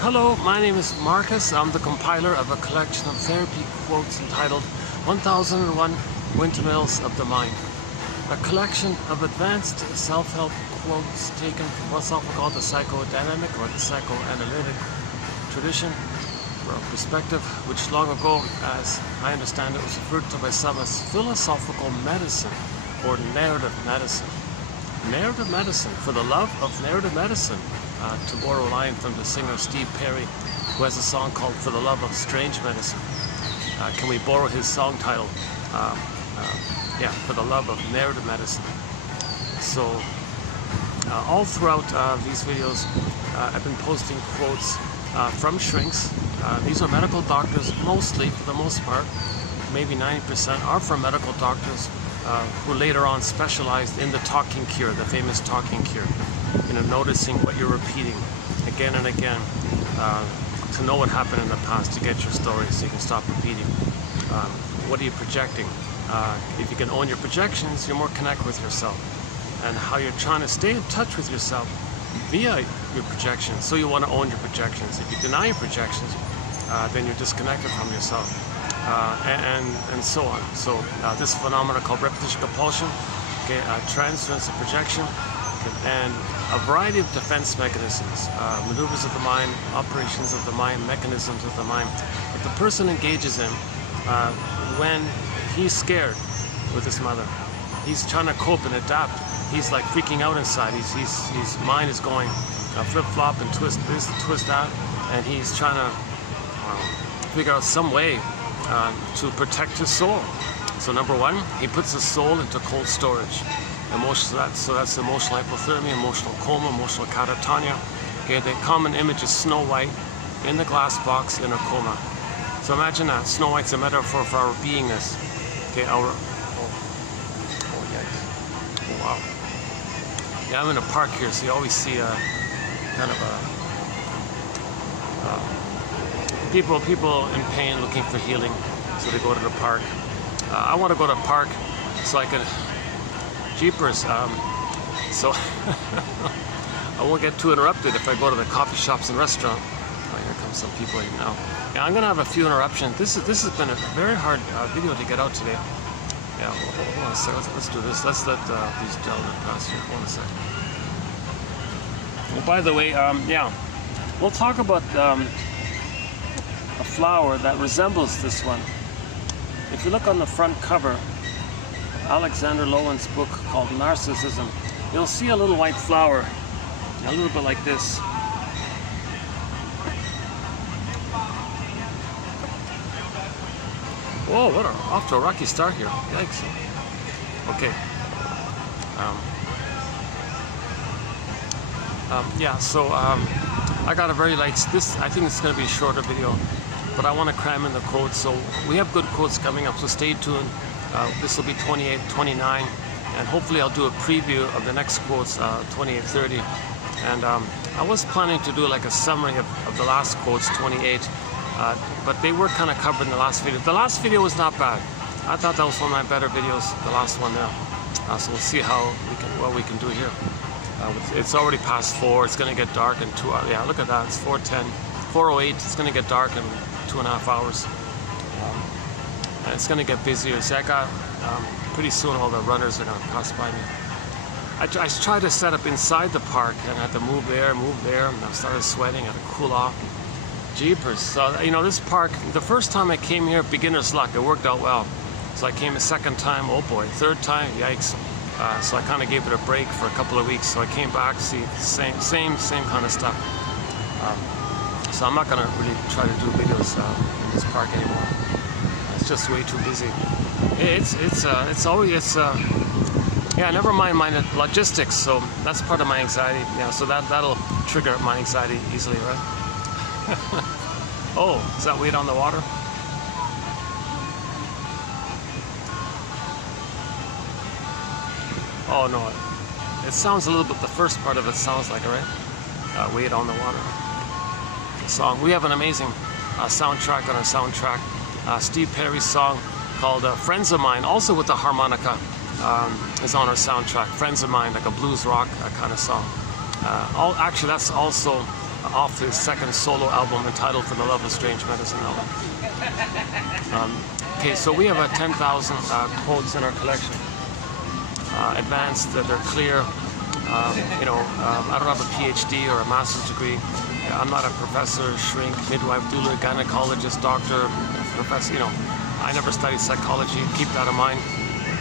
Hello, my name is Marcus. I'm the compiler of a collection of therapy quotes entitled 1001 Windmills of the Mind. A collection of advanced self-help quotes taken from what's often called the psychodynamic or the psychoanalytic tradition or perspective, which long ago, as I understand it, was referred to by some as philosophical medicine or narrative medicine. Narrative medicine, for the love of narrative medicine, to borrow a line from the singer Steve Perry, who has a song called For the Love of Strange Medicine. Can we borrow his song title? Yeah, For the Love of Narrative Medicine. So all throughout these videos, I've been posting quotes from shrinks. These are medical doctors, mostly, for the most part, maybe 90% are from medical doctors who later on specialized in the talking cure, the famous talking cure. You know, noticing what you're repeating again and again to know what happened in the past, to get your story so you can stop repeating. What are you projecting? If you can own your projections, you're more connected with yourself, and how you're trying to stay in touch with yourself via your projections. So you want to own your projections. If you deny your projections, then you're disconnected from yourself, and so on. So this phenomenon called repetition compulsion, okay, transference of projection, and a variety of defense mechanisms, maneuvers of the mind, operations of the mind, mechanisms of the mind that the person engages in when he's scared with his mother. He's trying to cope and adapt. He's like freaking out inside. His mind is going flip-flop and twist this, twist that, and he's trying to figure out some way to protect his soul. So number one, he puts his soul into cold storage. So that's emotional hypothermia, emotional coma, emotional catatonia. Okay, the common image is Snow White in the glass box in a coma. So imagine that. Snow White's a metaphor for our beingness. Okay, oh yikes. Oh wow. Yeah, I'm in a park here, so you always see a kind of a people in pain looking for healing, so they go to the park. I want to go to the park so I can jeepers, so I won't get too interrupted if I go to the coffee shops and restaurant. Oh, here comes some people in now. Yeah, I'm gonna have a few interruptions. This has been a very hard video to get out today. Yeah, hold on a second. Let's do this. Let's let these gentlemen pass here. Hold on a second. Well, by the way, yeah, we'll talk about a flower that resembles this one. If you look on the front cover, Alexander Lowen's book called Narcissism, you'll see a little white flower, a little bit like this. Whoa, off to a rocky start here. Yikes. Okay. Yeah, so I got a very light, I think it's going to be a shorter video, but I want to cram in the quotes. So we have good quotes coming up, so stay tuned. This will be 28, 29, and hopefully I'll do a preview of the next quotes, 28, 30. And I was planning to do like a summary of the last quotes, 28, but they were kind of covered in the last video. The last video was not bad. I thought that was one of my better videos, the last one there. So we'll see what we can do here. It's already past 4. It's going to get dark in 2 hours. Yeah, look at that. It's 4:10, 4:08. It's going to get dark in 2.5 hours. And it's going to get busier. So I got, pretty soon all the runners are going to pass by me. I tried to set up inside the park and I had to move there, and I started sweating, I had to cool off. Jeepers. So, you know, this park, the first time I came here, beginner's luck, it worked out well. So I came a second time, oh boy, third time, yikes. So I kind of gave it a break for a couple of weeks. So I came back to see the same kind of stuff. So I'm not going to really try to do videos in this park anymore. It's just way too busy. Yeah, never mind my logistics, so that's part of my anxiety. Yeah, so that'll trigger my anxiety easily, right? Oh, is that weed on the water? Oh no, it sounds a little bit, the first part of it sounds like it, right? Weed on the water. The song. We have an amazing soundtrack on our soundtrack. Steve Perry's song called Friends of Mine, also with the harmonica, is on our soundtrack. Friends of Mine, like a blues rock kind of song. Actually, that's also off his second solo album entitled For the Love of Strange Medicine album. Okay, so we have 10,000 quotes in our collection. Advanced, they're clear. I don't have a PhD or a master's degree. I'm not a professor, shrink, midwife, doula, gynecologist, doctor, professor. I never studied psychology. Keep that in mind.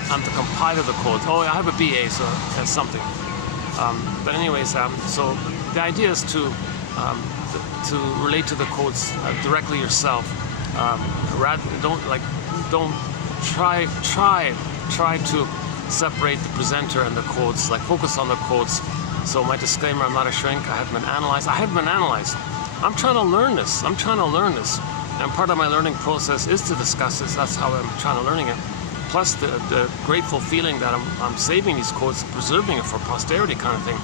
I'm the compiler of the quotes. Oh, I have a BA, so that's something. But anyways, so the idea is to relate to the quotes directly yourself. Don't try to separate the presenter and the quotes. Like, focus on the quotes. So my disclaimer: I'm not a shrink. I haven't been analyzed. I'm trying to learn this. And part of my learning process is to discuss this. That's how I'm trying to learning it. Plus the grateful feeling that I'm saving these quotes, preserving it for posterity kind of thing.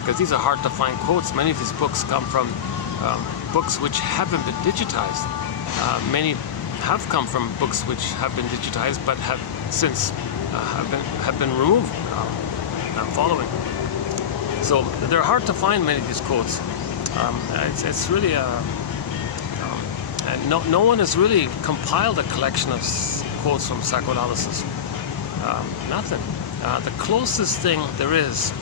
Because these are hard to find quotes. Many of these books come from books which haven't been digitized. Many have come from books which have been digitized but have since have been removed. I'm following. So they're hard to find, many of these quotes. It's really no one has really compiled a collection of quotes from psychoanalysis. Nothing. The closest thing there is,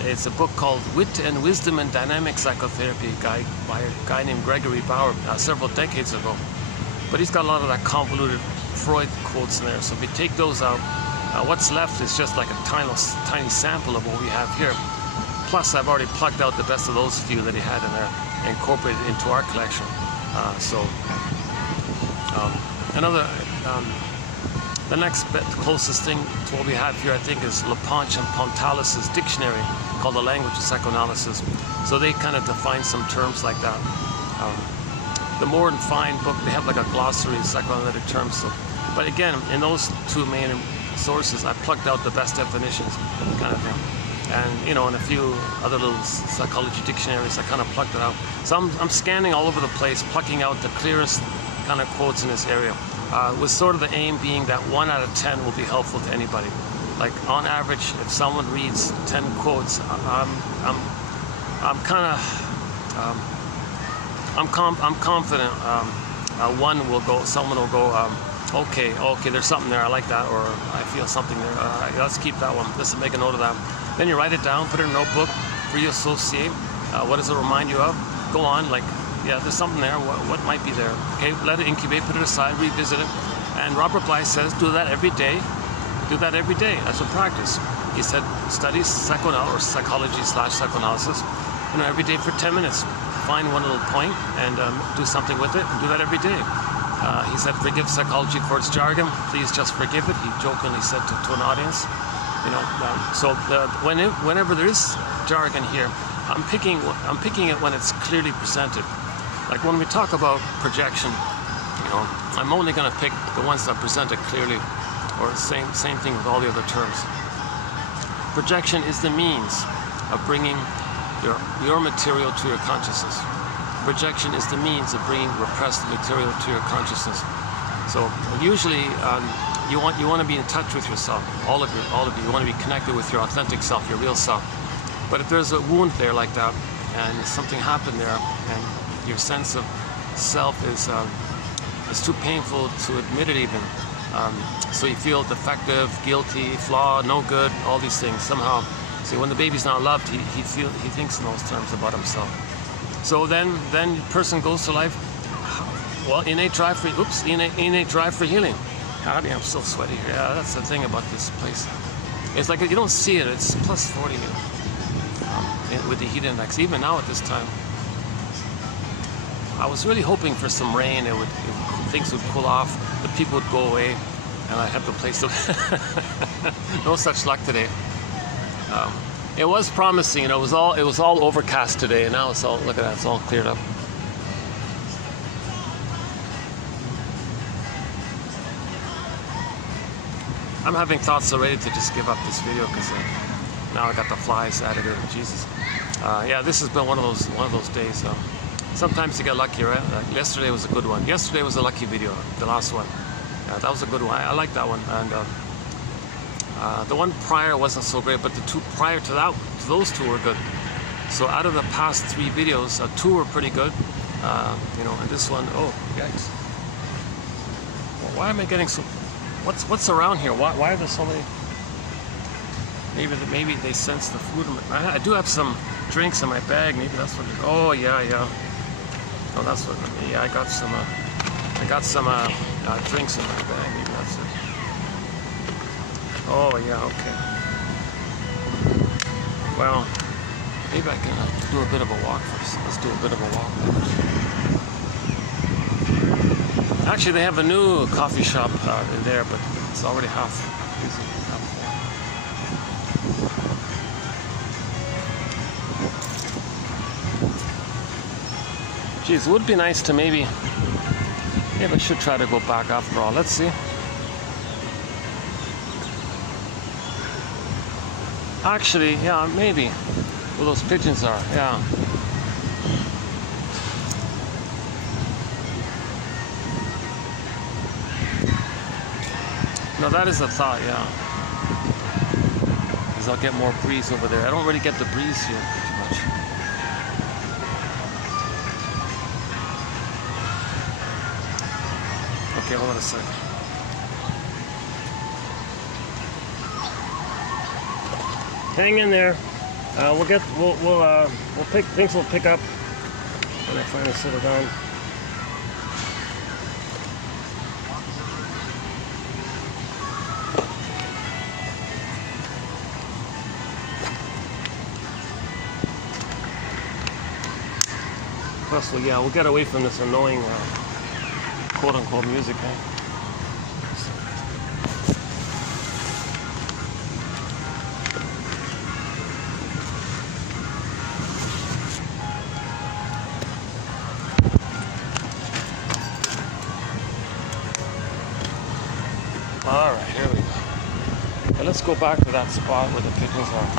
it's a book called Wit and Wisdom in Dynamic Psychotherapy by a guy named Gregory Bauer several decades ago. But he's got a lot of that convoluted Freud quotes in there. So if we take those out, what's left is just like a tiny sample of what we have here. Plus, I've already plugged out the best of those few that he had in there, incorporated into our collection. The next closest thing to what we have here, I think, is Leponch and Pontalis' dictionary called The Language of Psychoanalysis. So they kind of define some terms like that. The more refined book, they have like a glossary of psychoanalytic terms. But again, in those two main sources, I plugged out the best definitions, kind of thing. And in a few other little psychology dictionaries, I kind of plucked it out. So I'm scanning all over the place, plucking out the clearest kind of quotes in this area, with sort of the aim being that 1 out of 10 will be helpful to anybody. Like, on average, if someone reads 10 quotes, I'm confident someone will go, okay, there's something there, I like that, or I feel something there, let's keep that one, let's make a note of that. Then you write it down, put it in a notebook, reassociate, what does it remind you of? Go on, like, yeah, there's something there, what might be there? Okay, let it incubate, put it aside, revisit it. And Robert Bly says, do that every day as a practice. He said, study psychology/psychoanalysis, every day for 10 minutes. Find one little point and do something with it, and do that every day. He said, forgive psychology for its jargon. Please just forgive it. He jokingly said to an audience. Whenever there is jargon here, I'm picking it when it's clearly presented. Like when we talk about projection, I'm only going to pick the ones that present it clearly, or same thing with all the other terms. Projection is the means of bringing your material to your consciousness. Projection is the means of bringing repressed material to your consciousness. So usually you want to be in touch with yourself, all of you. You want to be connected with your authentic self, your real self. But if there's a wound there like that, and something happened there, and your sense of self is too painful to admit it even, so you feel defective, guilty, flawed, no good, all these things somehow. See, when the baby's not loved, he thinks in those terms about himself. So then the person goes to life, well, innate drive for healing. Howdy, I'm so sweaty here. Yeah, that's the thing about this place. It's like you don't see it. It's plus 40 with the heat index. Even now at this time, I was really hoping for some rain. Things would cool off. The people would go away, and I'd have the place to. No such luck today. It was promising. It was all overcast today, and now it's all. Look at that. It's all cleared up. I'm having thoughts already to just give up this video because now I got the flies added in. Jesus. Yeah, this has been one of those days. Sometimes you get lucky, right? Yesterday was a good one. Yesterday was a lucky video. The last one. That was a good one. I like that one. And the one prior wasn't so great, but the two prior to those two were good. So out of the past 3 videos, 2 were pretty good. You know, and this one, oh, yikes. Well, why am I getting so... What's around here? Why are there so many... Maybe they sense the food. I do have some drinks in my bag. Maybe that's what it is. Oh, yeah. Oh, that's what... Yeah, I got some drinks in my bag. Maybe that's it. Oh, yeah, okay. Well, maybe I can do a bit of a walk first. Let's do a bit of a walk. Actually, they have a new coffee shop in there, but it's already half busy. Geez, it would be nice to maybe... Yeah, we should try to go back after all. Let's see. Actually, yeah, maybe. Where those pigeons are, yeah. No, that is a thought, yeah. Because I'll get more breeze over there. I don't really get the breeze here too much. Okay, hold on a second. Hang in there. Things will pick up when I finally settle down. Plus, well, yeah, we'll get away from this annoying quote-unquote music, eh? Alright, here we go. Okay, let's go back to that spot where the pigeons are.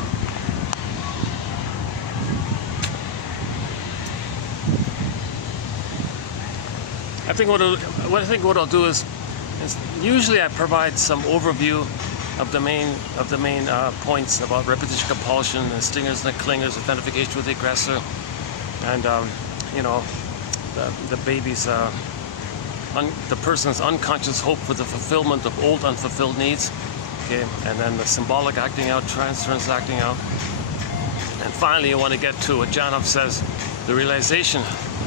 I think what I'll do is usually I provide some overview of the main points about repetition compulsion, the stingers and the clingers, identification with the aggressor, and you know, the baby's the person's unconscious hope for the fulfillment of old unfulfilled needs. Okay, and then the symbolic acting out, transference acting out, and finally you want to get to what Janov says, the realization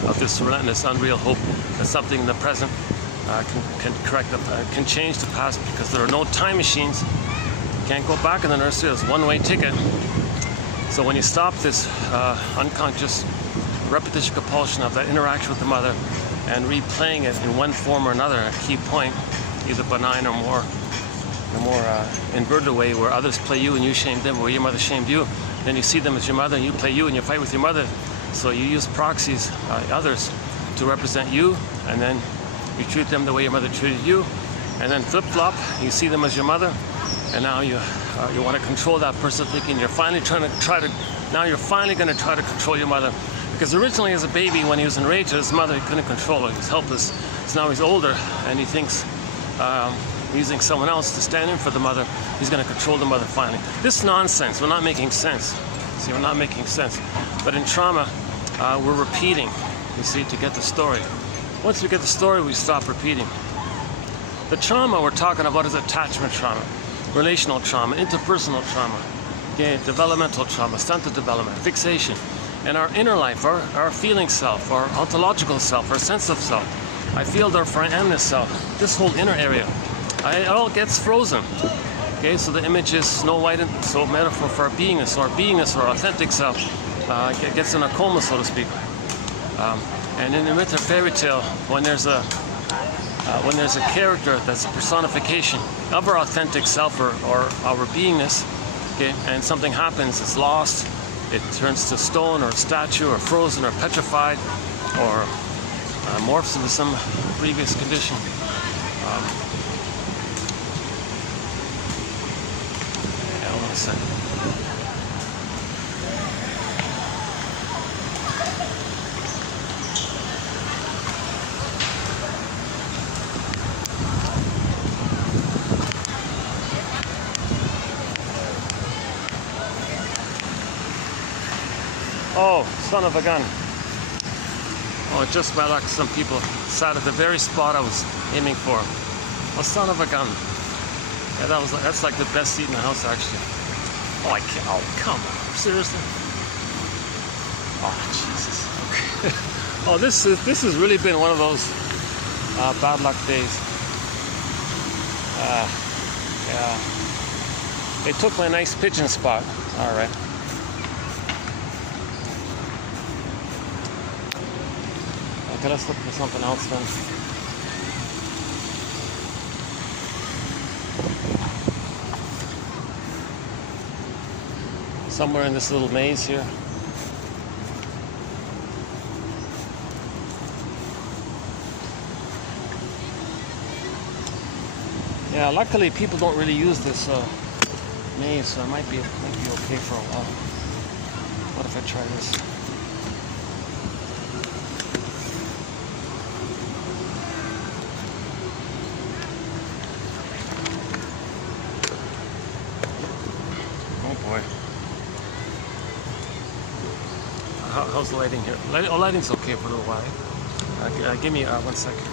of this relentless, unreal hope that something in the present can change the past, because there are no time machines. You can't go back in the nursery. There's one-way ticket. So when you stop this unconscious repetition compulsion of that interaction with the mother and replaying it in one form or another, a key point, either benign or more inverted way, where others play you and you shame them, where your mother shamed you, then you see them as your mother and you play you and you fight with your mother. So you use proxies, others, to represent you, and then you treat them the way your mother treated you, and then flip-flop, you see them as your mother, and now you want to control that person, thinking you're finally going to try to control your mother. Because originally as a baby, when he was enraged at his mother, he couldn't control her, he was helpless. So now he's older, and he thinks using someone else to stand in for the mother, he's going to control the mother finally. This is nonsense. We're not making sense. See, we're not making sense. But in trauma, we're repeating, you see, to get the story. Once we get the story, we stop repeating. The trauma we're talking about is attachment trauma, relational trauma, interpersonal trauma, okay, developmental trauma, stunted development, fixation, and our inner life, our feeling self, our ontological self, our sense of self. I feel therefore I am this self. This whole inner area, it all gets frozen. Okay, so the image is Snow White, and so metaphor for our beingness, our authentic self, gets in a coma, so to speak. And in the myth or fairy tale, when there's a character that's a personification of our authentic self or our beingness, okay, and something happens, it's lost, it turns to stone or a statue or frozen or petrified or morphs into some previous condition. Hold on a second. son of a gun. Oh, just by luck, some people sat at the very spot I was aiming for. Oh, son of a gun. Yeah, that's like the best seat in the house, actually. Oh, I can't. Oh, come on. Seriously? Oh, Jesus. Okay. Oh, this has really been one of those bad luck days. Yeah. They took my nice pigeon spot. All right. Okay, let's look for something else then. Somewhere in this little maze here. Yeah, luckily people don't really use this maze, so it might be okay for a while. What if I try this? Oh boy. How's the lighting here? Lighting's okay for a little while. Give me 1 second.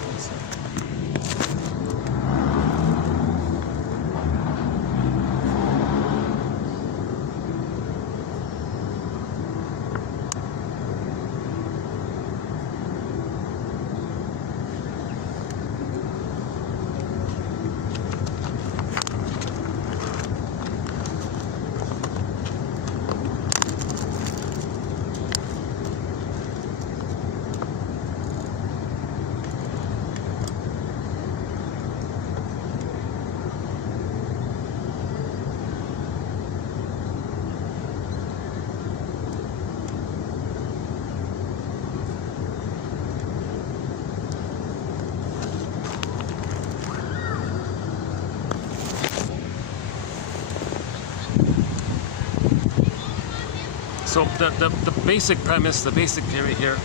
So the basic premise, the basic theory here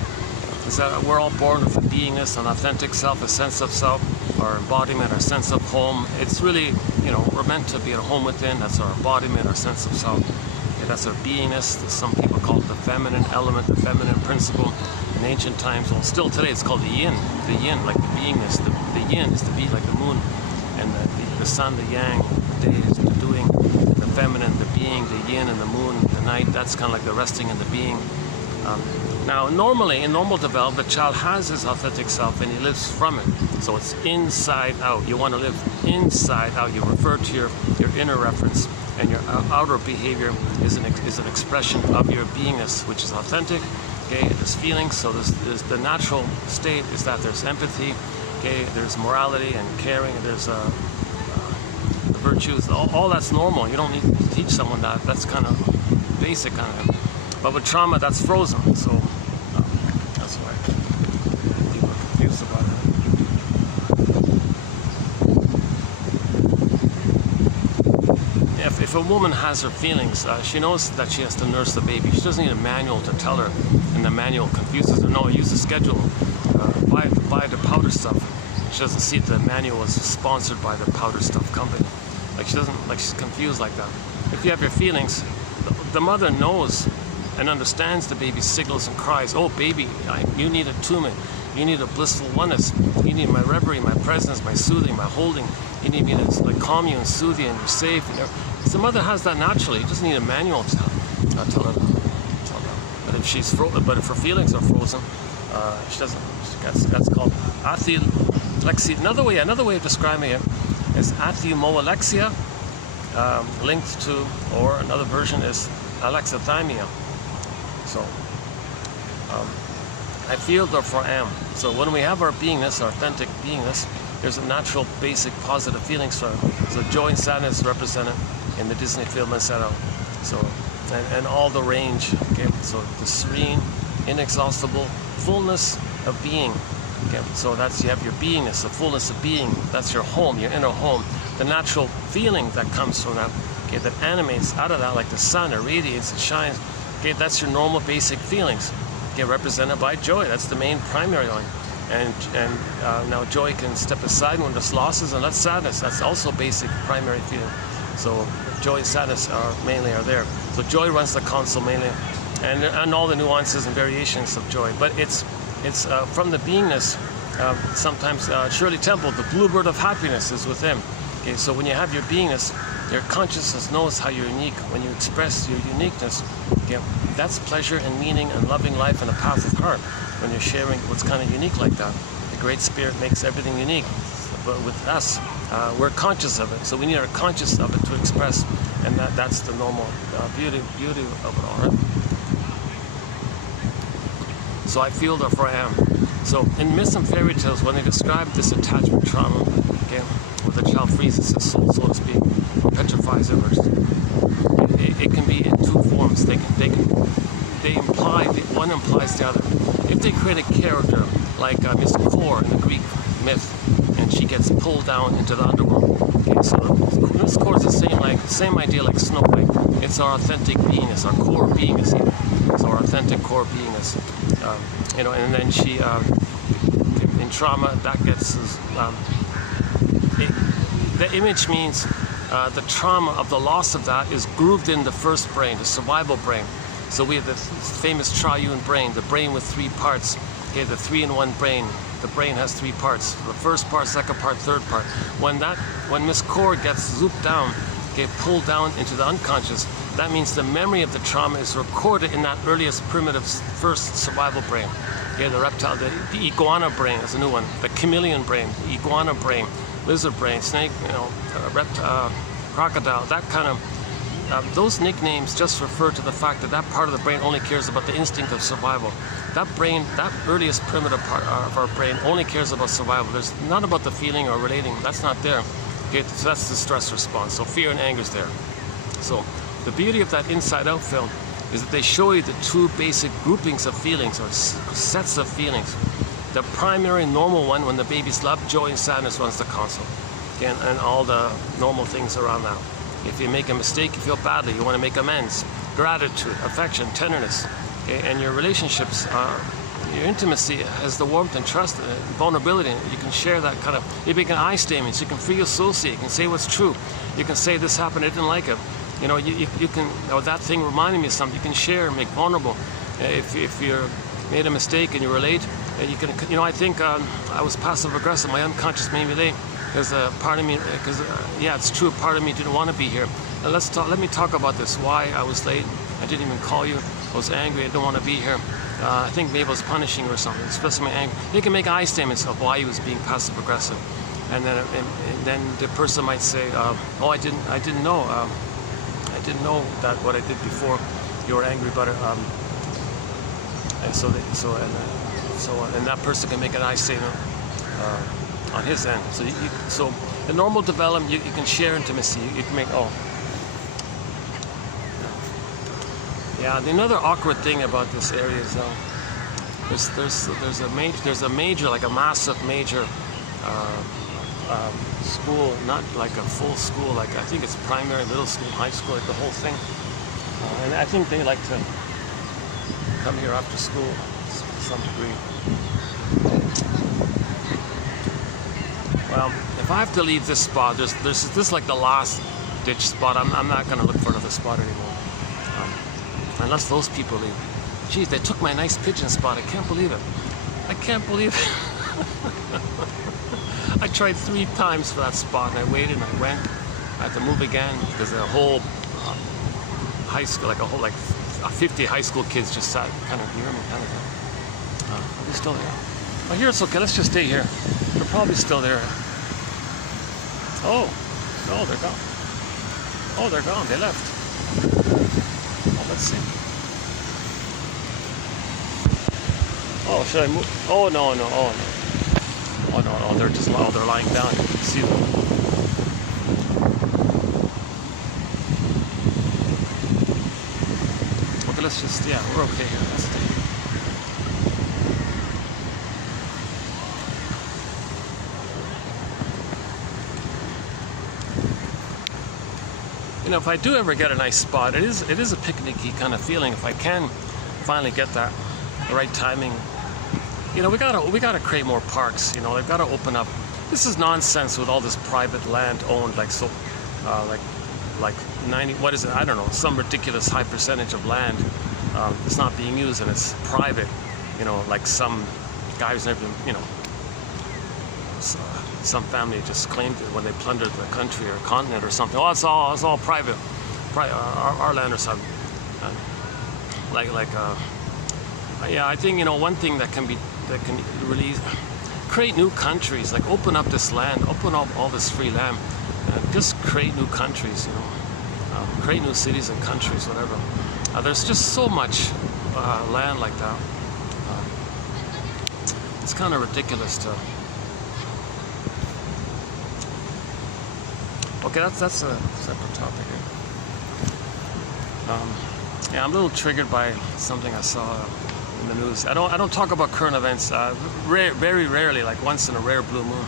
is that we're all born with a beingness, an authentic self, a sense of self, our embodiment, our sense of home. It's really, we're meant to be at home within. That's our embodiment, our sense of self. Okay, that's our beingness. Some people call it the feminine element, the feminine principle. In ancient times, well, still today, it's called the yin, like the beingness. The yin is to be like the moon, and the sun, the yang, the day is the doing. The feminine, the being, the yin and the moon, the night, that's kind of like the resting in the being. Now, normally, in normal development, the child has his authentic self and he lives from it. So it's inside out. You want to live inside out. You refer to your inner reference, and your outer behavior is an expression of your beingness, which is authentic. Okay, there's feelings. So there's the natural state is that there's empathy. Okay, there's morality and caring. And there's virtues, all that's normal. You don't need to teach someone that. That's kind of basic kind of thing. But with trauma, that's frozen. So that's why people are confused about it. If a woman has her feelings, she knows that she has to nurse the baby. She doesn't need a manual to tell her, and the manual confuses her. No, use a schedule. Buy the powder stuff. She doesn't see the manual is sponsored by the powder stuff company. She's confused like that. If you have your feelings, the mother knows and understands the baby's signals and cries. Oh, baby, you need attunement. You need a blissful oneness. You need my reverie, my presence, my soothing, my holding. You need me to calm you and soothe you, and you're safe. So the mother has that naturally. It doesn't need a manual to tell her. But if her feelings are frozen, she doesn't. That's called athelexia. Another way of describing it is athemoalexia, linked to, or another version is alexithymia. So I feel, therefore am. So when we have our beingness, our authentic beingness, there's a natural, basic, positive feelings for it. So joy and sadness represented in the Disney film Inside Out. So and all the range. Okay, so the serene, inexhaustible fullness of being. Okay, so you have your beingness, the fullness of being. That's your home, your inner home. The natural feeling that comes from that, okay, that animates out of that, like the sun, it radiates, it shines. Okay, that's your normal basic feelings. Okay, represented by joy. That's the main primary one. And now joy can step aside when there's losses, and that's sadness. That's also basic primary feeling. So joy and sadness mainly are there. So joy runs the console mainly, and all the nuances and variations of joy. But it's from the beingness. Sometimes Shirley Temple, the bluebird of happiness, is within. Okay, so when you have your beingness, your consciousness knows how you're unique. When you express your uniqueness, okay, that's pleasure and meaning and loving life and a path of heart. When you're sharing what's kind of unique like that, the Great Spirit makes everything unique. But with us, we're conscious of it, so we need to be conscious of it to express, and that's the normal beauty of it all, right? So I feel, therefore I am. So in myths and fairy tales, when they describe this attachment trauma, okay, where the child freezes his soul, so to speak, or petrifies it, it can be in two forms. They imply, one implies the other. If they create a character like Miss Core in the Greek myth, and she gets pulled down into the underworld. Okay, so Miss Core is the same idea like Snow White. It's our authentic beingness, our core beingness. It's our authentic core beingness. You know, and then she, in trauma, that gets, the image means the trauma of the loss of that is grooved in the first brain, the survival brain. So we have the famous triune brain, the brain with three parts. Okay, the 3-in-1 brain. The brain has three parts. The first part, second part, third part. When Miss Core gets zooped down, okay, pulled down into the unconscious, that means the memory of the trauma is recorded in that earliest primitive first survival brain. Okay, the reptile, the iguana brain is a new one. The chameleon brain, the iguana brain, lizard brain, snake, you know, reptile, crocodile, that kind of. Those nicknames just refer to the fact that that part of the brain only cares about the instinct of survival. That brain, that earliest primitive part of our brain only cares about survival. There's not about the feeling or relating. That's not there. Okay, so that's the stress response. So fear and anger is there. So the beauty of that inside-out film is that they show you the two basic groupings of feelings, or sets of feelings. The primary normal one, when the baby's love, joy, and sadness, runs the console. Okay, and all the normal things around that. If you make a mistake, you feel badly, you want to make amends. Gratitude, affection, tenderness. Okay? And your relationships, your intimacy has the warmth and trust and vulnerability. You can share that kind of, you make an I statements, you can free associate, you can say what's true. You can say this happened, I didn't like it. You know, you can, or that thing reminded me of something, you can share, make vulnerable. If you're made a mistake and you relate, you can, you know, I think I was passive aggressive, my unconscious made me late. Because part of me, yeah, it's true, part of me didn't want to be here. And let me talk about this, why I was late. I didn't even call you. I was angry, I didn't want to be here. I think maybe I was punishing you or something, expressing my anger. You can make I statements of why he was being passive aggressive. And then the person might say, oh, I didn't know. I didn't know that what I did before you were angry about it. And that person can make an I statement on his end. So the normal development, you can share intimacy. You can make, yeah. Another awkward thing about this area is there's a major, like a massive major school, not like a full school, like I think it's primary, middle school, high school, like the whole thing. And I think they like to come here after school to some degree. Well, if I have to leave this spot, this is like the last ditch spot. I'm not going to look for another spot anymore, unless those people leave. Geez, they took my nice pigeon spot. I can't believe it. I can't believe it. I tried 3 times for that spot, and I waited, and I went. I had to move again because the whole high school, like 50 high school kids just sat kind of near me, kind of. Are they still there? Oh, here it's okay. Let's just stay here. They're probably still there. Oh, no, they're gone. Oh, they're gone. They left. Oh, let's see. Oh, should I move? Oh, no. Oh, no. Oh, no. They're just, they're lying down. You can see them. Okay, let's just, yeah, we're okay here. Let's stay here. You know, if I do ever get a nice spot, it is a picnicky kind of feeling. If I can finally get that, the right timing, you know, we gotta create more parks. You know, they've got to open up. This is nonsense with all this private land owned, like 90. What is it? I don't know. Some ridiculous high percentage of land it's not being used and it's private, you know, like some guy who's never been, you know, some family just claimed it when they plundered the country or continent or something. Oh, it's all private, our land or something. Yeah, I think, you know, one thing that can really create new countries, like open up this land, open up all this free land, just create new countries, you know, create new cities and countries, whatever. There's just so much land like that. It's kind of ridiculous to. Okay, that's a separate topic here. Yeah, I'm a little triggered by something I saw in the news. I don't talk about current events. Very rarely, like once in a rare blue moon.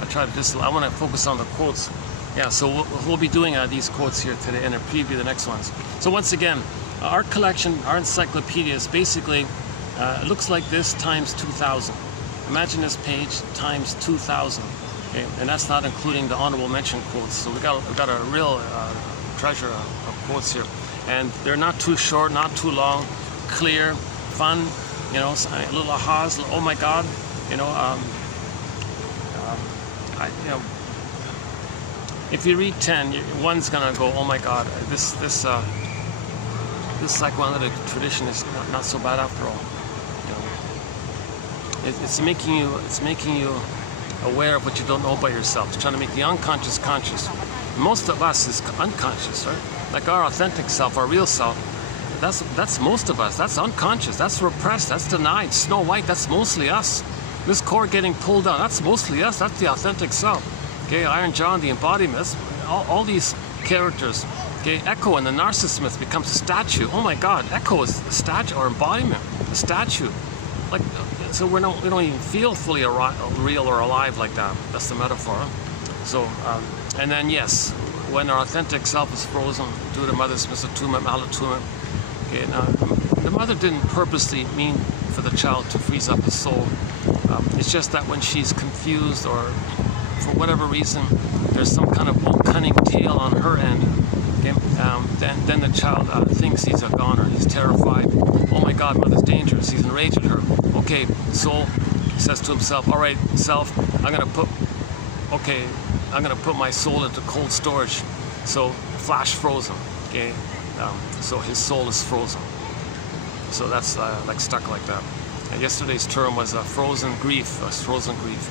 I want to focus on the quotes. Yeah, so we'll be doing these quotes here today and preview the next ones. So once again, our collection, our encyclopedia is basically it looks like this times 2,000. Imagine this page times 2,000. Okay, and that's not including the honorable mention quotes. So we got a real treasure of quotes here, and they're not too short, not too long, clear, fun. You know, a little ahas, oh my God. You know, you know, if you read 10, one's gonna go, oh my God, this psychoanalytic tradition is not so bad after all. You know, it's making you aware of what you don't know about yourself. It's trying to make the unconscious conscious. Most of us is unconscious, right? Like our authentic self, our real self. That's most of us. That's unconscious. That's repressed. That's denied. Snow White. That's mostly us. This core getting pulled down. That's mostly us. That's the authentic self. Okay, Iron John, the embodiment. That's all these characters. Okay, Echo and the narcissist myth becomes a statue. Oh my God, Echo is a statue or embodiment, a statue. Like, so we don't even feel fully real or alive like that. That's the metaphor. So, and then yes, when our authentic self is frozen due to mother's misattunement, malattunement. Okay, now the mother didn't purposely mean for the child to freeze up his soul. It's just that when she's confused or for whatever reason, there's some kind of cunning tale on her end. Okay, then the child thinks he's a goner. He's terrified. Oh my God, mother's dangerous. He's enraged at her. Okay, soul says to himself, all right, self, I'm gonna put my soul into cold storage. So flash frozen. Okay, so his soul is frozen. So that's like stuck like that. And yesterday's term was frozen grief. Frozen grief.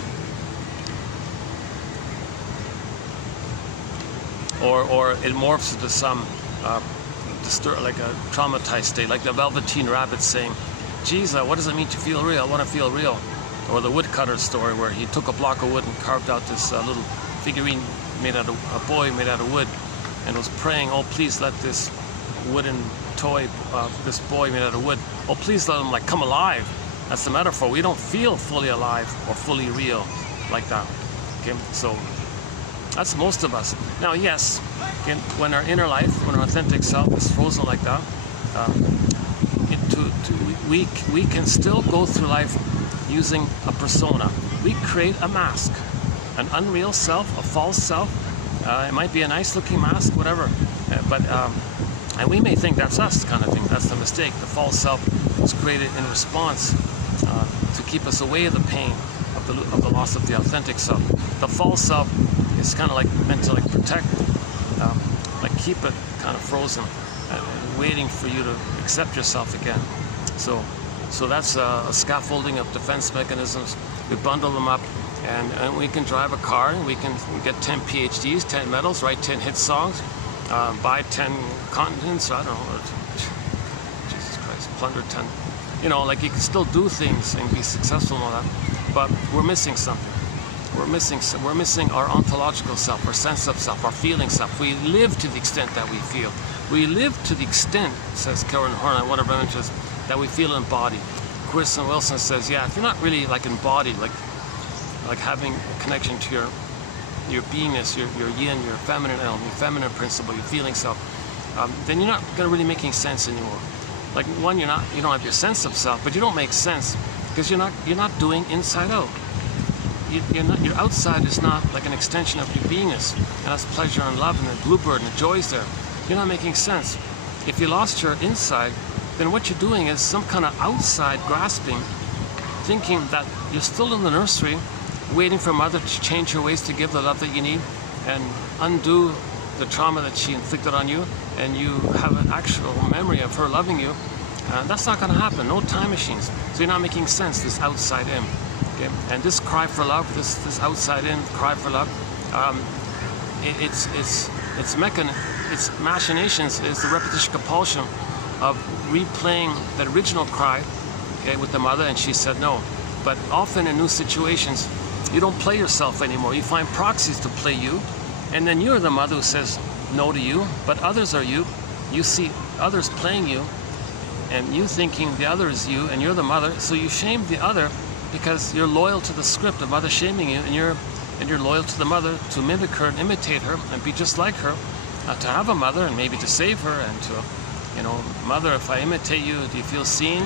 Or it morphs into some like a traumatized state, like the Velveteen Rabbit saying, geez, what does it mean to feel real? I want to feel real. Or the woodcutter story where he took a block of wood and carved out this little figurine made out of a boy made out of wood, and was praying, oh please let this wooden toy, this boy made out of wood, oh please let him like come alive. That's the metaphor. We don't feel fully alive or fully real like that. Okay, so that's most of us. Now, yes, when our inner life, when our authentic self is frozen like that, we can still go through life using a persona. We create a mask, an unreal self, a false self. It might be a nice-looking mask, whatever, and we may think that's us, kind of thing. That's the mistake. The false self was created in response to keep us away of the pain of the loss of the authentic self. The false self is kind of like meant to like protect, like keep it kind of frozen and waiting for you to accept yourself again. So that's a scaffolding of defense mechanisms. We bundle them up, and we can drive a car, and we can get 10 PhDs, 10 medals, write 10 hit songs, buy 10 continents, I don't know, Jesus Christ, plunder 10. You know, like you can still do things and be successful and all that, but we're missing something. We're missing our ontological self, our sense of self, our feeling self. We live to the extent that we feel. We live to the extent, says Karen Horn, one of our mentors, that we feel embodied. Kristen Wilson says, yeah, if you're not really like embodied, like having a connection to your beingness, your yin, your feminine element, your feminine principle, your feeling self, then you're not gonna really making sense anymore. Like one, you don't have your sense of self, but you don't make sense because you're not doing inside out. Your outside is not like an extension of your beingness, and that's pleasure and love and the bluebird and the joys there. You're not making sense. If you lost your inside, then what you're doing is some kind of outside grasping, thinking that you're still in the nursery, waiting for mother to change her ways to give the love that you need and undo the trauma that she inflicted on you, and you have an actual memory of her loving you. That's not going to happen. No time machines. So you're not making sense, this outside in. Okay? And this cry for love, this outside in cry for love, its machinations is the repetition compulsion of replaying the original cry, okay, with the mother, and she said no. But often in new situations, you don't play yourself anymore. You find proxies to play you, and then you're the mother who says no to you, but others are you. You see others playing you, and you thinking the other is you, and you're the mother, so you shame the other because you're loyal to the script of mother shaming you, and you're loyal to the mother to mimic her and imitate her and be just like her, to have a mother and maybe to save her and to, you know, mother, if I imitate you, do you feel seen?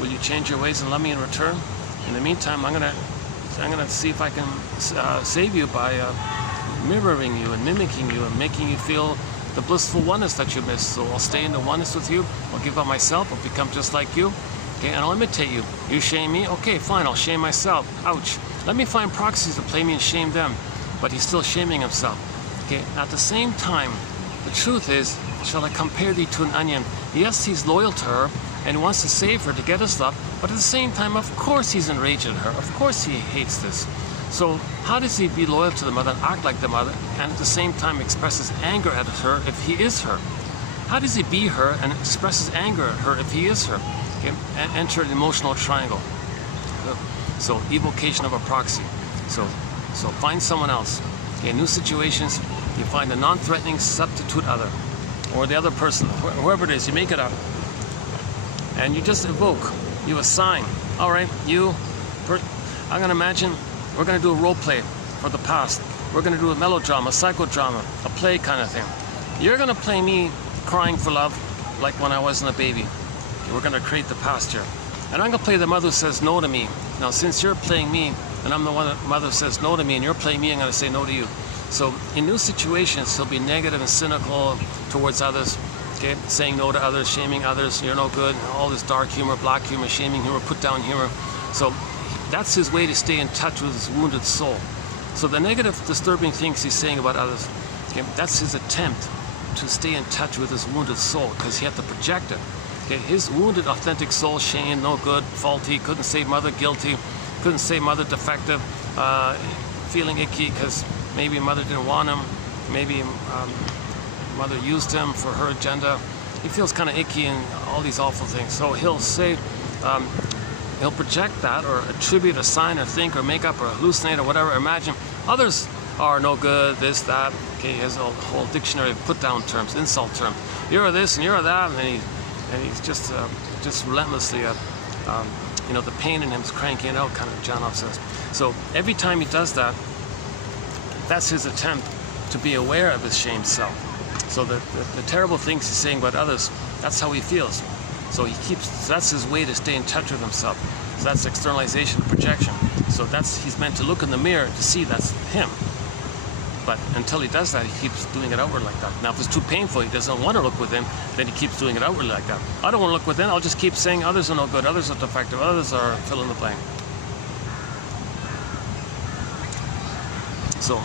Will you change your ways and love me in return? In the meantime, I'm gonna see if I can save you by mirroring you and mimicking you and making you feel the blissful oneness that you miss. So I'll stay in the oneness with you. I'll give up myself. I'll become just like you. Okay, and I'll imitate you. You shame me? Okay, fine. I'll shame myself. Ouch. Let me find proxies to play me and shame them. But he's still shaming himself. Okay. At the same time, the truth is, shall I compare thee to an onion? Yes, he's loyal to her and wants to save her to get his love. But at the same time, of course, he's enraged at her. Of course, he hates this. So how does he be loyal to the mother and act like the mother and at the same time expresses anger at her if he is her? How does he be her and expresses anger at her if he is her? Okay? And enter an emotional triangle. So evocation of a proxy. So find someone else. Okay, in new situations, you find a non-threatening substitute other, or the other person, whoever it is, you make it up. And you just evoke, you assign. All right, I'm gonna imagine we're going to do a role play for the past. We're going to do a melodrama, psychodrama, a play kind of thing. You're going to play me crying for love like when I wasn't a baby. We're going to create the past here. And I'm going to play the mother who says no to me. Now, since you're playing me, and I'm the one that mother says no to me, and you're playing me, I'm going to say no to you. So in new situations, he'll be negative and cynical towards others, okay? Saying no to others, shaming others, you're no good, all this dark humor, black humor, shaming humor, put down humor. So that's his way to stay in touch with his wounded soul. So the negative, disturbing things he's saying about others, okay, that's his attempt to stay in touch with his wounded soul, because he had to project it. Okay, his wounded, authentic soul, shame, no good, faulty, couldn't say mother, guilty, couldn't say mother, defective, feeling icky because maybe mother didn't want him, maybe mother used him for her agenda. He feels kind of icky and all these awful things. So he'll say, he'll project that or attribute, assign, or think, or make up, or hallucinate, or whatever, imagine. Others are no good, this, that. Okay, he has a whole dictionary of put-down terms, insult terms. You're this and you're that, and he's just relentlessly, you know, the pain in him is cranking it out, kind of, John Off says. So every time he does that, that's his attempt to be aware of his shamed self. So the terrible things he's saying about others, that's how he feels. So that's his way to stay in touch with himself. So that's externalization, projection. So he's meant to look in the mirror to see that's him. But until he does that, he keeps doing it outward like that. Now, if it's too painful, he doesn't want to look within, then he keeps doing it outward like that. I don't want to look within, I'll just keep saying others are no good, others are defective, others are fill in the blank. So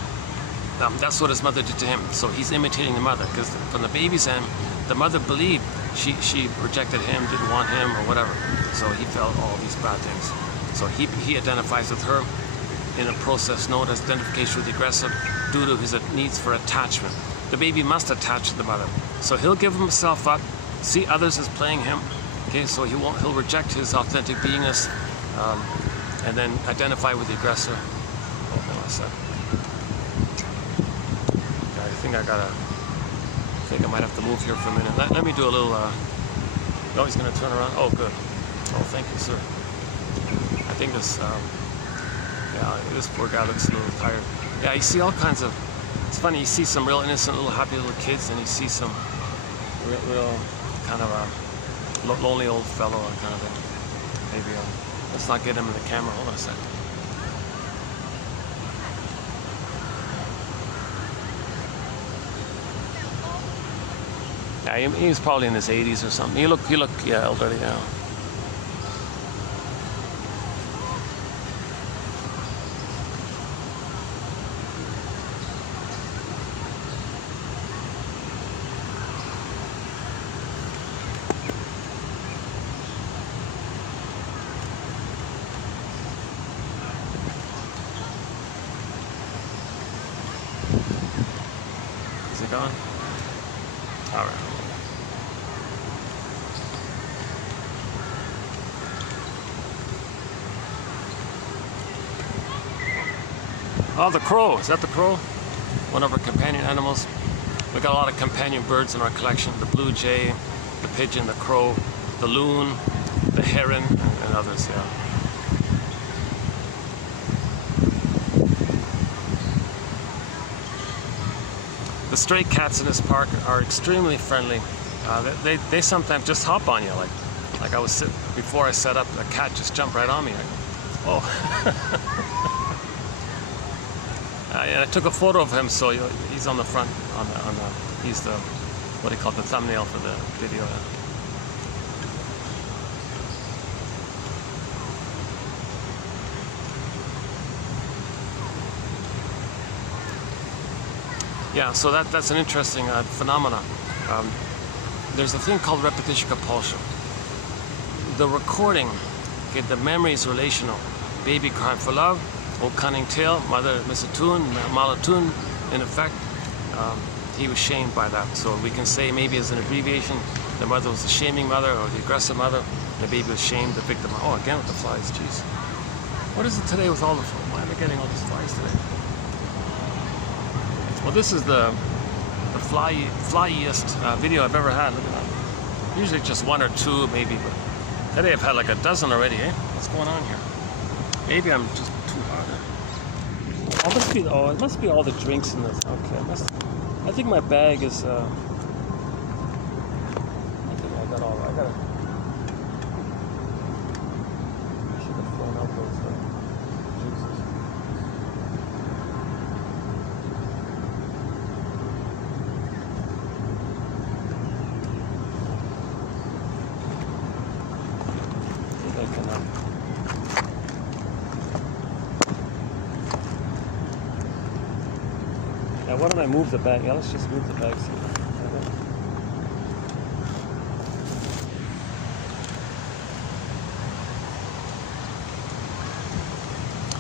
that's what his mother did to him. So he's imitating the mother, because from the baby's end, the mother believed she rejected him, didn't want him, or whatever. So he felt all these bad things. So he identifies with her in a process known as identification with the aggressor due to his needs for attachment. The baby must attach to the mother. So he'll give himself up, see others as playing him. Okay, so he'll reject his authentic beingness, and then identify with the aggressor. Oh, hold on a sec. I think I might have to move here for a minute. Let me do a little, oh, he's gonna turn around. Oh, good. Oh, thank you, sir. I think this, yeah, this poor guy looks a little tired. Yeah, you see all kinds of, it's funny, you see some real innocent, little happy little kids, and you see some real kind of a lonely old fellow kind of thing. Maybe, let's not get him in the camera. Hold on a second. Yeah, Yeah, he was probably in his 80s or something. He looked yeah, elderly, yeah. Is he gone? All right. Oh, the crow. Is that the crow? One of our companion animals. We got a lot of companion birds in our collection. The blue jay, the pigeon, the crow, the loon, the heron, and others, yeah. The stray cats in this park are extremely friendly. They sometimes just hop on you. Like I was sitting, before I set up, a cat just jumped right on me. Oh. And I took a photo of him, so he's on the front, he's the, what do you call it, the thumbnail for the video. Yeah, so that's an interesting phenomenon. There's a thing called repetition compulsion. The recording, okay, the memory is relational. Baby crying for love, old cunning tale, mother misatune, malatune. In effect, he was shamed by that. So we can say maybe as an abbreviation, the mother was the shaming mother or the aggressive mother. The baby was shamed, the victim. Oh, again with the flies, jeez. What is it today with all the flies? Why am I getting all these flies today? Well, this is the flyiest video I've ever had. Look at that. Usually just one or two, maybe, but today I've had like a dozen already, eh? What's going on here? Maybe I'm just too hard. Oh, it must be all the drinks in this. Okay, I think my bag is, I think I got all, I should have thrown out those juices. I think I can, yeah, why don't I move the bag? Yeah, let's just move the bag.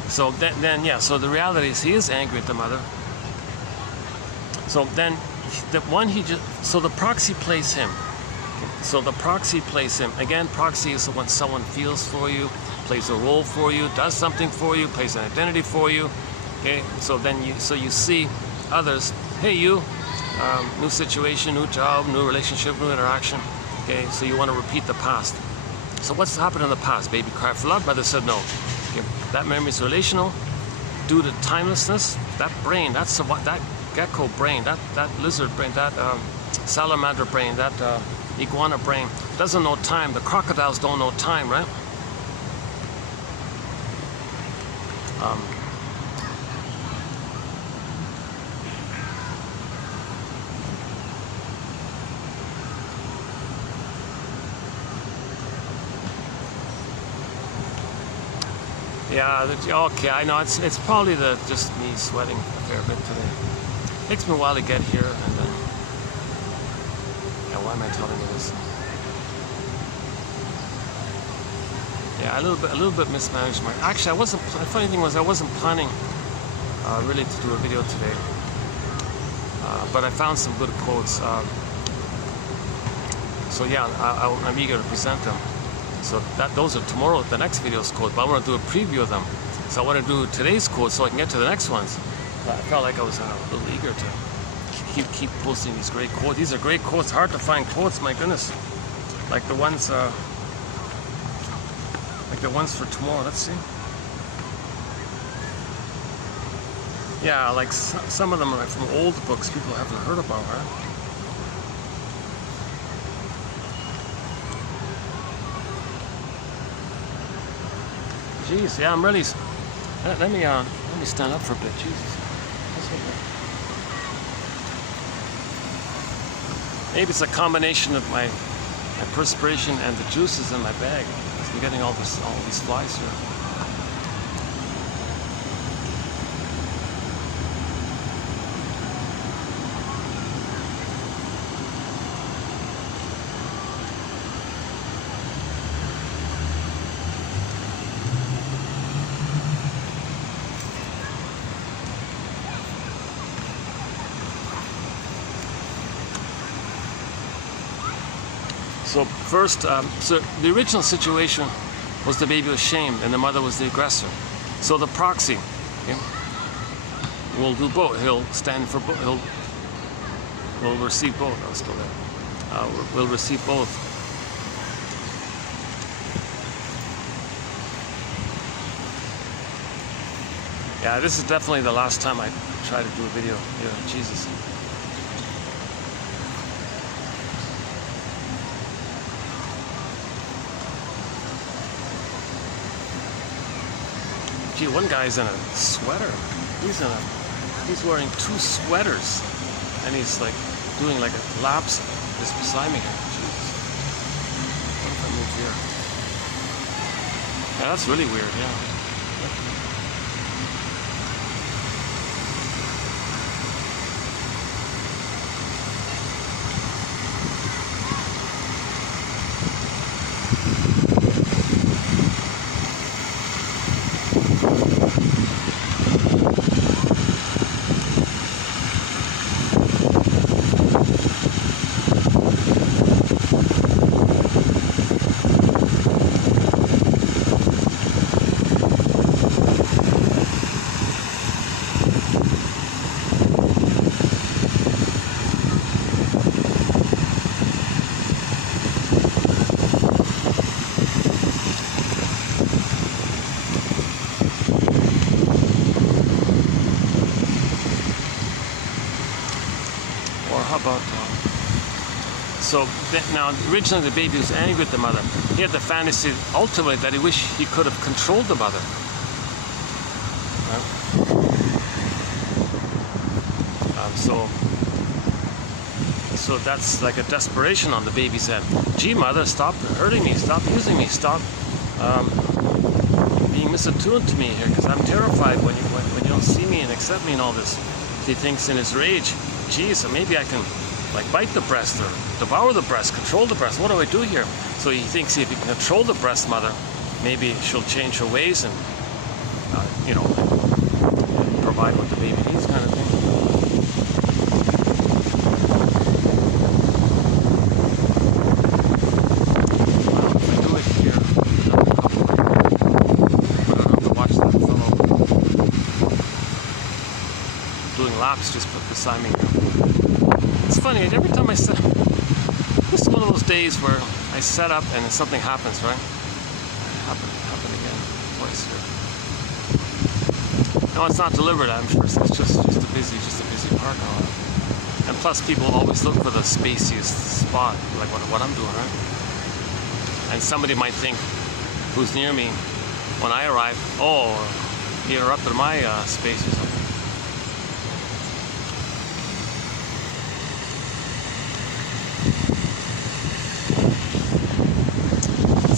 So then, yeah, so the reality is he is angry at the mother. So then, so the proxy plays him. So the proxy plays him. Again, proxy is when someone feels for you, plays a role for you, does something for you, plays an identity for you. Okay, so then you see others, hey you, new situation, new job, new relationship, new interaction. Okay, so you want to repeat the past. So what's happened in the past? Baby cried for love, mother said no. Okay, that memory is relational due to timelessness. That brain, that gecko brain, that lizard brain, that salamander brain, that iguana brain doesn't know time. The crocodiles don't know time, right? Yeah, okay, I know, it's probably just me sweating a fair bit today. Takes me a while to get here, and then, yeah, why am I telling you this? Yeah, a little bit mismanaged. Actually, the funny thing was I wasn't planning really to do a video today, but I found some good quotes. So yeah, I'm eager to present them. So those are the next video's quotes, but I want to do a preview of them. So I want to do today's quotes so I can get to the next ones. But I felt like I was a little eager to keep posting these great quotes. These are great quotes, hard to find quotes, my goodness. Like the ones for tomorrow, let's see. Yeah, like some of them are from old books people haven't heard about, right? Jeez, yeah, I'm really. Let me stand up for a bit. Jesus. Maybe it's a combination of my perspiration and the juices in my bag. I'm getting all these flies here. So first, so the original situation was the baby was shamed and the mother was the aggressor. So the proxy, okay, will do both. He'll stand for both. Will receive both. I'll still there. Will receive both. Yeah, this is definitely the last time I try to do a video. Yeah, Jesus. Gee, one guy's in a sweater. He's wearing 2 sweaters, and he's like doing like a laps just beside me here. Jesus. What if I move here? Yeah, that's really weird. Yeah. So now, originally the baby was angry with the mother. He had the fantasy, ultimately, that he wished he could have controlled the mother. So that's like a desperation on the baby's end. Gee, mother, stop hurting me, stop using me, stop being misattuned to me here, because I'm terrified when you don't see me and accept me and all this. He thinks in his rage, gee, so maybe I can like bite the breast or devour the breast, control the breast. What do I do here? So he thinks if he can control the breast mother, maybe she'll change her ways and, you know, provide what the baby needs, kind of thing. Well, if I do it here, I don't have to watch that fellow doing laps just beside me here. It's funny, every time I set up, this is one of those days where I set up and then something happens, right? Happened again, twice here. No, it's not deliberate, I'm sure it's just a busy park. And plus people always look for the spaciest spot, like what I'm doing, right? And somebody might think, who's near me, when I arrive, oh, he interrupted my space or something.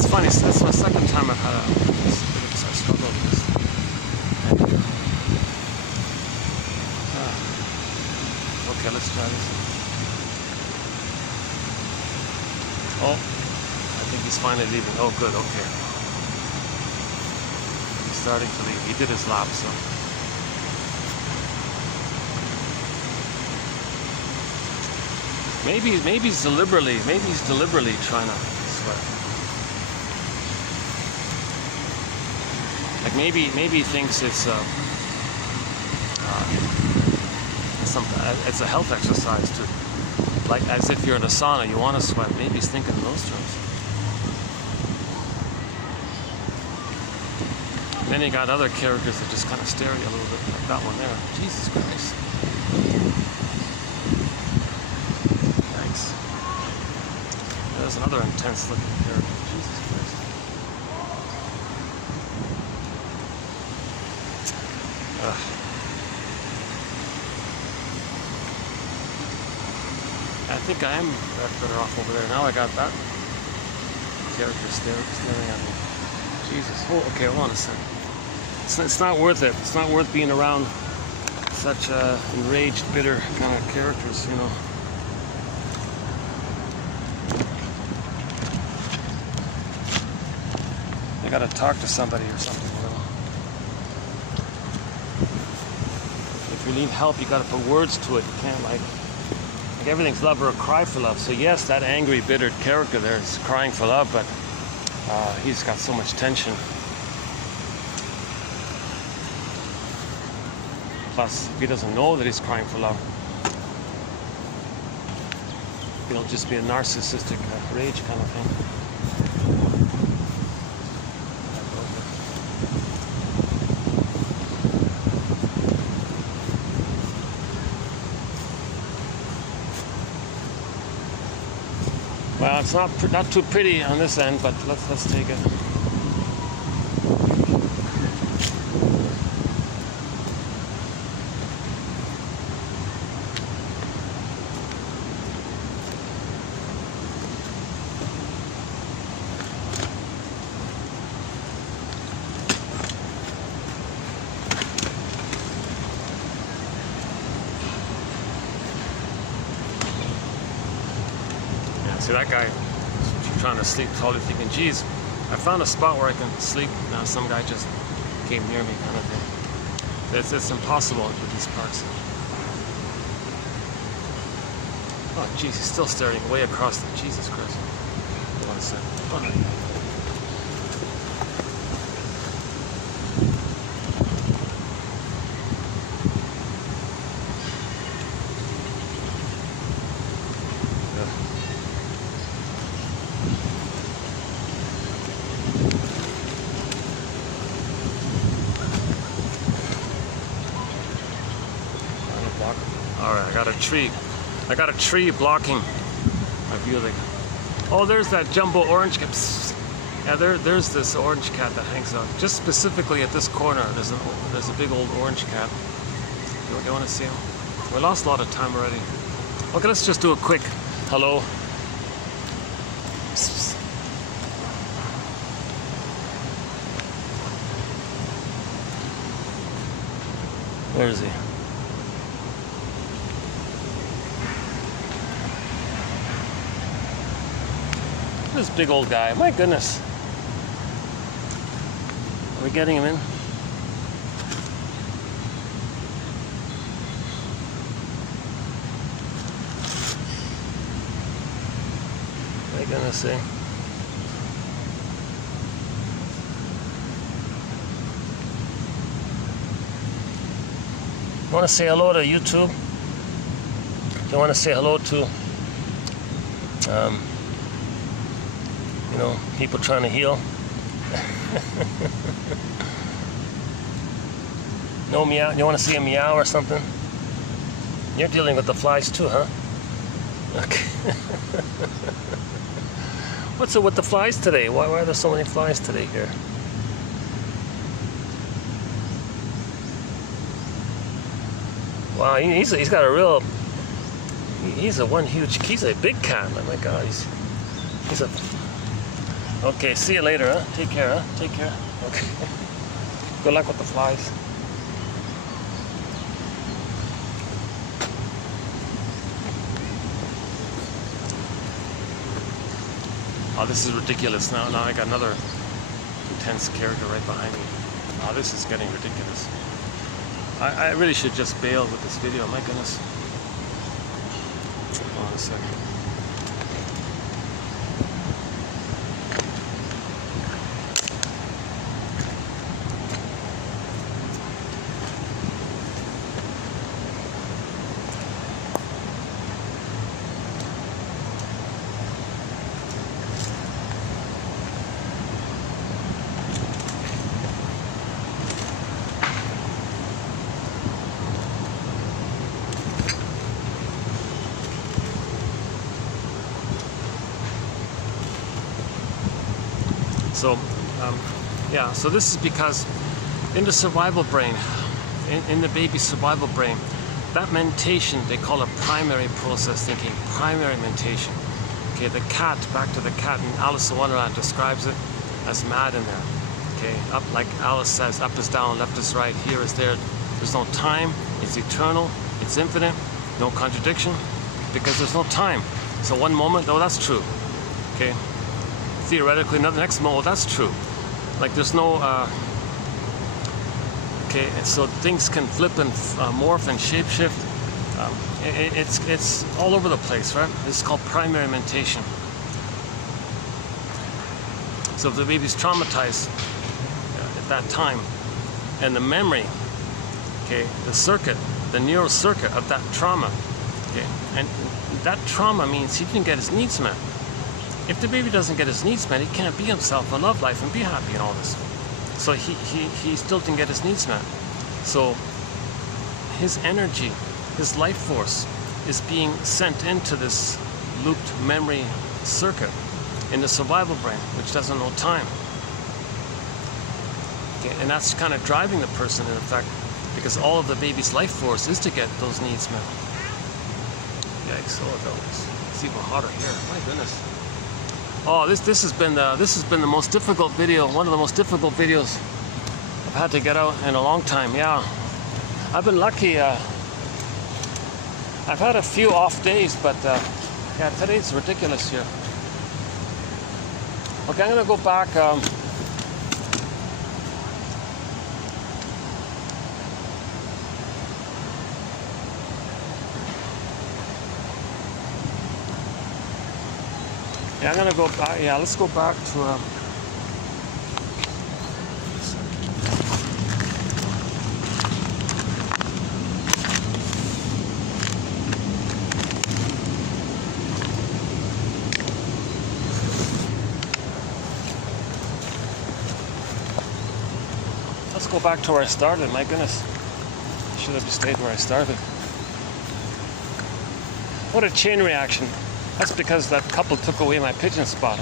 Funny, that's my second time I've had a bit of a struggle with this. Okay, let's try this. Oh, I think he's finally leaving. Oh, good, okay. He's starting to leave. He did his lap, so. Maybe he's deliberately trying to sweat. Like maybe he thinks it's a health exercise too. Like as if you're in a sauna, you want to sweat. Maybe he's thinking in those terms. And then you got other characters that just kind of stare at you a little bit, like that one there. Jesus Christ. Thanks. There's another intense looking character. Jesus Christ. think I am better off over there. Now I got that character staring at me. Jesus. Oh, okay, hold on a second. It's not worth it. It's not worth being around such enraged, bitter kind of characters, you know. I gotta talk to somebody or something, you know. If you need help, you gotta put words to it. You can't like everything's love or a cry for love. So yes, that angry, bitter character there is crying for love, but he's got so much tension. Plus, if he doesn't know that he's crying for love, it'll just be a narcissistic rage kind of thing. Well, it's not too pretty on this end, but let's take it. See that guy trying to sleep, totally thinking, geez, I found a spot where I can sleep. Now some guy just came near me kind of thing. It's impossible with these parks. Oh geez, he's still staring way across the, Jesus Christ. Hold on a second. Oh. Alright, I got a tree blocking my view of the... Oh, there's that jumbo orange cat. Yeah, there's this orange cat that hangs out. Just specifically at this corner, there's a big old orange cat. Do you want to see him? We lost a lot of time already. Okay, let's just do a quick hello. Where is he? This big old guy, my goodness. Are we getting him in? My goodness, eh? You want to say hello to YouTube? You want to say hello to you know, people trying to heal? No meow? You want to see a meow or something? You're dealing with the flies too, huh? Okay. What's it with the flies today? Why are there so many flies today here? Wow, he's got a real... He's a big cat. Oh my God, he's a... Okay, see you later, huh? Take care, huh? Take care. Okay. Good luck with the flies. Oh, this is ridiculous. Now I got another intense character right behind me. Oh, this is getting ridiculous. I really should just bail with this video. My goodness. Hold on a second. So, yeah, so this is because in the survival brain, in the baby's survival brain, That mentation, they call it primary process thinking, primary mentation. Okay, the cat, back to the cat in Alice in Wonderland, describes it as mad in there. Okay, up, like Alice says, up is down, left is right, here is there. There's no time, it's eternal, it's infinite, no contradiction, because there's no time. So one moment, oh, that's true. Okay, theoretically, the next moment, oh, that's true. Like there's no, okay, so things can flip and morph and shapeshift. It's all over the place, right? It's called primary mentation. So if the baby's traumatized at that time, and the memory, okay, the circuit, the neural circuit of that trauma, okay, and that trauma means he didn't get his needs met. If the baby doesn't get his needs met, he can't be himself and love life and be happy and all this. So he still didn't get his needs met. So his energy, his life force is being sent into this looped memory circuit in the survival brain, which doesn't know time. Okay, and that's kind of driving the person in effect, because all of the baby's life force is to get those needs met. Yikes! Oh, it's even hotter here. My goodness. Oh, this has been the most difficult video. One of the most difficult videos I've had to get out in a long time. Yeah, I've been lucky. I've had a few off days, but yeah, today's ridiculous here. Okay, I'm gonna go back. Yeah, I'm gonna go back. Yeah, let's go back to. Let's go back to where I started. My goodness, I should have just stayed where I started. What a chain reaction. That's because that couple took away my pigeon spot.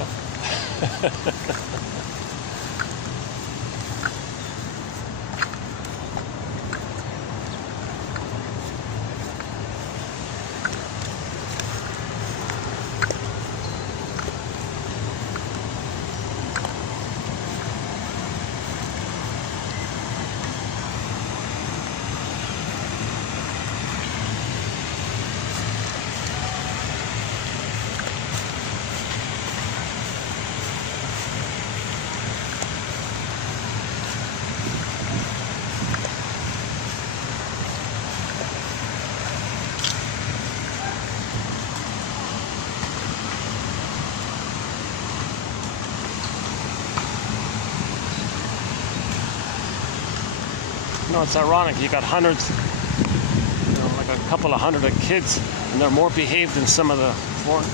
You know, it's ironic. You got hundreds, you know, like a couple of hundred of kids, and they're more behaved than some of the foreigners.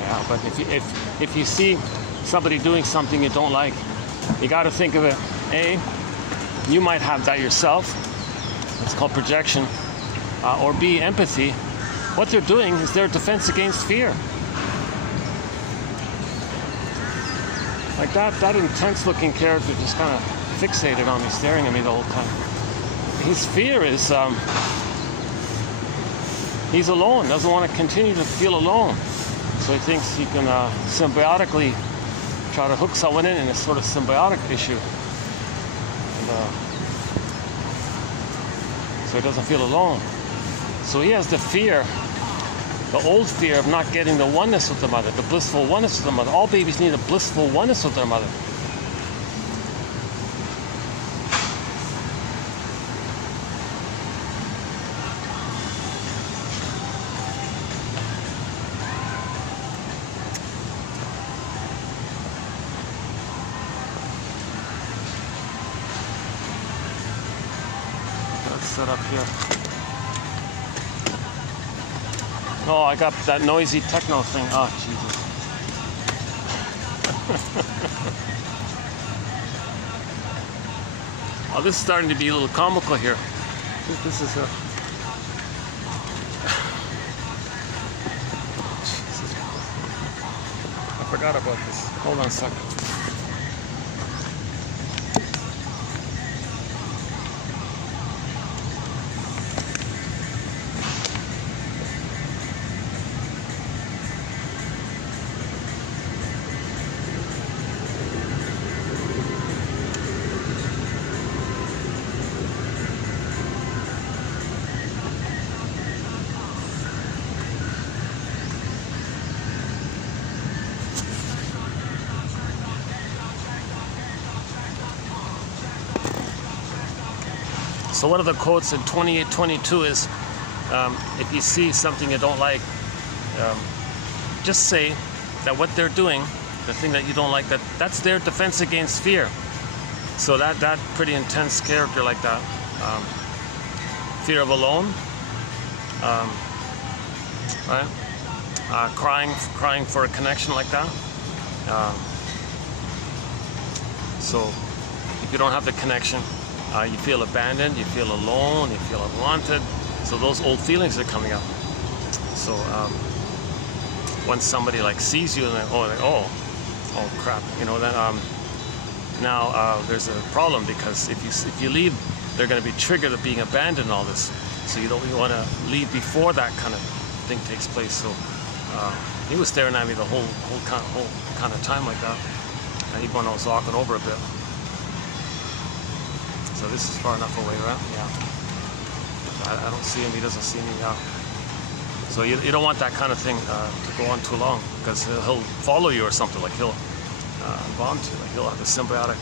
Yeah, but if you see somebody doing something you don't like, you got to think of it. A, you might have that yourself. It's called projection. Or B, empathy. What they're doing is their defense against fear. Like that intense-looking character just kind of fixated on me, staring at me the whole time. His fear is he's alone. Doesn't want to continue to feel alone. So he thinks he can symbiotically try to hook someone in a sort of symbiotic issue. So he doesn't feel alone. So he has the fear, the old fear of not getting the oneness with the mother, the blissful oneness with the mother. All babies need a blissful oneness with their mother. Set up here. Oh, I got that noisy techno thing. Oh, Jesus. Oh, this is starting to be a little comical here. This is a... Jesus. I forgot about this. Hold on a second. So one of the quotes in 28:22 is, if you see something you don't like, just say that what they're doing, the thing that you don't like, that's their defense against fear. So that pretty intense character like that, fear of alone, right? Crying for a connection like that. So if you don't have the connection, you feel abandoned, you feel alone, you feel unwanted. So those old feelings are coming up. So once somebody like sees you and like, oh crap, you know, then now there's a problem, because if you leave, they're going to be triggered of being abandoned and all this. So you want to leave before that kind of thing takes place. So he was staring at me the whole kind of time like that, and even when I was walking over a bit. So this is far enough away, right? Yeah. I don't see him. He doesn't see me. Yeah. So you don't want that kind of thing to go on too long, because he'll follow you or something. Like he'll bond to you. Like he'll have a symbiotic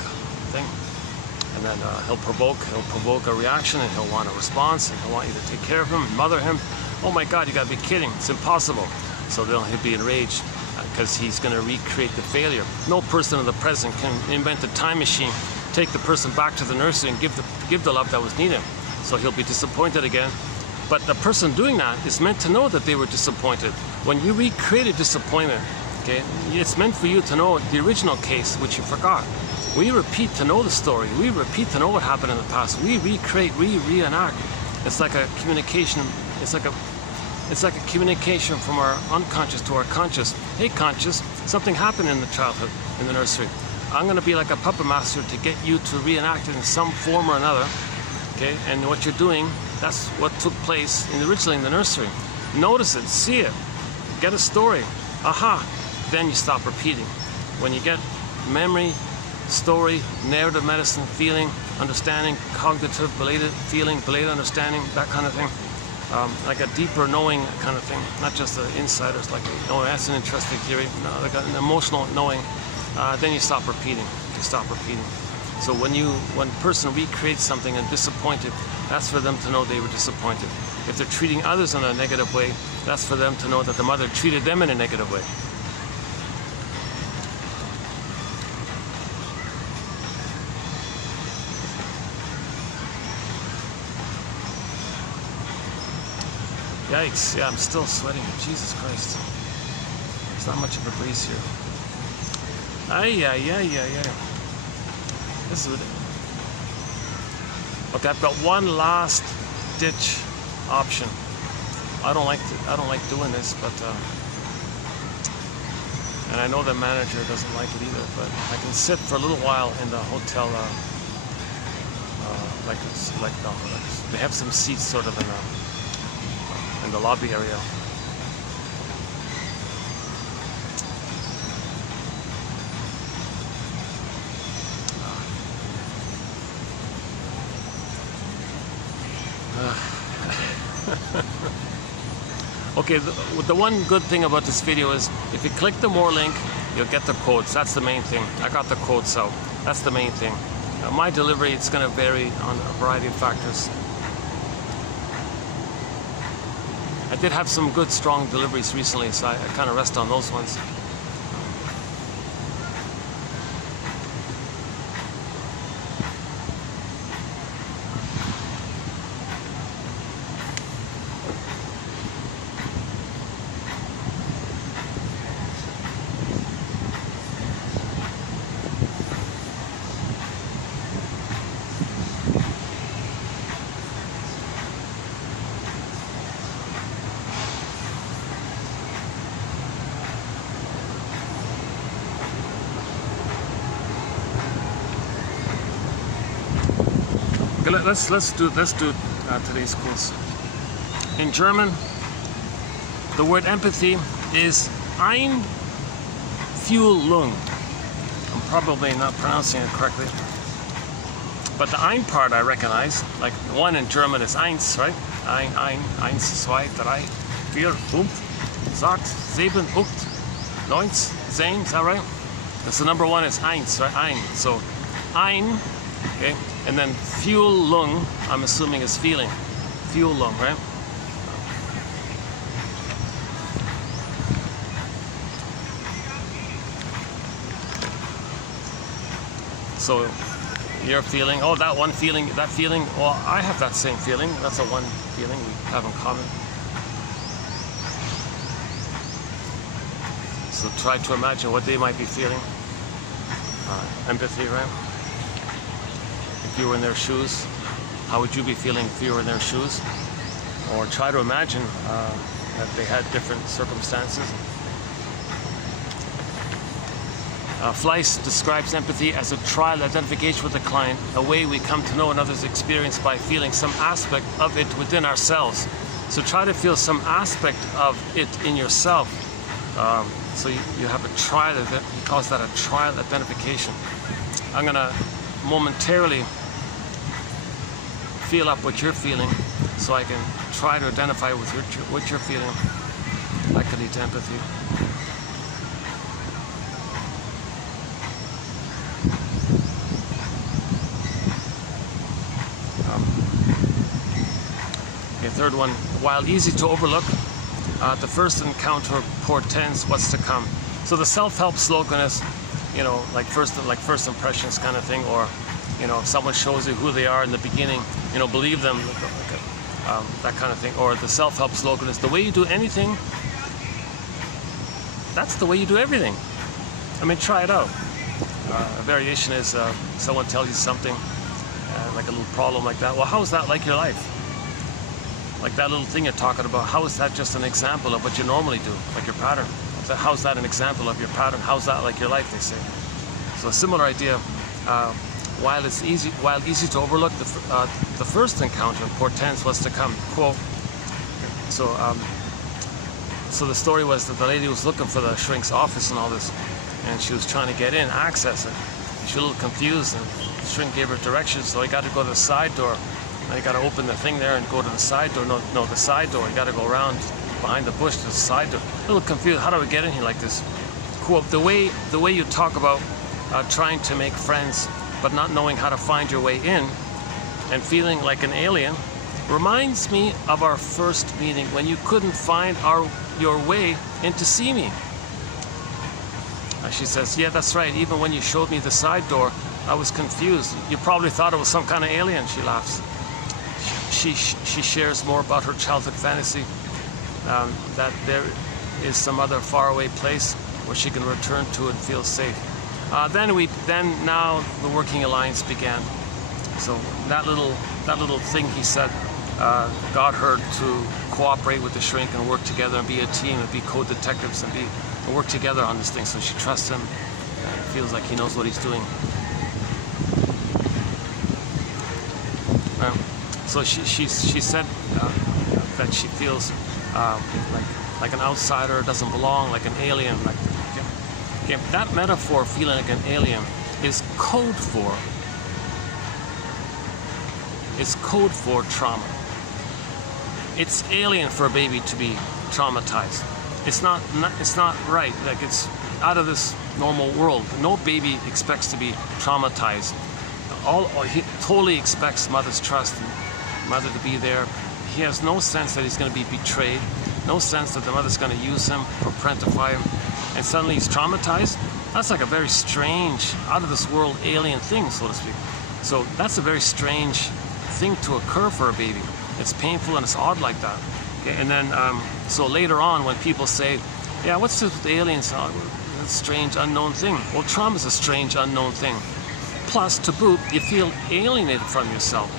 thing, and then he'll provoke a reaction, and he'll want a response, and he'll want you to take care of him, mother him. Oh my God, you gotta be kidding! It's impossible. So then he'll be enraged because he's going to recreate the failure. No person in the present can invent a time machine, take the person back to the nursery and give the love that was needed. So he'll be disappointed again. But the person doing that is meant to know that they were disappointed. When you recreate a disappointment, okay, it's meant for you to know the original case, which you forgot. We repeat to know the story. We repeat to know what happened in the past. We recreate, we reenact. It's like a communication. It's like a communication from our unconscious to our conscious. Hey, conscious, something happened in the childhood, in the nursery. I'm going to be like a puppet master to get you to reenact it in some form or another. Okay, and what you're doing, that's what took place originally in the nursery. Notice it, see it, get a story. Aha! Then you stop repeating. When you get memory, story, narrative medicine, feeling, understanding, cognitive, belated feeling, belated understanding, that kind of thing. Like a deeper knowing kind of thing, not just the insiders, like, oh, that's an interesting theory, no, like an emotional knowing, then you stop repeating, So when a person recreates something and disappointed, that's for them to know they were disappointed. If they're treating others in a negative way, that's for them to know that the mother treated them in a negative way. Yikes, yeah, I'm still sweating. Jesus Christ. There's not much of a breeze here. Ay. This is... Okay, I've got one last ditch option. I don't like doing this, but and I know the manager doesn't like it either, but I can sit for a little while in the hotel, they have some seats sort of in the lobby area. Okay, the one good thing about this video is if you click the more link, you'll get the quotes. That's the main thing. I got the quotes out. That's the main thing. My delivery, it's going to vary on a variety of factors. I did have some good, strong deliveries recently, so I kind of rest on those ones. Okay, let's do today's quiz. In German, the word empathy is einfuehlung. I'm probably not pronouncing it correctly, but the ein part I recognize. Like one in German is eins, right? Eins, zwei, drei, vier, fünf, sechs, sieben, acht, neun, zehn. Is that right? That's the number one is eins, right? Ein. So ein, okay, and then Fühlung, I'm assuming is feeling. Fühlung, right? So you're feeling, oh, that one feeling, that feeling, well, I have that same feeling. That's a one feeling we have in common. So try to imagine what they might be feeling. Empathy, right? If you were in their shoes, how would you be feeling if you were in their shoes? Or try to imagine that they had different circumstances. Fleiss describes empathy as a trial identification with the client, a way we come to know another's experience by feeling some aspect of it within ourselves. So try to feel some aspect of it in yourself. So you have a trial, he calls that a trial identification. I'm going to momentarily feel up what you're feeling so I can try to identify with what you're feeling. That could lead to empathy. Third one, while easy to overlook, the first encounter portends what's to come. So the self-help slogan is, you know, like first impressions kind of thing, or, you know, if someone shows you who they are in the beginning, you know, believe them, that kind of thing. Or the self-help slogan is, the way you do anything, that's the way you do everything. I mean, try it out. A variation is someone tells you something, like a little problem like that. Well, how is that like your life? Like that little thing you're talking about, how is that just an example of what you normally do, like your pattern? So how's that an example of your pattern? How's that like your life, they say. So a similar idea, while easy to overlook, the first encounter portends what's to come. Quote, so the story was that the lady was looking for the shrink's office and all this, and she was trying to get in, access it. She was a little confused, and the shrink gave her directions, so he got to go to the side door. Now you got to open the thing there and go to the side door. No, the side door. You got to go around behind the bush to the side door. A little confused. How do we get in here like this? Quote, the way you talk about trying to make friends but not knowing how to find your way in and feeling like an alien reminds me of our first meeting when you couldn't find your way in to see me. She says, yeah, that's right. Even when you showed me the side door, I was confused. You probably thought it was some kind of alien. She laughs. She shares more about her childhood fantasy, that there is some other faraway place where she can return to and feel safe. Now the working alliance began. So that little thing he said got her to cooperate with the shrink and work together and be a team and be co-detectives and work together on this thing. So she trusts him and feels like he knows what he's doing. So she said that she feels like an outsider, doesn't belong, like an alien. Okay. That metaphor, feeling like an alien, is code for trauma. It's alien for a baby to be traumatized. It's not right. Like, it's out of this normal world. No baby expects to be traumatized. He totally expects mother's trust and mother to be there. He has no sense that he's going to be betrayed, no sense that the mother's going to use him or parentify him, and suddenly he's traumatized. That's like a very strange, out of this world alien thing, so to speak. So that's a very strange thing to occur for a baby. It's painful and it's odd like that. Okay, and then so later on, when people say, yeah, what's this with aliens? Oh, that's a strange unknown thing. Well, trauma is a strange unknown thing. Plus, to boot, you feel alienated from yourself.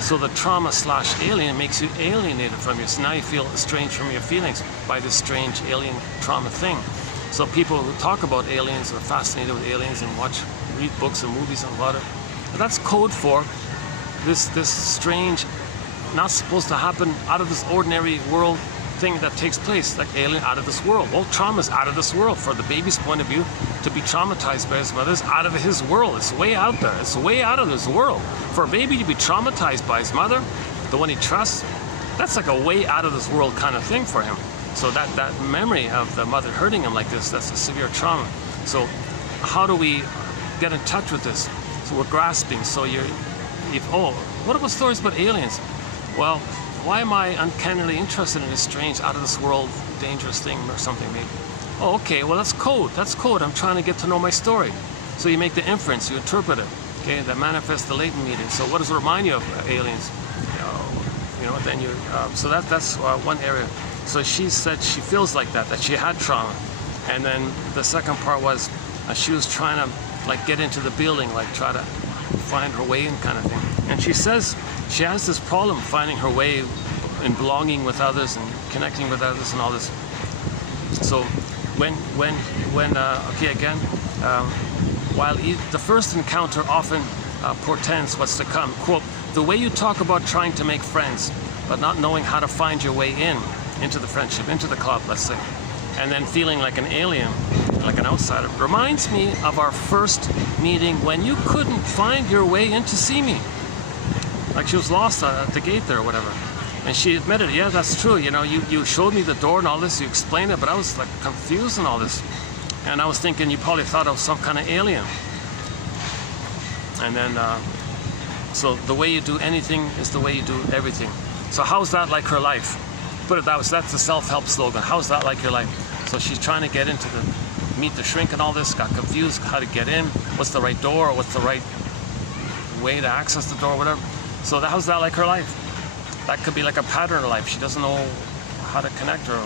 So the trauma/alien makes you alienated from yourself. Now you feel estranged from your feelings by this strange alien trauma thing. So people who talk about aliens are fascinated with aliens and read books and movies about it. But that's code for this strange, not supposed to happen, out of this ordinary world thing that takes place, like alien, out of this world. Well, trauma is out of this world. For the baby's point of view, to be traumatized by his mother is out of his world. It's way out there. It's way out of this world. For a baby to be traumatized by his mother, the one he trusts, that's like a way out of this world kind of thing for him. So that memory of the mother hurting him like this, that's a severe trauma. So how do we get in touch with this? So we're grasping. So oh, what about stories about aliens? Well, why am I uncannily interested in this strange, out of this world, dangerous thing or something maybe? Oh, okay, well that's code. That's code. I'm trying to get to know my story. So you make the inference, you interpret it. Okay, that manifests the latent meaning. So what does it remind you of aliens? Then you. So that's one area. So she said she feels like that she had trauma, and then the second part was she was trying to like get into the building, like try to find her way in kind of thing. And she says she has this problem finding her way in belonging with others and connecting with others and all this. So while the first encounter often portends what's to come, quote, the way you talk about trying to make friends, but not knowing how to find your way into the friendship, into the club, let's say, and then feeling like an alien, like an outsider, reminds me of our first meeting when you couldn't find your way in to see me. Like she was lost at the gate there or whatever. And she admitted, yeah, that's true. You showed me the door and all this, you explained it, but I was like confused and all this. And I was thinking you probably thought I was some kind of alien. And then, so the way you do anything is the way you do everything. So how's that like her life? Put it that way, so that's the self-help slogan. How's that like your life? So she's trying to get into meet the shrink and all this, got confused how to get in, what's the right door, or what's the right way to access the door, whatever. So how's that like her life? That could be like a pattern of life. She doesn't know how to connect, or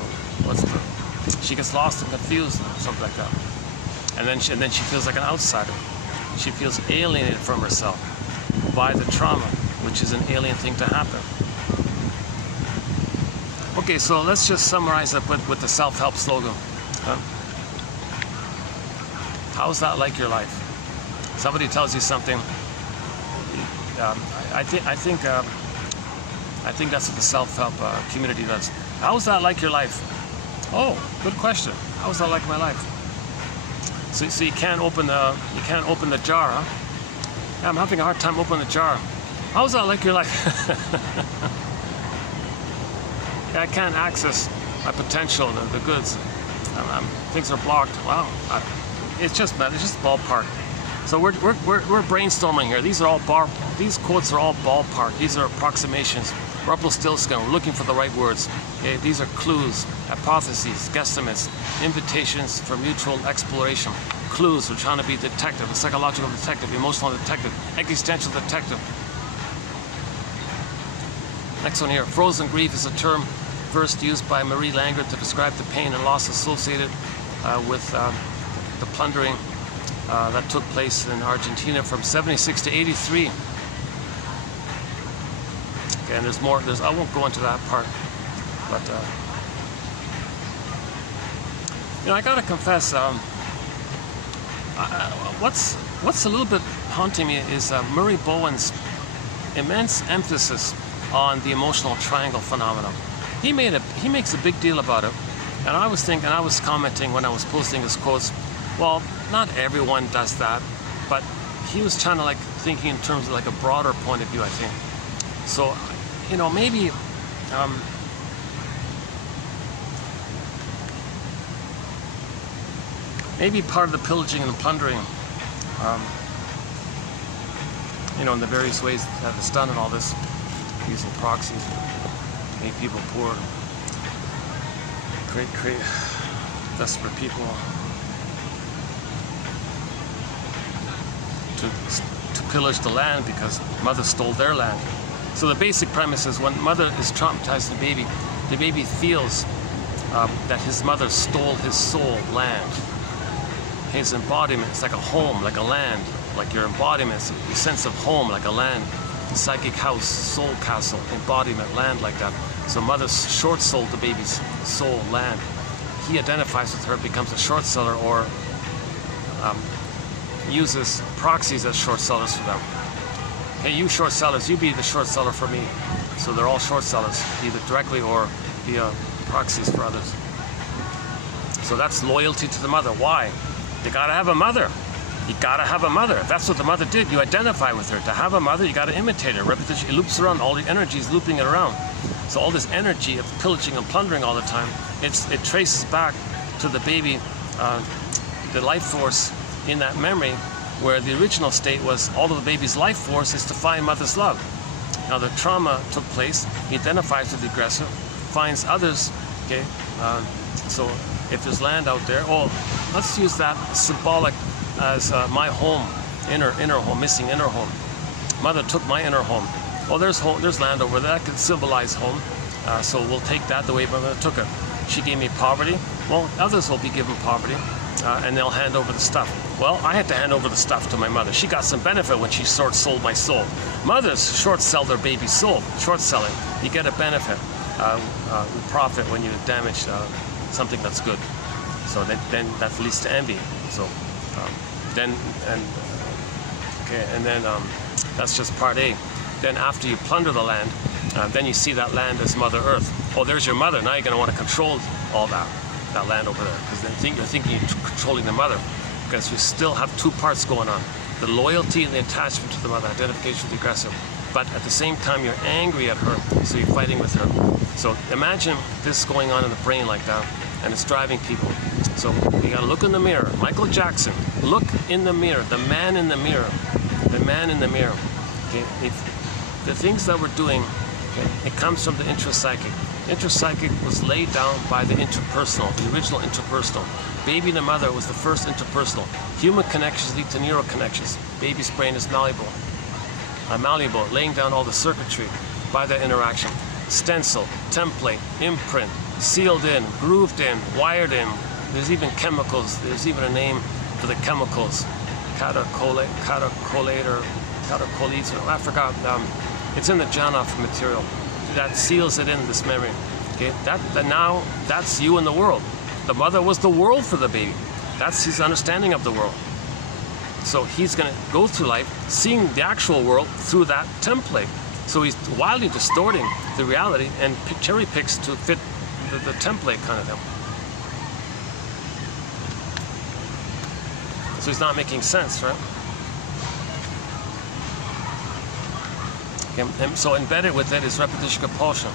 she gets lost and confused, or something like that. And then she feels like an outsider. She feels alienated from herself by the trauma, which is an alien thing to happen. Okay, so let's just summarize it with the self-help slogan. How's that like your life? Somebody tells you something. I think that's what the self-help community does. How's that like your life? Oh, good question. How's that like my life? So you can't open the jar, huh? Yeah, I'm having a hard time opening the jar. How's that like your life? Yeah, I can't access my potential, the goods. Things are blocked. Wow, it's just ballpark. So we're brainstorming here. These quotes are all ballpark. These are approximations. We're up still skin. We're looking for the right words. Okay, these are clues, hypotheses, guesstimates, invitations for mutual exploration. Clues. We're trying to be detective, a psychological detective, emotional detective, existential detective. Next one here. Frozen grief is a term first used by Marie Langer to describe the pain and loss associated with the plundering that took place in Argentina from 76 to 83. Okay, and there's more. I won't go into that part, but I gotta confess. What's a little bit haunting me is Murray Bowen's immense emphasis on the emotional triangle phenomenon. He makes a big deal about it, and I was commenting when I was posting his quotes. Well, not everyone does that, but he was trying to like thinking in terms of like a broader point of view, I think. So, maybe maybe part of the pillaging and the plundering, in the various ways that it's done and all this, using proxies, make people poor, create desperate people to pillage the land because mother stole their land. So the basic premise is when mother is traumatized the baby feels that his mother stole his soul, land. His embodiment, it's like a home, like a land, like your embodiment, your sense of home, like a land, psychic house, soul castle, embodiment, land like that. So mother short-sold the baby's soul, land. He identifies with her, becomes a short seller, or uses proxies as short sellers for them. Hey, you short sellers, you be the short seller for me. So they're all short sellers, either directly or via proxies for others. So that's loyalty to the mother. Why? You gotta have a mother. You gotta have a mother. That's what the mother did. You identify with her. To have a mother, you gotta imitate her. Repetition, it loops around. All the energy is looping it around. So all this energy of pillaging and plundering all the time, it traces back to the baby, the life force in that memory, where the original state was all of the baby's life force is to find mother's love. Now the trauma took place. He identifies with the aggressor, finds others. Okay, so if there's land out there, oh, let's use that symbolic as my home, inner home, missing inner home. Mother took my inner home. Well, there's land over there that could symbolize home. So we'll take that the way my mother took it. She gave me poverty. Well, others will be given poverty, and they'll hand over the stuff. Well, I had to hand over the stuff to my mother. She got some benefit when she short sold my soul. Mothers short sell their baby's soul. Short selling, you get a benefit. You profit when you damage something that's good. So then that leads to envy. So then that's just part A. Then after you plunder the land, then you see that land as Mother Earth. Oh, there's your mother. Now you're going to want to control all that land over there, because then you're thinking you're controlling the mother, because you still have two parts going on: the loyalty and the attachment to the mother, identification with the aggressor. But at the same time, you're angry at her, so you're fighting with her. So imagine this going on in the brain like that, and it's driving people. So you got to look in the mirror. Michael Jackson, look in the mirror. The man in the mirror. The man in the mirror. Okay, the things that we're doing, okay, it comes from the intrapsychic. Intrapsychic was laid down by the interpersonal, the original interpersonal. Baby and the mother was the first interpersonal. Human connections lead to neural connections. Baby's brain is malleable, laying down all the circuitry by that interaction. Stencil, template, imprint, sealed in, grooved in, wired in. There's even chemicals. There's even a name for the chemicals. Catacolate, I forgot. It's in the Janov material. That seals it in, this memory. Okay, now that's you in the world. The mother was the world for the baby. That's his understanding of the world. So he's going to go through life seeing the actual world through that template. So he's wildly distorting the reality and cherry picks to fit the template kind of thing. So he's not making sense, right? And so embedded with it is repetition compulsion.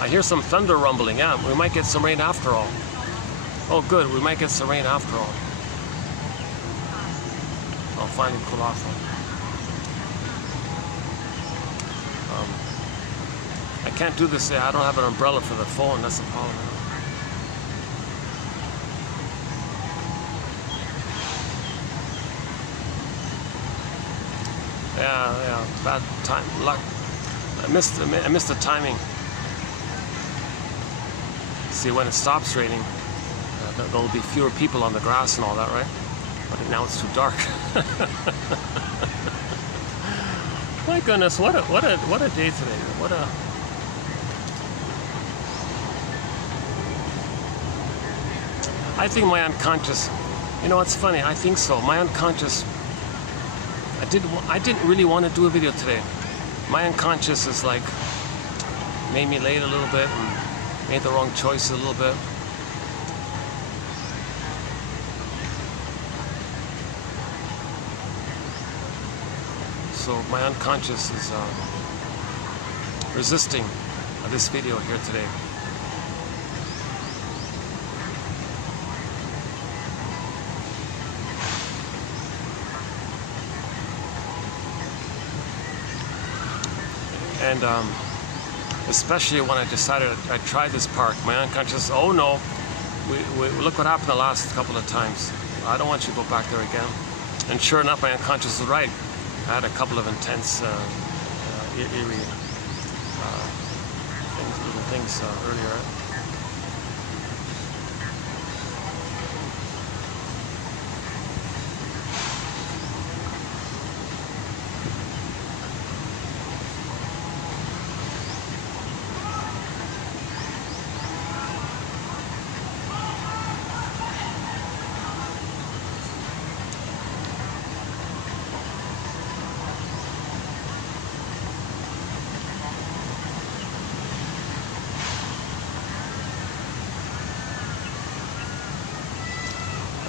I hear some thunder rumbling. Yeah, we might get some rain after all. Oh good, we might get some rain after all. I'll finally cool off. I can't do this. I don't have an umbrella for the phone. That's the problem. Yeah, bad time, luck. I missed the timing. See, when it stops raining, there'll be fewer people on the grass and all that, right? But now it's too dark. My goodness, what a day today. I think my unconscious, you know, it's funny, I think so. My unconscious, I didn't really want to do a video today. My unconscious is like, made me late a little bit and made the wrong choice a little bit. So my unconscious is resisting this video here today. And especially when I decided I tried this park, my unconscious, oh no, we look what happened the last couple of times. I don't want you to go back there again. And sure enough, my unconscious was right. I had a couple of intense, eerie little things earlier.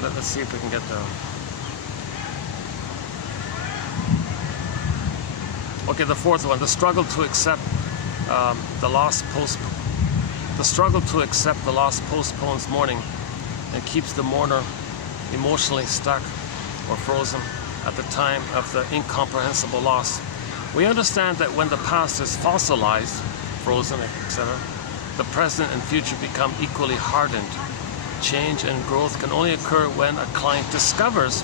let's see if we can get the... Okay, the fourth one, the struggle to accept the loss postpones mourning and keeps the mourner emotionally stuck or frozen at the time of the incomprehensible loss. We understand that when the past is fossilized, frozen, etc., the present and future become equally hardened. Change and growth can only occur when a client discovers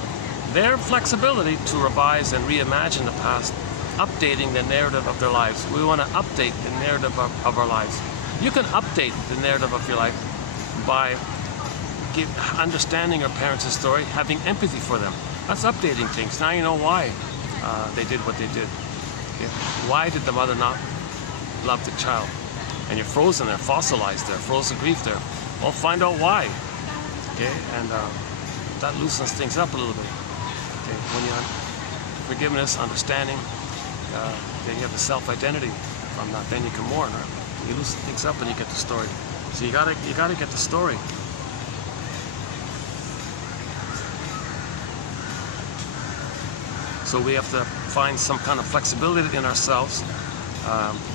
their flexibility to revise and reimagine the past, updating the narrative of their lives. We want to update the narrative of our lives. You can update the narrative of your life by understanding your parents' story, having empathy for them. That's updating things. Now you know why they did what they did. Okay? Why did the mother not love the child? And you're frozen there, fossilized there, frozen grief there. Well, find out why. Okay, and that loosens things up a little bit. Okay, when you have forgiveness, understanding, then you have the self-identity from that. Then you can mourn. Right? You loosen things up and you get the story. So you gotta get the story. So we have to find some kind of flexibility in ourselves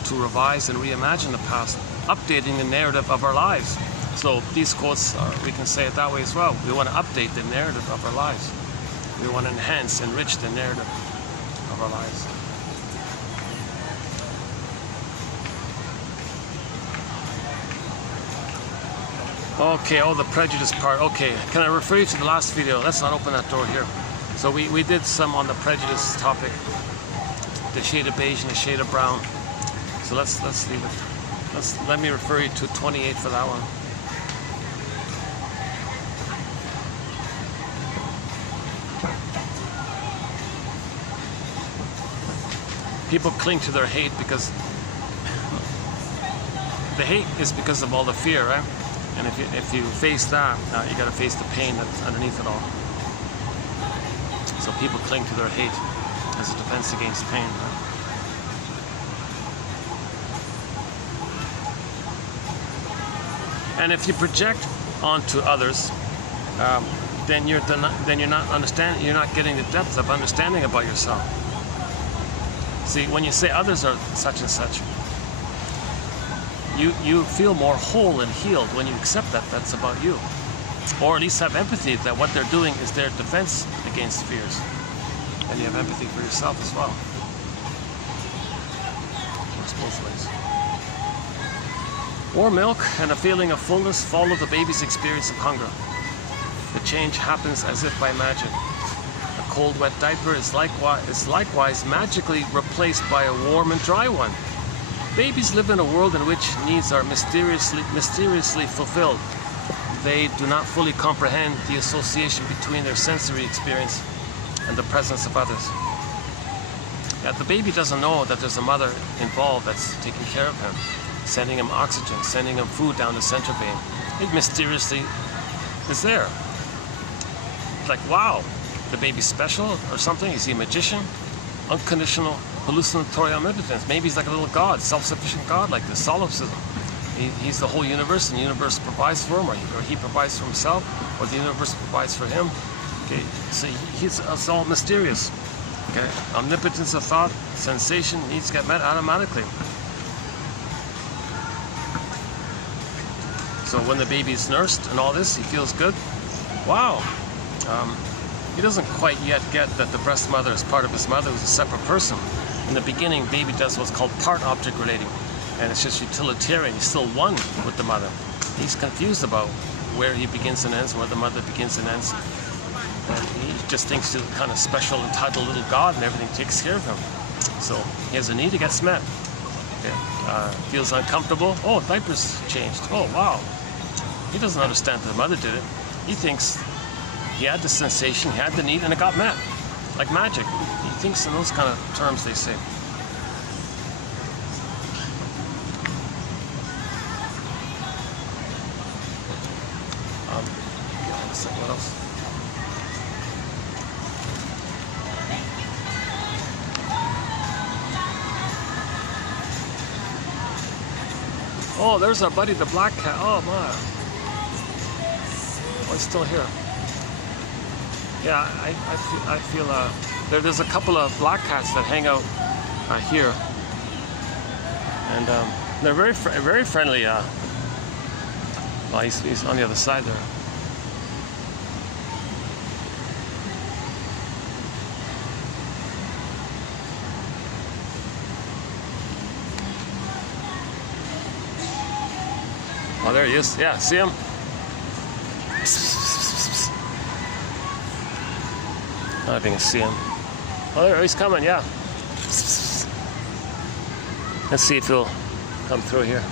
to revise and reimagine the past, updating the narrative of our lives. So these quotes, we can say it that way as well. We want to update the narrative of our lives. We want to enhance, enrich the narrative of our lives. Okay, oh, the prejudice part. Okay, can I refer you to the last video? Let's not open that door here. So we did some on the prejudice topic, the shade of beige and the shade of brown. So let's leave it. Let me refer you to 28 for that one. People cling to their hate because the hate is because of all the fear, right? And if you face that, you got to face the pain that's underneath it all. So people cling to their hate as a defense against pain. Right? And if you project onto others, then you're not understanding. You're not getting the depth of understanding about yourself. See, when you say others are such and such, you feel more whole and healed when you accept that that's about you. Or at least have empathy that what they're doing is their defense against fears. And you have empathy for yourself as well. Works both ways. Warm milk and a feeling of fullness follow the baby's experience of hunger. The change happens as if by magic. A cold, wet diaper is likewise magically replaced by a warm and dry one. Babies live in a world in which needs are mysteriously fulfilled. They do not fully comprehend the association between their sensory experience and the presence of others. Yeah, the baby doesn't know that there's a mother involved that's taking care of him, sending him oxygen, sending him food down the center vein. It mysteriously is there. Like, wow, the baby's special or something? Is he a magician? Unconditional hallucinatory omnipotence. Maybe he's like a little god, self-sufficient god like this, solipsism. He's the whole universe, and the universe provides for him, or he provides for himself, or the universe provides for him. Okay, so it's all mysterious. Okay, omnipotence of thought, sensation, needs get met automatically. So when the baby's nursed and all this, he feels good. Wow. He doesn't quite yet get that the breast mother is part of his mother, who's a separate person. In the beginning, baby does what's called part-object relating, and it's just utilitarian. He's still one with the mother. He's confused about where he begins and ends, where the mother begins and ends. And he just thinks he's a kind of special, entitled little god, and everything takes care of him. So he has a need, it gets met. Okay. Feels uncomfortable. Oh, diapers changed. Oh, wow. He doesn't understand that the mother did it. He thinks he had the sensation, he had the need, and it got met. Like magic. He thinks in those kind of terms, they say. What else? Oh, there's our buddy, the black cat. Oh, my. Oh, he's still here. Yeah, I feel there's a couple of black cats that hang out here, and they're very friendly. Well, he's on the other side there. Oh, there he is. Yeah, see him? I don't know if you can see him. Oh, there he's coming. Yeah. Let's see if he'll come through here.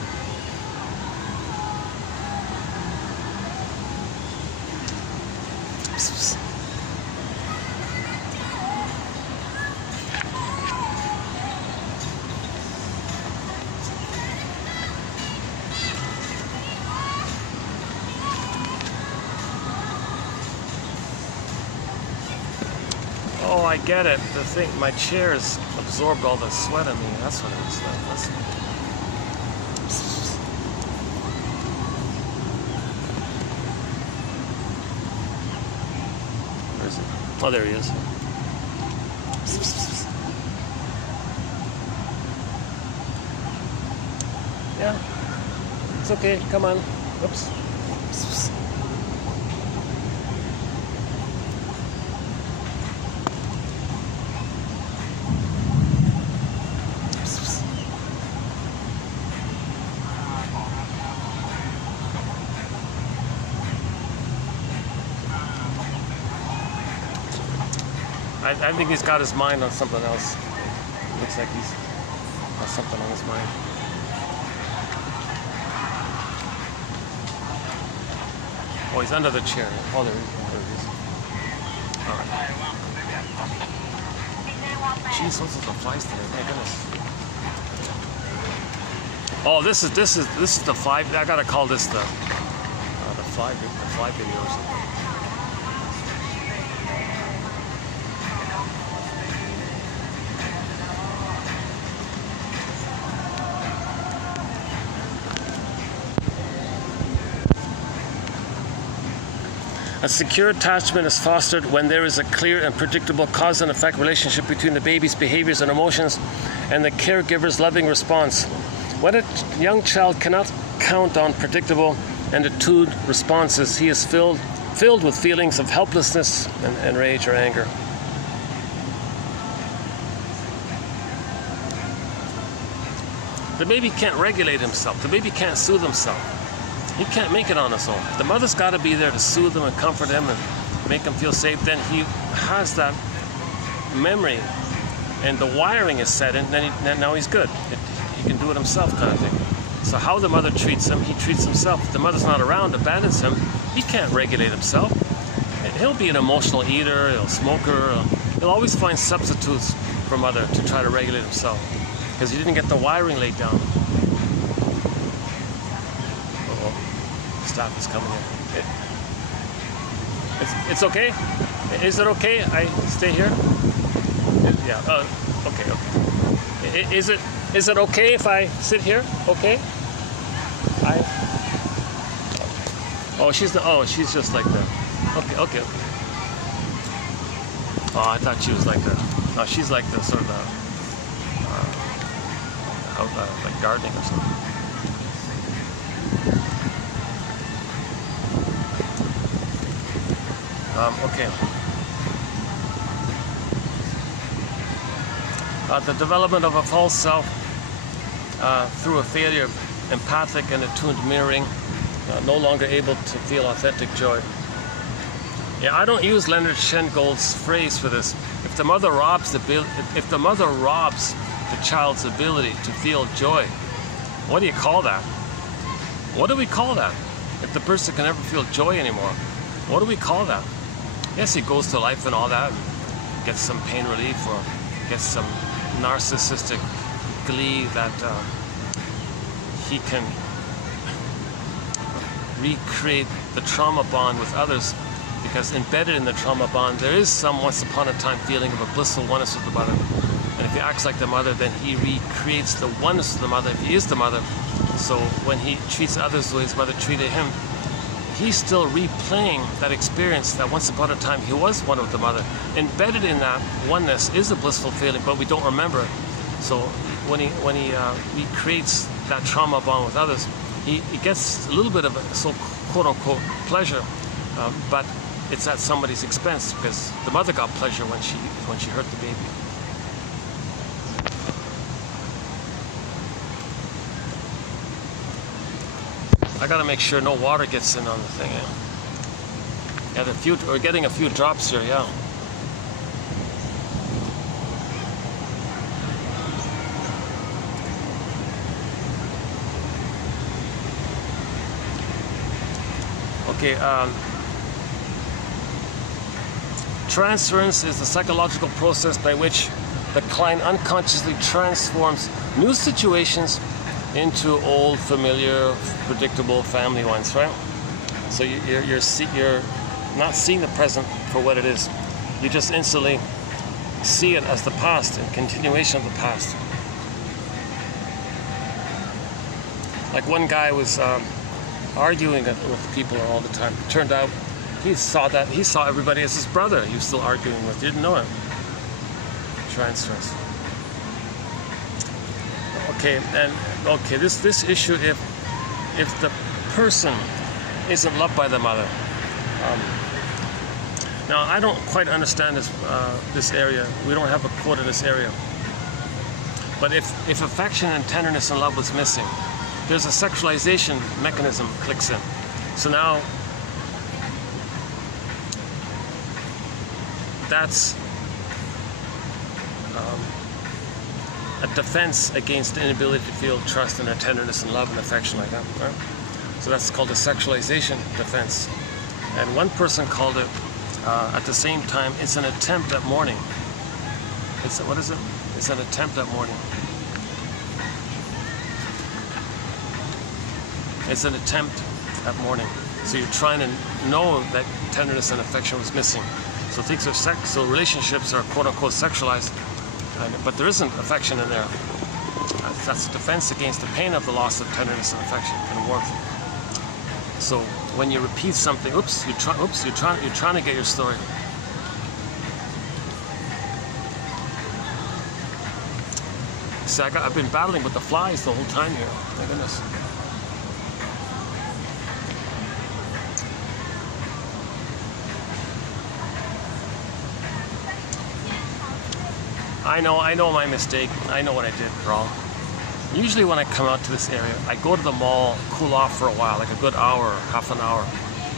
Oh, I get it. The thing, my chair's absorbed all the sweat in me. That's what it was. Where is it? Oh, there he is. Yeah, it's okay. Come on. Oops. I think he's got his mind on something else. Looks like he's got something on his mind. Oh, he's under the chair. Oh, there he is. All right. Jeez, those are the flies today. My goodness. Oh, this is the fly. I gotta call this the fly video or something. A secure attachment is fostered when there is a clear and predictable cause and effect relationship between the baby's behaviors and emotions and the caregiver's loving response. When a young child cannot count on predictable and attuned responses, he is filled with feelings of helplessness and rage or anger. The baby can't regulate himself. The baby can't soothe himself. He can't make it on his own. The mother's got to be there to soothe him and comfort him and make him feel safe. Then he has that memory and the wiring is set in, then now he's good. He can do it himself kind of thing. So how the mother treats him, he treats himself. If the mother's not around, abandons him, he can't regulate himself. He'll be an emotional eater, he'll smoker, he'll always find substitutes for mother to try to regulate himself because he didn't get the wiring laid down. Staff is coming in. It's okay? Is it okay I stay here? Yeah, okay. Is it okay if I sit here? Okay? She's just like that. Okay. Oh, I thought she was like the, no, she's like the sort of like gardening or something. Okay. The development of a false self through a failure of empathic and attuned mirroring, no longer able to feel authentic joy. Yeah, I don't use Leonard Shengold's phrase for this. If the mother robs the child's ability to feel joy, what do you call that? What do we call that? If the person can never feel joy anymore, what do we call that? Yes, he goes to life and all that, gets some pain relief or gets some narcissistic glee that he can recreate the trauma bond with others, because embedded in the trauma bond there is some once upon a time feeling of a blissful oneness with the mother. And if he acts like the mother, then he recreates the oneness of the mother if he is the mother. So when he treats others the way his mother treated him, he's still replaying that experience that once upon a time he was one with the mother. Embedded in that oneness is a blissful feeling, but we don't remember it. So when he recreates that trauma bond with others, he gets a little bit of a quote-unquote pleasure, but it's at somebody's expense, because the mother got pleasure when she hurt the baby. I gotta make sure no water gets in on the thing. Yeah, we're getting a few drops here. Yeah. Okay. Transference is the psychological process by which the client unconsciously transforms new situations into old, familiar, predictable family ones, right? So you're not seeing the present for what it is. You just instantly see it as the past and continuation of the past. Like one guy was arguing with people all the time. It turned out he saw everybody as his brother he was still arguing with. He didn't know it. Transference. Okay, this issue, if the person isn't loved by the mother. Now I don't quite understand this area. We don't have a quote in this area. But if affection and tenderness and love was missing, there's a sexualization mechanism clicks in. So now that's a defense against the inability to feel trust and tenderness and love and affection like that, right? So that's called a sexualization defense. And one person called it, at the same time, it's an attempt at mourning. What is it? It's an attempt at mourning. It's an attempt at mourning. So you're trying to know that tenderness and affection was missing. So things are so relationships are quote-unquote sexualized. But there isn't affection in there. That's a defense against the pain of the loss of tenderness and affection and warmth. So when you repeat something, you're trying to get your story. See, I've been battling with the flies the whole time here. My goodness. I know my mistake. I know what I did wrong. Usually when I come out to this area, I go to the mall, cool off for a while, like a good hour, half an hour,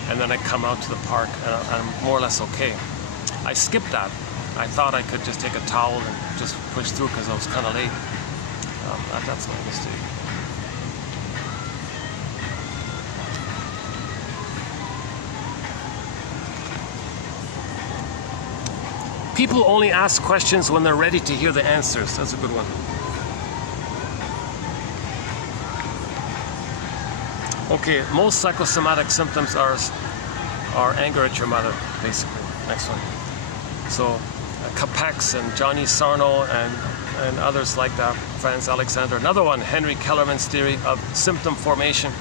and then I come out to the park and I'm more or less okay. I skipped that. I thought I could just take a towel and just push through because I was kind of late. That's my mistake. People only ask questions when they're ready to hear the answers. That's a good one. Okay, most psychosomatic symptoms are anger at your mother, basically. Next one. So, Capex and Johnny Sarno and others like that, Franz Alexander. Another one, Henry Kellerman's theory of symptom formation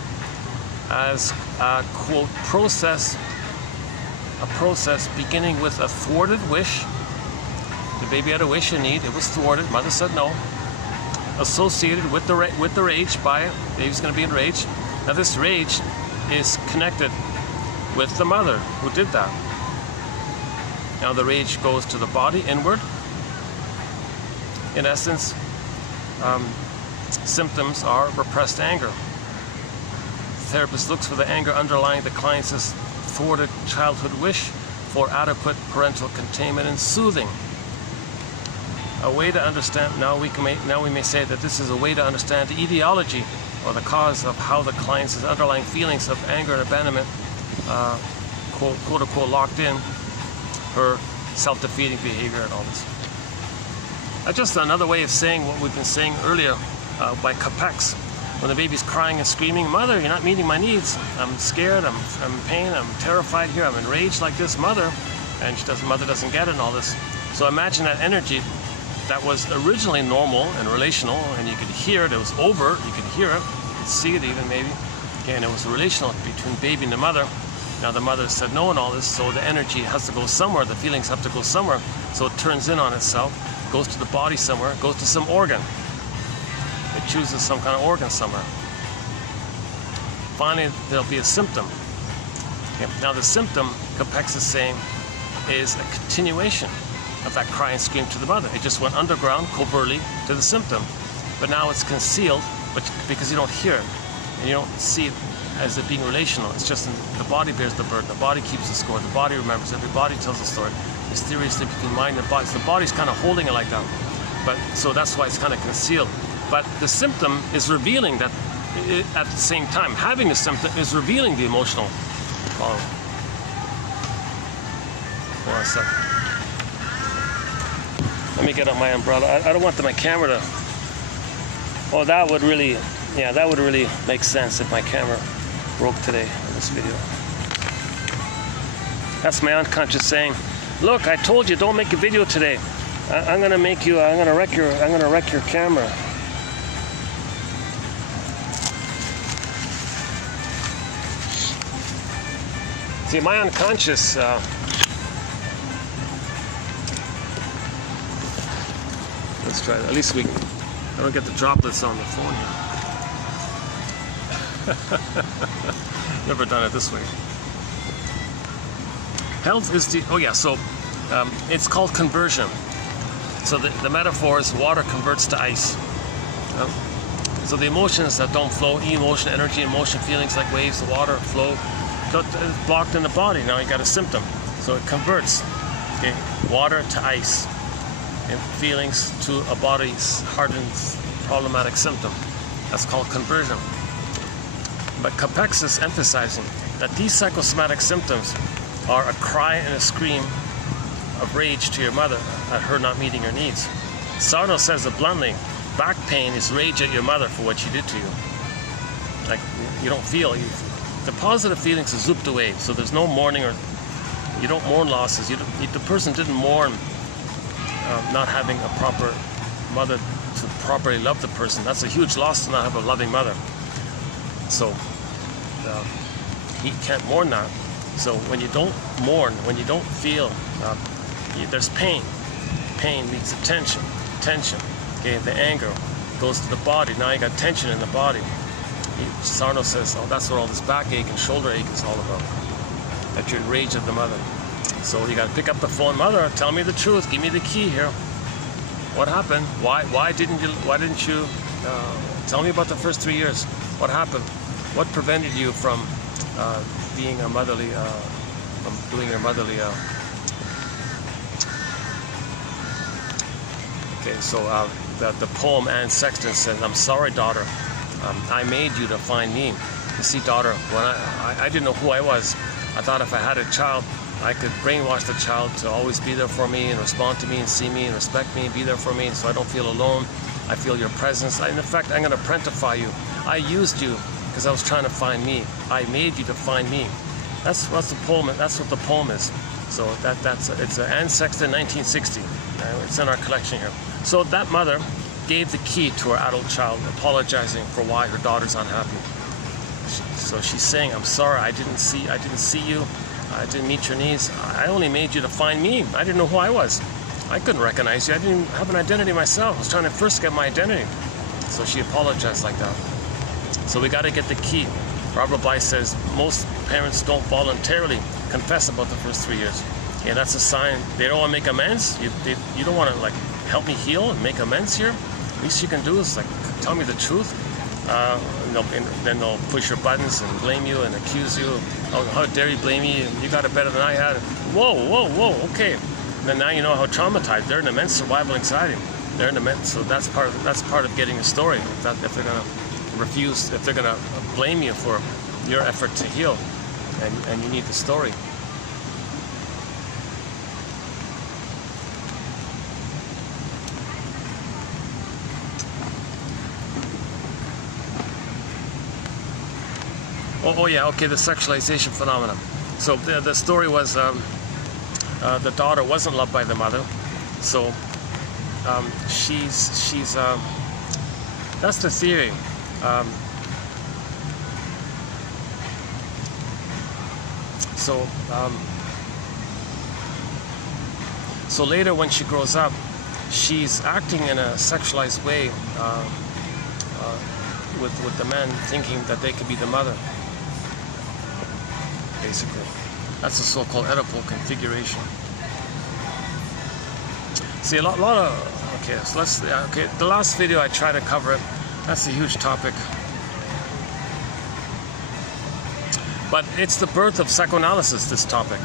as a, quote, process beginning with a thwarted wish. The baby had a wish and need. It was thwarted. Mother said no. Associated with the rage by it. Baby's going to be enraged. Now this rage is connected with the mother who did that. Now the rage goes to the body inward. In essence, symptoms are repressed anger. The therapist looks for the anger underlying the client's thwarted childhood wish for adequate parental containment and soothing. A way to understand, now we may say that this is a way to understand the etiology or the cause of how the client's underlying feelings of anger and abandonment, quote unquote, locked in her self-defeating behavior and all this. That's just another way of saying what we've been saying earlier by Capex. When the baby's crying and screaming, "Mother, you're not meeting my needs. I'm scared, I'm in pain, I'm terrified here, I'm enraged like this, mother," and mother doesn't get it and all this. So imagine that energy that was originally normal and relational, and you could hear it, it was overt, you could hear it, you could see it even maybe, okay, and it was relational between baby and the mother. Now the mother said no in all this, so the energy has to go somewhere, the feelings have to go somewhere, so it turns in on itself, goes to the body somewhere, goes to some organ. It chooses some kind of organ somewhere. Finally, there'll be a symptom. Okay. Now the symptom, Capex is saying, is a continuation of that cry and scream to the mother. It just went underground, covertly, to the symptom. But now it's concealed, because you don't hear it, and you don't see it as it being relational. It's just the body bears the burden. The body keeps the score. The body remembers. Every body tells the story. Mysteriously between mind and body. So the body's kind of holding it like that. But so that's why it's kind of concealed. But the symptom is revealing that at the same time. Having the symptom is revealing the emotional. Hold on a second. Let me get out my umbrella. I don't want my camera to. Oh, that would really, yeah, that would really make sense if my camera broke today in this video. That's my unconscious saying, look, I told you don't make a video today. I'm gonna wreck your camera. See, my unconscious, let's try that. At least I don't get the droplets on the phone here. Never done it this way. Health is the, oh yeah, so it's called conversion. So the metaphor is water converts to ice. So the emotions that don't flow, emotion, energy, emotion, feelings like waves, the water flow, it's blocked in the body. Now you got a symptom. So it converts, okay, water to ice, and feelings to a body's hardened, problematic symptom. That's called conversion. But Capex is emphasizing that these psychosomatic symptoms are a cry and a scream of rage to your mother at her not meeting your needs. Sarno says it bluntly, back pain is rage at your mother for what she did to you. Like, you don't feel, the positive feelings are zooped away, so there's no mourning, or you don't mourn losses. The person didn't mourn not having a proper mother to properly love the person. That's a huge loss to not have a loving mother. So he can't mourn that. So when you don't mourn, when you don't feel, there's pain. Pain leads to tension. Tension, okay, the anger goes to the body. Now you got tension in the body. Sarno says, oh, that's what all this backache and shoulder ache is all about. That you're enraged at the mother. So you got to pick up the phone. Mother, tell me the truth. Give me the key here. What happened? Why didn't you tell me about the first 3 years? What happened? What prevented you from being a motherly, from doing your motherly? Okay, so the poem Anne Sexton says, "I'm sorry, daughter. I made you to find me." You see, daughter, when I didn't know who I was. I thought if I had a child, I could brainwash the child to always be there for me and respond to me and see me and respect me and be there for me, so I don't feel alone. I feel your presence. In effect, I'm going to prentify you. I used you because I was trying to find me. I made you to find me. That's the poem. That's what the poem is. So it's Anne Sexton, 1960. It's in our collection here. So that mother gave the key to her adult child, apologizing for why her daughter's unhappy. So she's saying, "I'm sorry. I didn't see you. I didn't meet your needs. I only made you to find me. I didn't know who I was. I couldn't recognize you. I didn't have an identity myself. I was trying to first get my identity." So she apologized like that. So we got to get the key. Robert Bly says most parents don't voluntarily confess about the first 3 years. Yeah, that's a sign they don't want to make amends. You don't want to like help me heal and make amends here. Least you can do is like tell me the truth. And then they'll push your buttons and blame you and accuse you. Oh, how dare you blame me? You got it better than I had. Whoa, okay. And then now you know how traumatized. They're in immense survival anxiety. They're in immense. So that's part of getting a story. If they're gonna refuse, if they're gonna blame you for your effort to heal, and you need the story. Oh yeah, okay, the sexualization phenomenon. So the story was the daughter wasn't loved by the mother, so she's that's the theory. So, so later when she grows up, she's acting in a sexualized way with the men, thinking that they could be the mother. Basically, that's the so-called Oedipal configuration. See, a lot of, okay, so let's, okay, the last video I tried to cover it. That's a huge topic. But it's the birth of psychoanalysis, this topic.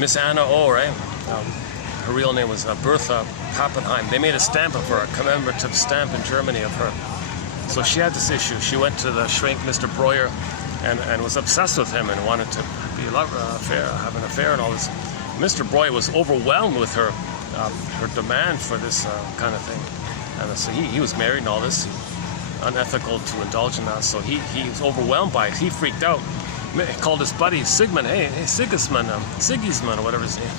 Miss Anna O, right? Her real name was Bertha Pappenheim. They made a stamp of her, a commemorative stamp in Germany of her. So she had this issue. She went to the shrink, Mr. Breuer, and was obsessed with him and wanted to be have an affair and all this. Mr. Breuer was overwhelmed with her demand for this kind of thing. And so he was married and all this. Unethical to indulge in that. So he was overwhelmed by it. He freaked out. He called his buddy Sigmund, hey Sigismund, Sigismund, or whatever his name.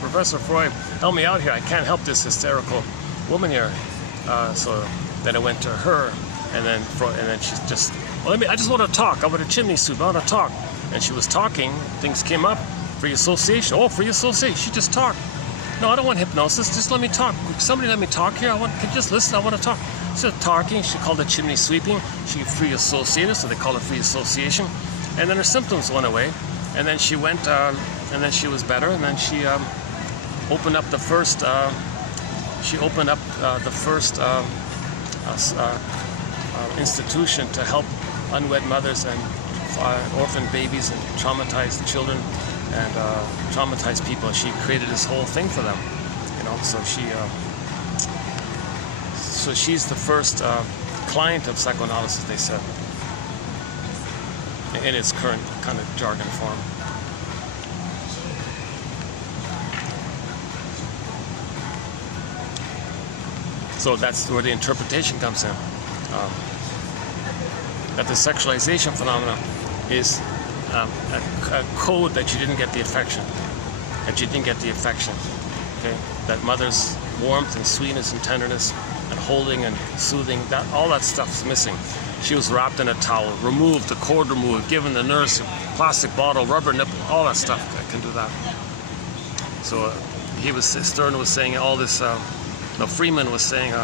Professor Freud, help me out here. I can't help this hysterical woman here. So then it went to her, and then she's just, well, I just want to talk. I want a chimney sweep. I want to talk. And she was talking. Things came up. Free association. Oh, free association. She just talked. No, I don't want hypnosis. Just let me talk. Somebody let me talk here. Can you just listen? I want to talk. Instead of talking, she called it chimney sweeping. She free associated, so they call it free association. And then her symptoms went away. And then she went, and then she was better. And then she opened up the first. Institution to help unwed mothers and orphan babies and traumatized children and traumatized people. She created this whole thing for them, you know. So she's the first client of psychoanalysis, they said, in its current kind of jargon form. So that's where the interpretation comes in. That the sexualization phenomena is a code that you didn't get the affection. Okay? That mother's warmth and sweetness and tenderness and holding and soothing, all that stuff is missing. She was wrapped in a towel, removed, the cord removed, given the nurse a plastic bottle, rubber nipple, all that stuff that can do that. So Stern was saying all this, Freeman was saying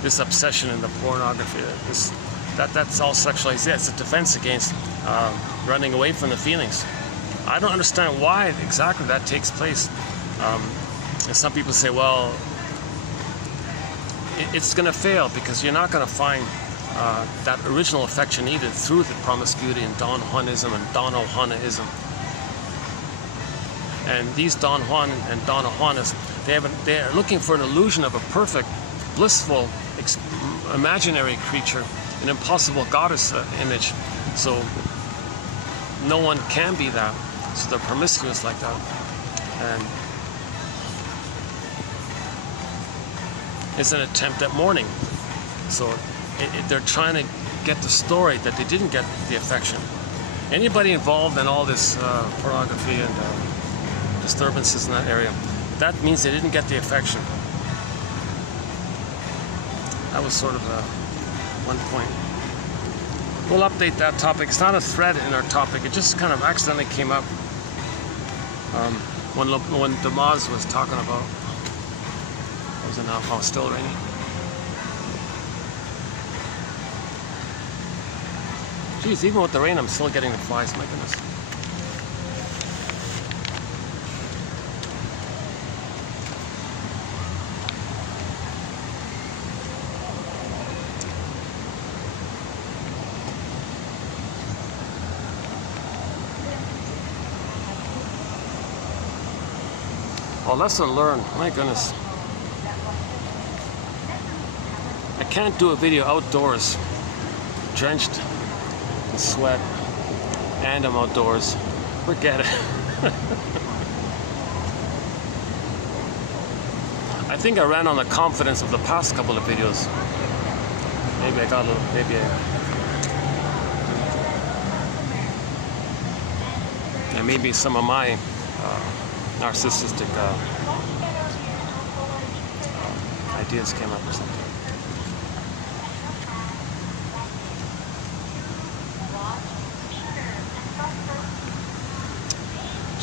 this obsession in the pornography, that's all sexualized. Yeah, it's a defense against running away from the feelings. I don't understand why exactly that takes place. And some people say, well, it's going to fail because you're not going to find that original affection needed through the promiscuity and Don Juanism and Dono Juanaism. And these Don Juan and Donna Juanas, they are looking for an illusion of a perfect, blissful, imaginary creature, an impossible goddess image. So no one can be that. So they're promiscuous like that. And it's an attempt at mourning. So they're trying to get the story that they didn't get the affection. Anybody involved in all this pornography and disturbances in that area, that means they didn't get the affection. That was sort of one point. We'll update that topic. It's not a thread in our topic. It just kind of accidentally came up when Demaz was talking about. What was it now? Oh, still raining. Geez, even with the rain, I'm still getting the flies. My goodness. Well, lesson learned. My goodness. I can't do a video outdoors, drenched in sweat, and I'm outdoors. Forget it. I think I ran on the confidence of the past couple of videos. Maybe I got a little, and maybe some of my narcissistic ideas came up or something.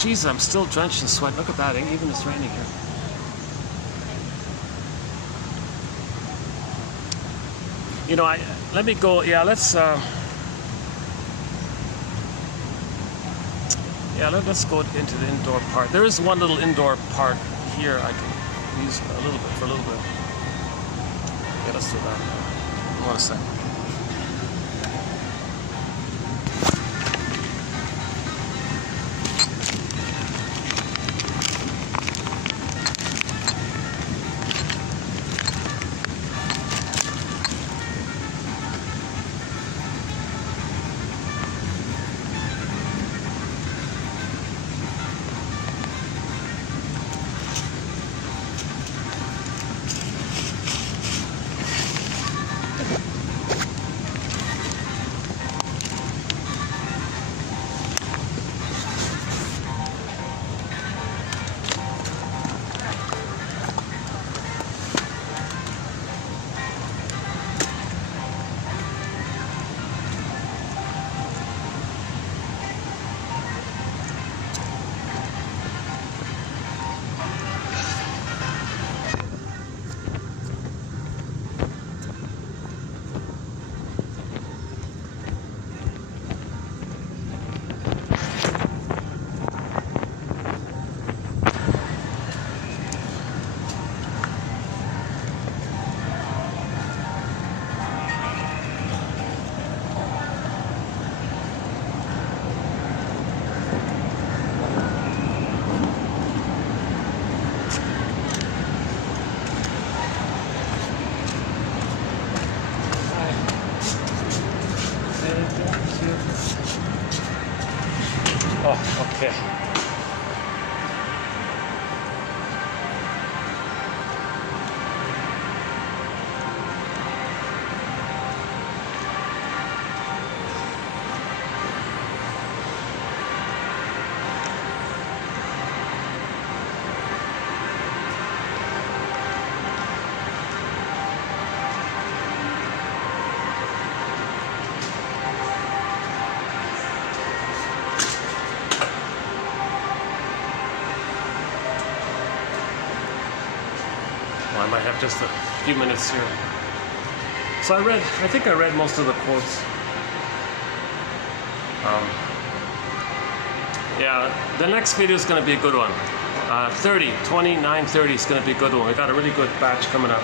Jesus, I'm still drenched in sweat. Look at that, even it's raining here. You know, let me go. Yeah, let's go into the indoor part. There is one little indoor part here I can use for a little bit. Yeah, let's do that. Hold on a second. Oh, okay. I might have just a few minutes here. So I think I read most of the quotes. Yeah, the next video is going to be a good one. 29:30 is going to be a good one. We got a really good batch coming up.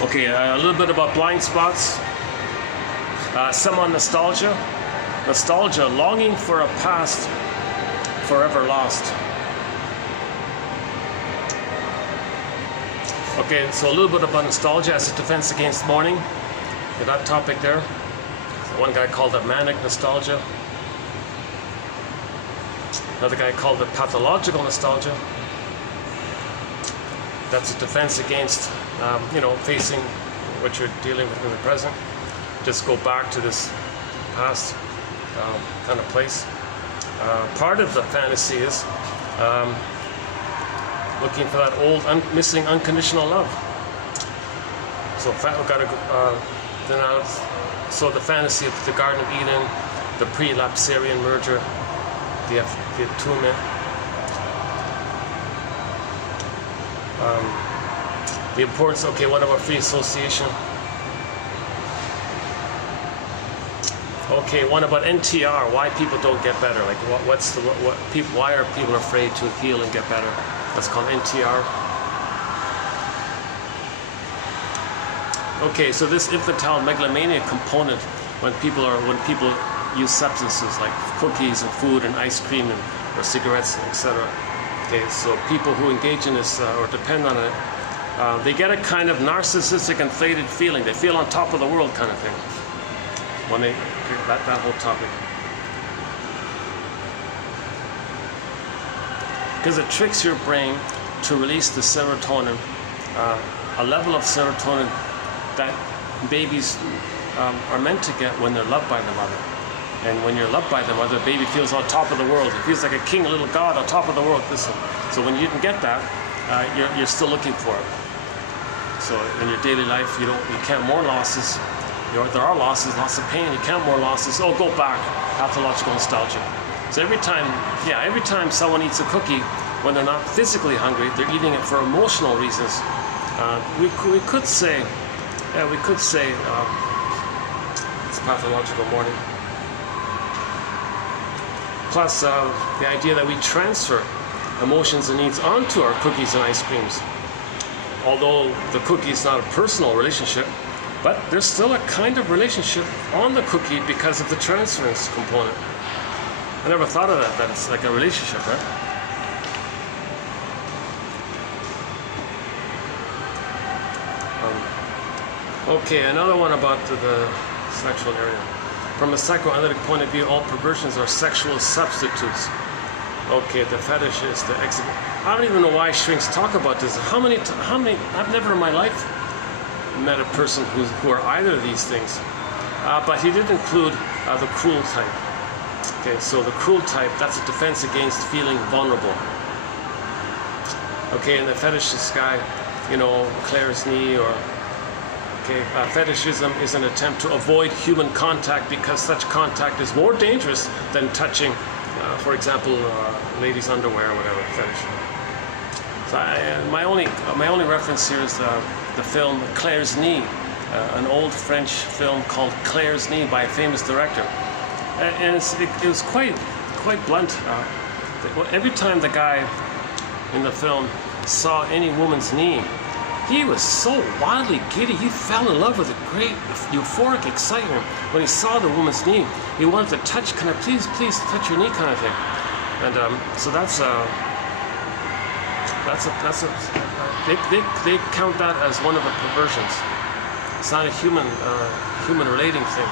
Okay, a little bit about blind spots. Some on nostalgia. Nostalgia, longing for a past forever lost. Okay, so a little bit about nostalgia as a defense against mourning. That topic there. One guy called it manic nostalgia. Another guy called it pathological nostalgia. That's a defense against, facing what you're dealing with in the present. Just go back to this past kind of place. Part of the fantasy is looking for that old, missing unconditional love. So we've got to so the fantasy of the Garden of Eden, the pre-Lapsarian merger, the attunement. The importance, what about free association? Okay, one about NTR, why people don't get better. Like why are people afraid to heal and get better? That's called NTR. Okay, so this infantile megalomania component when people use substances like cookies and food and ice cream or cigarettes, etc. Okay, so people who engage in this or depend on it, they get a kind of narcissistic, inflated feeling. They feel on top of the world kind of thing when they that whole topic. Because it tricks your brain to release the serotonin, a level of serotonin that babies are meant to get when they're loved by the mother. And when you're loved by them, or the baby feels on top of the world, it feels like a king, a little god on top of the world. Listen, so when you didn't get that, you're still looking for it. So in your daily life, you can't mourn losses. There are losses, lots of pain. You can't mourn losses. Oh, go back, pathological nostalgia. So every time someone eats a cookie, when they're not physically hungry, they're eating it for emotional reasons. We could say it's pathological mourning. Plus, the idea that we transfer emotions and needs onto our cookies and ice creams. Although the cookie is not a personal relationship, but there's still a kind of relationship on the cookie because of the transference component. I never thought of that it's like a relationship, right? Okay, another one about the sexual area. From a psychoanalytic point of view, all perversions are sexual substitutes. Okay, the fetish is the exhibit. I don't even know why shrinks talk about this. How many? I've never in my life met a person who are either of these things. But he did include the cruel type. Okay, so the cruel type, that's a defense against feeling vulnerable. Okay, and the fetishist guy, Claire's knee, or fetishism is an attempt to avoid human contact because such contact is more dangerous than touching, for example, ladies' underwear or whatever fetish. So my only reference here is the film Claire's Knee, an old French film called Claire's Knee by a famous director, and it was quite blunt. Every time the guy in the film saw any woman's knee, he was so wildly giddy. He fell in love with a great euphoric excitement when he saw the woman's knee. He wanted to touch, can I please touch your knee, kind of thing. And so they count that as one of the perversions. It's not a human relating thing.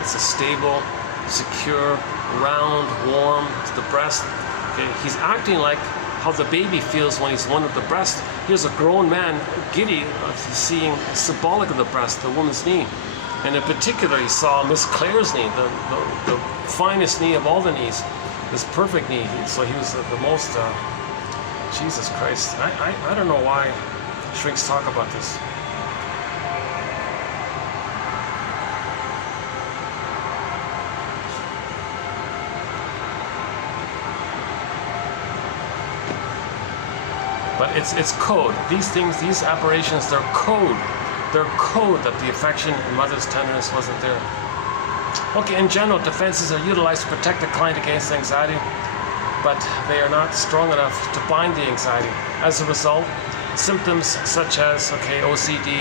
It's a stable, secure, round, warm. It's the breast. Okay, he's acting like how the baby feels when he's one of the breast. Here's a grown man giddy seeing symbolic of the breast, the woman's knee. And in particular, he saw Miss Claire's knee, the finest knee of all the knees, this perfect knee. So he was the most, Jesus Christ. I don't know why shrinks talk about this. But it's code. These things, these aberrations, they're code. They're code that the affection and mother's tenderness wasn't there. Okay, in general, defenses are utilized to protect the client against anxiety, but they are not strong enough to bind the anxiety. As a result, symptoms such as, OCD,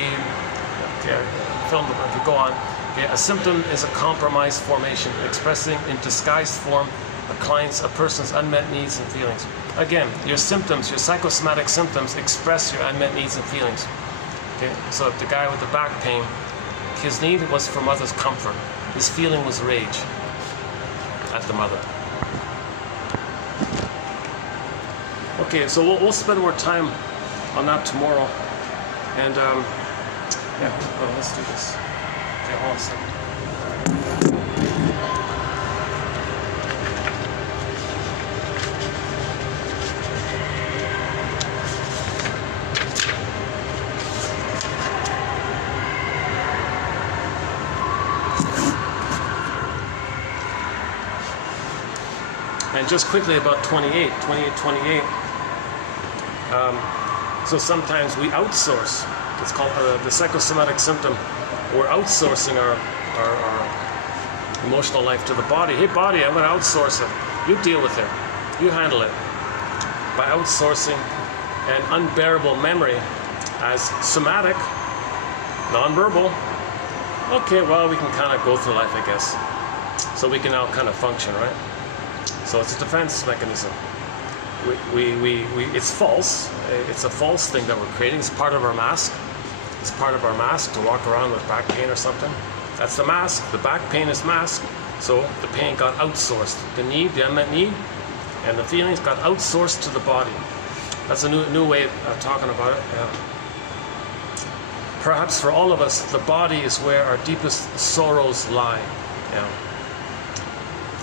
go on. A symptom is a compromised formation expressing in disguised form a person's unmet needs and feelings. Again, your symptoms, your psychosomatic symptoms express your unmet needs and feelings. Okay, so the guy with the back pain, his need was for mother's comfort. His feeling was rage at the mother. Okay, so we'll spend more time on that tomorrow. And let's do this. Okay, hold on a second. And just quickly about 28. So sometimes we outsource. It's called the psychosomatic symptom. We're outsourcing our emotional life to the body. Hey body, I'm going to outsource it. You deal with it. You handle it. By outsourcing an unbearable memory as somatic, nonverbal. Okay, well, we can kind of go through life, I guess. So we can now kind of function, right? So it's a defense mechanism. It's false. It's a false thing that we're creating. It's part of our mask. It's part of our mask to walk around with back pain or something. That's the mask. The back pain is masked. So the pain got outsourced. The need, the unmet need, and the feelings got outsourced to the body. That's a new way of talking about it. Yeah. Perhaps for all of us, the body is where our deepest sorrows lie. Yeah.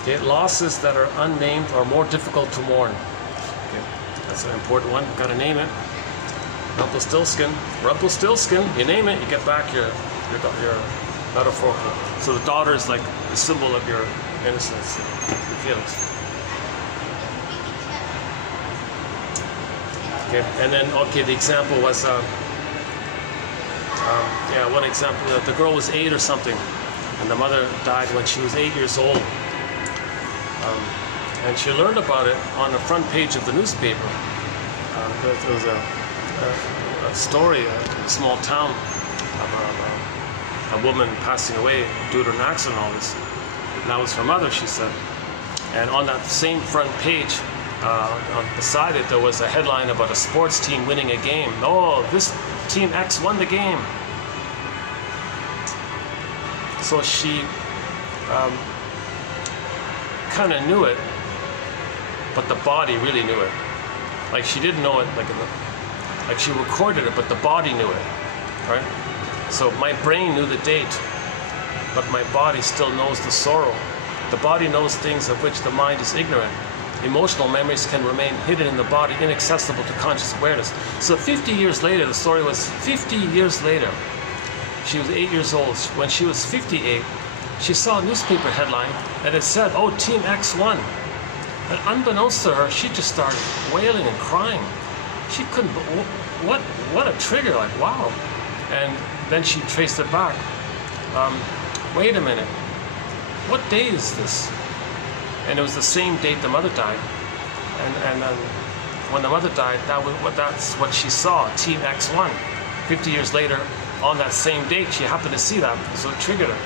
Okay, losses that are unnamed are more difficult to mourn. Okay, that's an important one. Got to name it. Rumpelstiltskin. Rumpelstiltskin. You name it, you get back your metaphorical. So the daughter is like the symbol of your innocence and feelings. Okay, and then the example was one example. The girl was 8 or something, and the mother died when she was 8 years old. And she learned about it on the front page of the newspaper. There was a story in a small town of a woman passing away due to an accident and all this. And that was her mother, she said. And on that same front page, beside it, there was a headline about a sports team winning a game. Oh, this team X won the game. So she kind of knew it, but the body really knew it. Like she didn't know it, like she recorded it, but the body knew it, right? So my brain knew the date, but my body still knows the sorrow. The body knows things of which the mind is ignorant. Emotional memories can remain hidden in the body, inaccessible to conscious awareness. So 50 years later, the story was 50 years later. She was 8 years old. When she was 58, she saw a newspaper headline and it said, oh, Team X won. And unbeknownst to her, she just started wailing and crying. She couldn't, what a trigger, like, wow. And then she traced it back. Wait a minute, what day is this? And it was the same date the mother died. And then when the mother died, that's what she saw, Team X won. 50 years later, on that same date, she happened to see that, so it triggered her.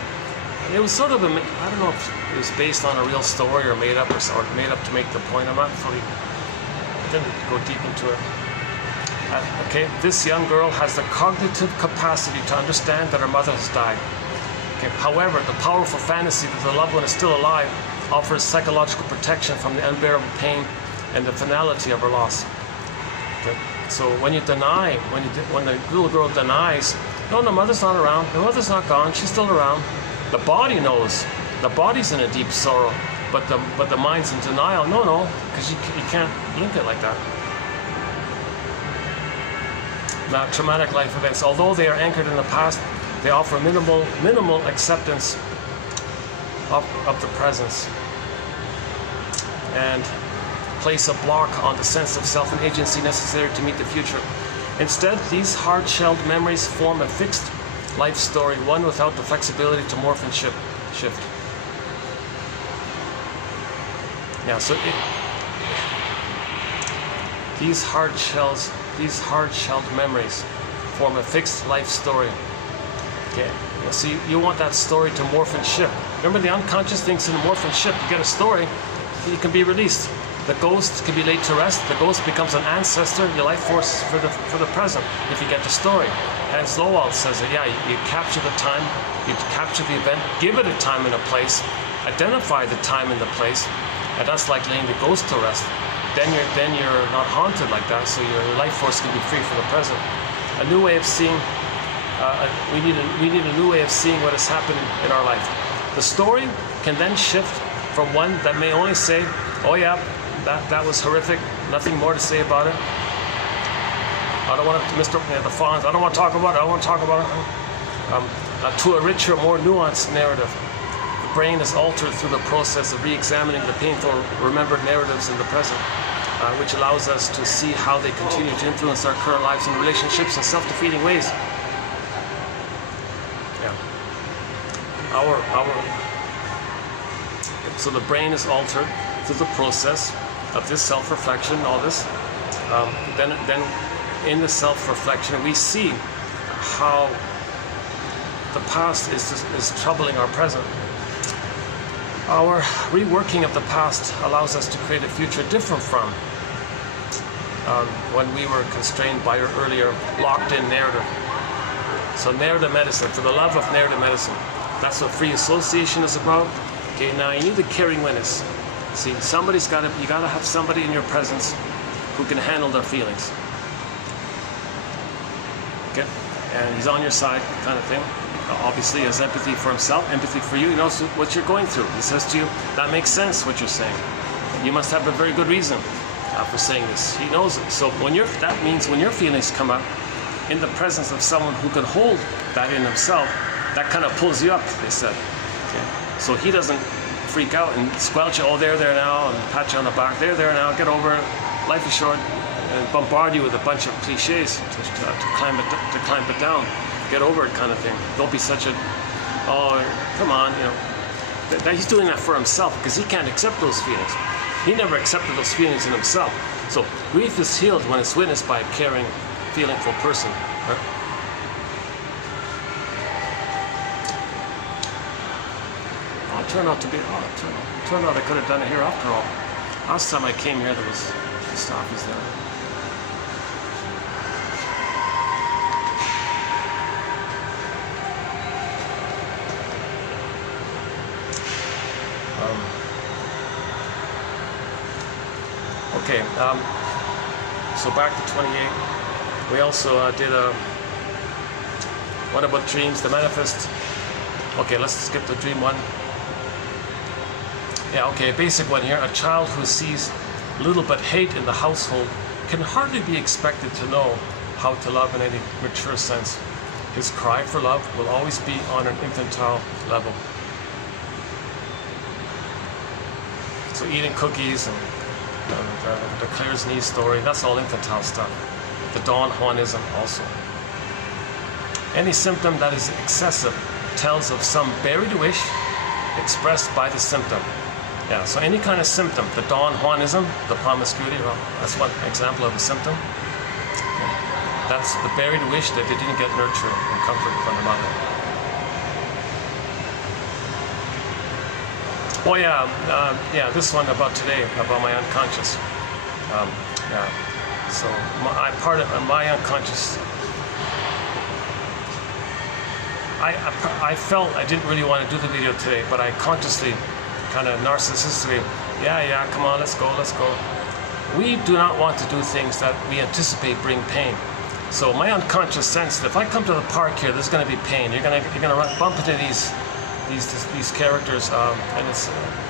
And it was sort of I don't know if it was based on a real story or made up or made up to make the point. I didn't go deep into it. Okay, this young girl has the cognitive capacity to understand that her mother has died. Okay, however, the powerful fantasy that the loved one is still alive offers psychological protection from the unbearable pain and the finality of her loss. Okay, so when you deny, when the little girl denies, no, the mother's not around, the mother's not gone, she's still around. The body knows, the body's in a deep sorrow, but the mind's in denial. No, because you can't link it like that. Now, traumatic life events, although they are anchored in the past, they offer minimal acceptance of the presence and place a block on the sense of self and agency necessary to meet the future. Instead, these hard-shelled memories form a fixed life story, one without the flexibility to morph and shift. Yeah, so these hard-shelled memories form a fixed life story. Okay, so you want that story to morph and shift. Remember, the unconscious thinks in morph and shift. You get a story, it can be released. The ghost can be laid to rest. The ghost becomes an ancestor, your life force for the present, if you get the story. Hans Lowell says that, yeah, you capture the time, you capture the event, give it a time and a place, identify the time and the place, and that's like laying the ghost to rest. Then you're not haunted like that, so your life force can be free for the present. A new way of seeing, we need a new way of seeing what has happened in our life. The story can then shift from one that may only say, oh yeah, that was horrific, nothing more to say about it. I don't want to, the Fawns, I don't want to talk about it, to a richer, more nuanced narrative. The brain is altered through the process of re-examining the painful remembered narratives in the present, which allows us to see how they continue to influence our current lives and relationships in self-defeating ways. Yeah. So the brain is altered through the process of this self-reflection, all this. Then in the self-reflection, we see how the past is troubling our present. Our reworking of the past allows us to create a future different from when we were constrained by our earlier locked-in narrative. So narrative medicine, for the love of narrative medicine, that's what free association is about. Okay, now you need the caring witness. See, you gotta have somebody in your presence who can handle their feelings. Okay, and he's on your side, kind of thing. Obviously, he has empathy for himself, empathy for you. He knows what you're going through. He says to you, that makes sense, what you're saying. You must have a very good reason for saying this. He knows it. So that means when your feelings come up in the presence of someone who can hold that in himself, that kind of pulls you up, they said. Okay? So he doesn't freak out and squelch you, oh, there now, and pat you on the back, there now, get over it, life is short, and bombard you with a bunch of cliches to clamp it down, get over it kind of thing. Don't be such a, oh, come on, you know. That he's doing that for himself because he can't accept those feelings. He never accepted those feelings in himself. So grief is healed when it's witnessed by a caring, feelingful person. Right? Turned out to be, turned out I could have done it here after all. Last time I came here, there was stoppies there. Okay, so back to 28. We also did a, what about dreams, the manifest? Okay, let's skip the dream one. Yeah, okay, basic one here. A child who sees little but hate in the household can hardly be expected to know how to love in any mature sense. His cry for love will always be on an infantile level. So eating cookies and the Claire's niece story, that's all infantile stuff. The Don Juanism also. Any symptom that is excessive tells of some buried wish expressed by the symptom. Yeah, so any kind of symptom, the Don Juanism, the promiscuity, well, that's one example of a symptom. Okay. That's the buried wish that they didn't get nurture and comfort from the mother. Oh yeah, this one about today, about my unconscious. Yeah, so part of my unconscious. I felt I didn't really want to do the video today, but I consciously, kind of narcissistically, yeah, come on, let's go. We do not want to do things that we anticipate bring pain. So my unconscious sense that if I come to the park here, there's going to be pain. You're gonna bump into these characters, and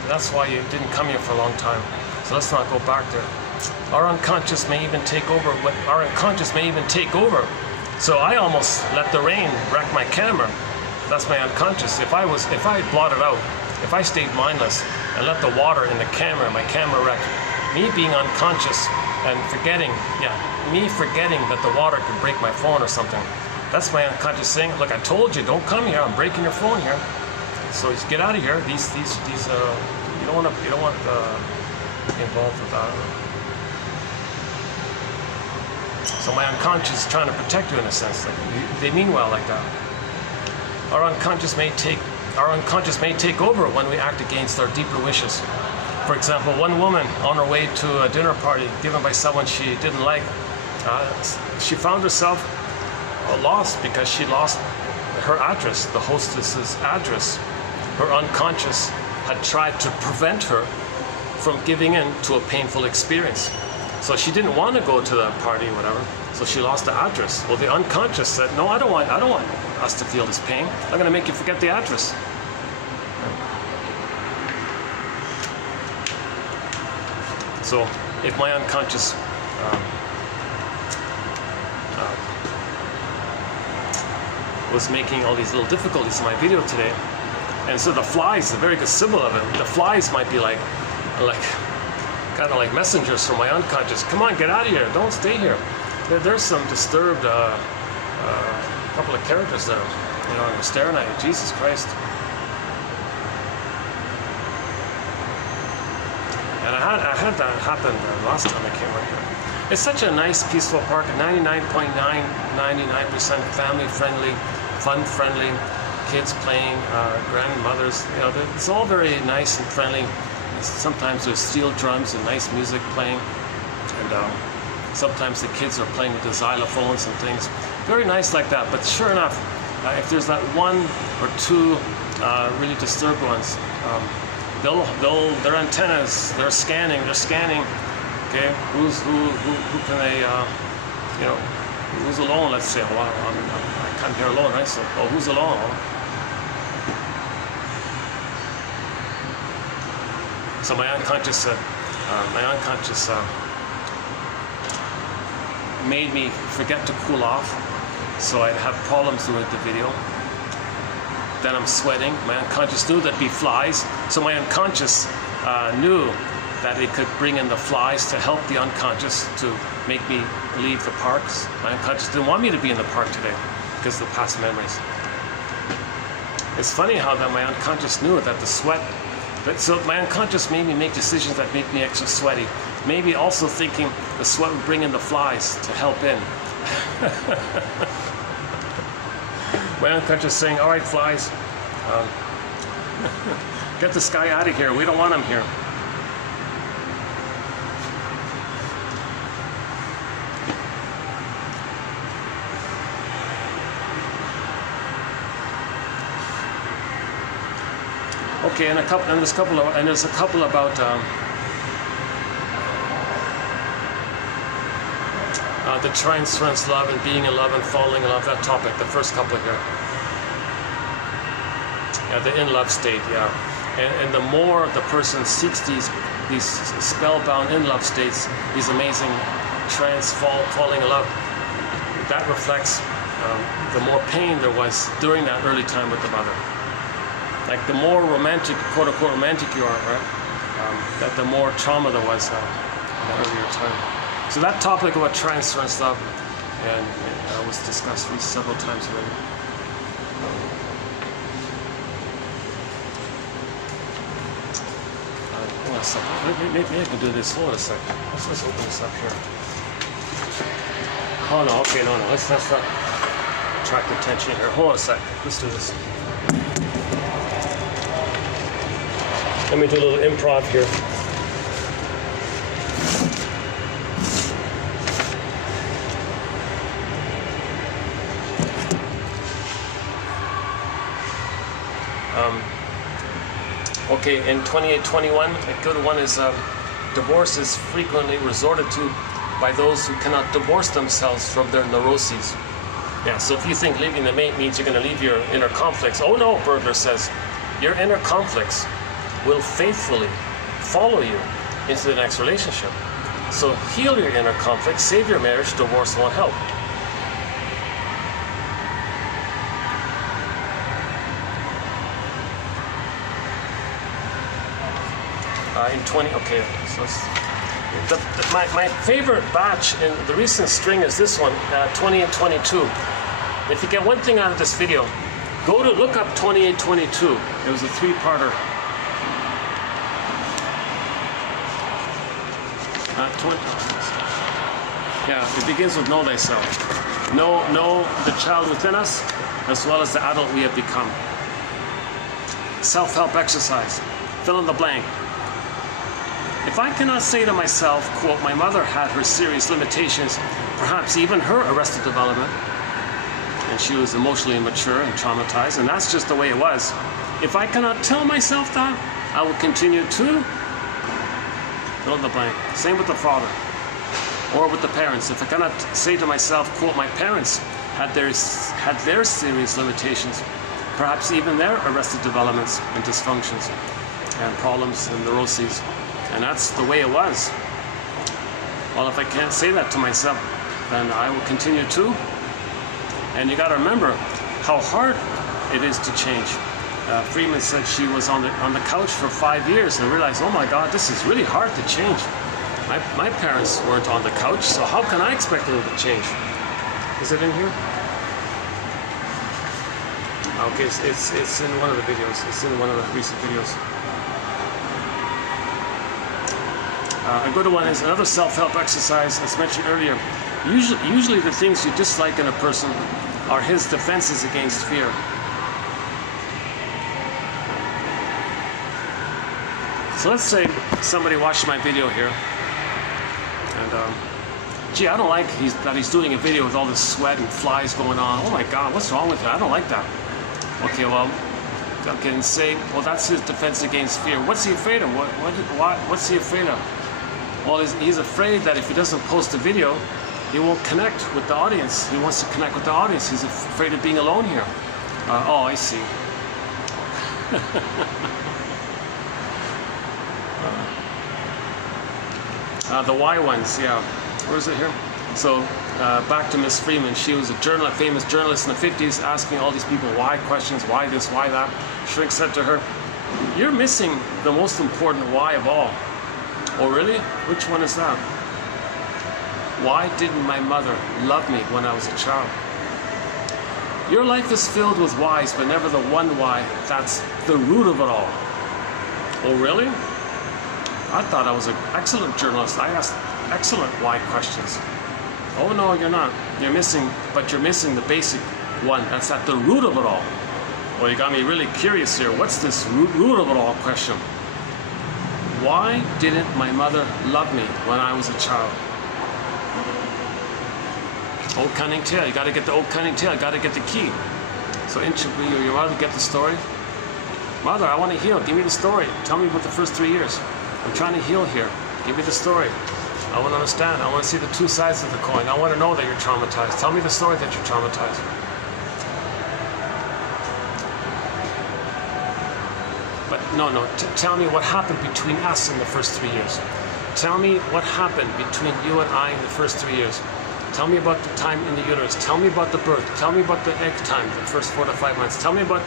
that's why you didn't come here for a long time. So let's not go back there. Our unconscious may even take over. So I almost let the rain wreck my camera. That's my unconscious. If I blotted out, if I stayed mindless and let the water in my camera wreck, me being unconscious and forgetting that the water could break my phone or something, that's my unconscious saying, look, I told you, don't come here, I'm breaking your phone here. So just get out of here. These you don't want involved with that. So my unconscious is trying to protect you in a sense. Like they mean well like that. Our unconscious may take over when we act against our deeper wishes. For example, one woman on her way to a dinner party given by someone she didn't like, she found herself lost because she lost her address, the hostess's address. Her unconscious had tried to prevent her from giving in to a painful experience. So she didn't want to go to the party or whatever, so she lost the address. Well, the unconscious said, no, I don't want us to feel this pain. I'm going to make you forget the address. So if my unconscious was making all these little difficulties in my video today, and so the flies, a very good symbol of it, the flies might be like kind of like messengers from my unconscious. Come on, get out of here, don't stay here. There's some disturbed couple of characters there, and they're staring at you. Jesus Christ. And I had that happen last time I came out here. It's such a nice, peaceful park, 99.99% family friendly, fun friendly, kids playing, grandmothers, it's all very nice and friendly. Sometimes there's steel drums and nice music playing, and sometimes the kids are playing with the xylophones and things. Very nice like that, but sure enough, if there's that one or two really disturbed ones, their antennas, they're scanning, okay, who can they, who's alone, let's say, wow, I I'm here alone, right? So, oh, who's alone? So my unconscious made me forget to cool off, so I'd have problems doing the video. Then I'm sweating. My unconscious knew there'd be flies, so my unconscious knew that it could bring in the flies to help the unconscious to make me leave the parks. My unconscious didn't want me to be in the park today because of the past memories. It's funny how that my unconscious knew that the sweat, so my unconscious made me make decisions that make me extra sweaty. Maybe also thinking the sweat would bring in the flies to help in. My unconscious saying, all right, flies, get this guy out of here. We don't want him here. Okay, and there's a couple about the transference love and being in love and falling in love. That topic, the first couple here. Yeah, the in love state. Yeah, and the more the person seeks these spellbound in love states, these amazing falling in love, that reflects the more pain there was during that early time with the mother. Like the more romantic, quote unquote romantic you are, right? That the more trauma there was in that earlier time. So that topic about transference love and was discussed several times already. Hold on a second. Maybe I can do this. Hold on a second. Let's open this up here. Oh no, okay, no. Let's not attract attention here. Hold on a second. Let's do this. Let me do a little improv here. Okay, in 28:21, a good one is divorce is frequently resorted to by those who cannot divorce themselves from their neuroses. Yeah, so if you think leaving the mate means you're going to leave your inner conflicts, oh no, Bergler says, your inner conflicts will faithfully follow you into the next relationship. So heal your inner conflict, save your marriage, divorce won't help. In 20, okay, so my favorite batch in the recent string is this one, 20 and 22. If you get one thing out of this video, look up 2822. It was a three-parter. 20. Yeah, it begins with know thyself. Know the child within us, as well as the adult we have become. Self-help exercise. Fill in the blank. If I cannot say to myself, quote, my mother had her serious limitations, perhaps even her arrested development, and she was emotionally immature and traumatized, and that's just the way it was. If I cannot tell myself that, I will continue to fill in the blank. Same with the father or with the parents. If I cannot say to myself, quote, my parents had their serious limitations, perhaps even their arrested developments and dysfunctions and problems and neuroses, and that's the way it was. Well, if I can't say that to myself, then I will continue to. And you got to remember how hard it is to change. Freeman said she was on the couch for 5 years and realized, oh my God, this is really hard to change. My parents weren't on the couch, so how can I expect them to change? Is it in here? Okay, it's in one of the videos. It's in one of the recent videos. A good one is another self-help exercise, as mentioned earlier. Usually the things you dislike in a person are his defenses against fear. So let's say somebody watched my video here, and gee, I don't like that he's doing a video with all this sweat and flies going on. Oh my God, what's wrong with it? I don't like that. Okay, well, I can say, well, that's his defense against fear. What's he afraid of? What's he afraid of? Well, he's afraid that if he doesn't post a video, He won't connect with the audience. He wants to connect with the audience. He's afraid of being alone here. Oh, I see. The why ones, yeah. Where is it here? So back to Miss Freeman. She was a famous journalist in the 50s, asking all these people why questions, why this, why that. Shrink said to her, "You're missing the most important why of all." Oh, really? Which one is that? Why didn't my mother love me when I was a child? Your life is filled with whys, but never the one why. That's the root of it all. Oh, really? I thought I was an excellent journalist. I asked excellent why questions. Oh, no, you're not. You're missing the basic one. That's at the root of it all. Well, you got me really curious here. What's this root of it all question? Why didn't my mother love me when I was a child? Old cunning tale. You got to get the old cunning tale. You got to get the key. So your mother get the story. Mother, I want to heal. Give me the story. Tell me about the first 3 years. I'm trying to heal here. Give me the story. I want to understand. I want to see the two sides of the coin. I want to know that you're traumatized. Tell me the story that you're traumatized. But no. Tell me what happened between us in the first 3 years. Tell me what happened between you and I in the first 3 years. Tell me about the time in the uterus. Tell me about the birth. Tell me about the egg time, the first 4 to 5 months. Tell me about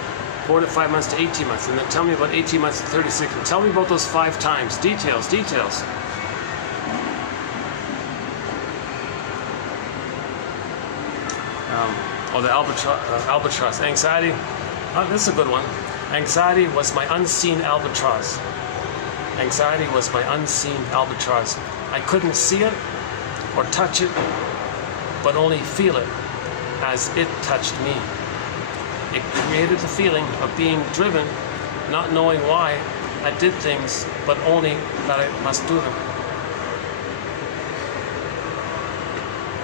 4 to 5 months to 18 months. And then tell me about 18 months to 36. And tell me about those 5 times. Details. The albatross. Anxiety. This is a good one. Anxiety was my unseen albatross. Anxiety was my unseen albatross. I couldn't see it or touch it, but only feel it as it touched me. It created the feeling of being driven, not knowing why I did things, but only that I must do them.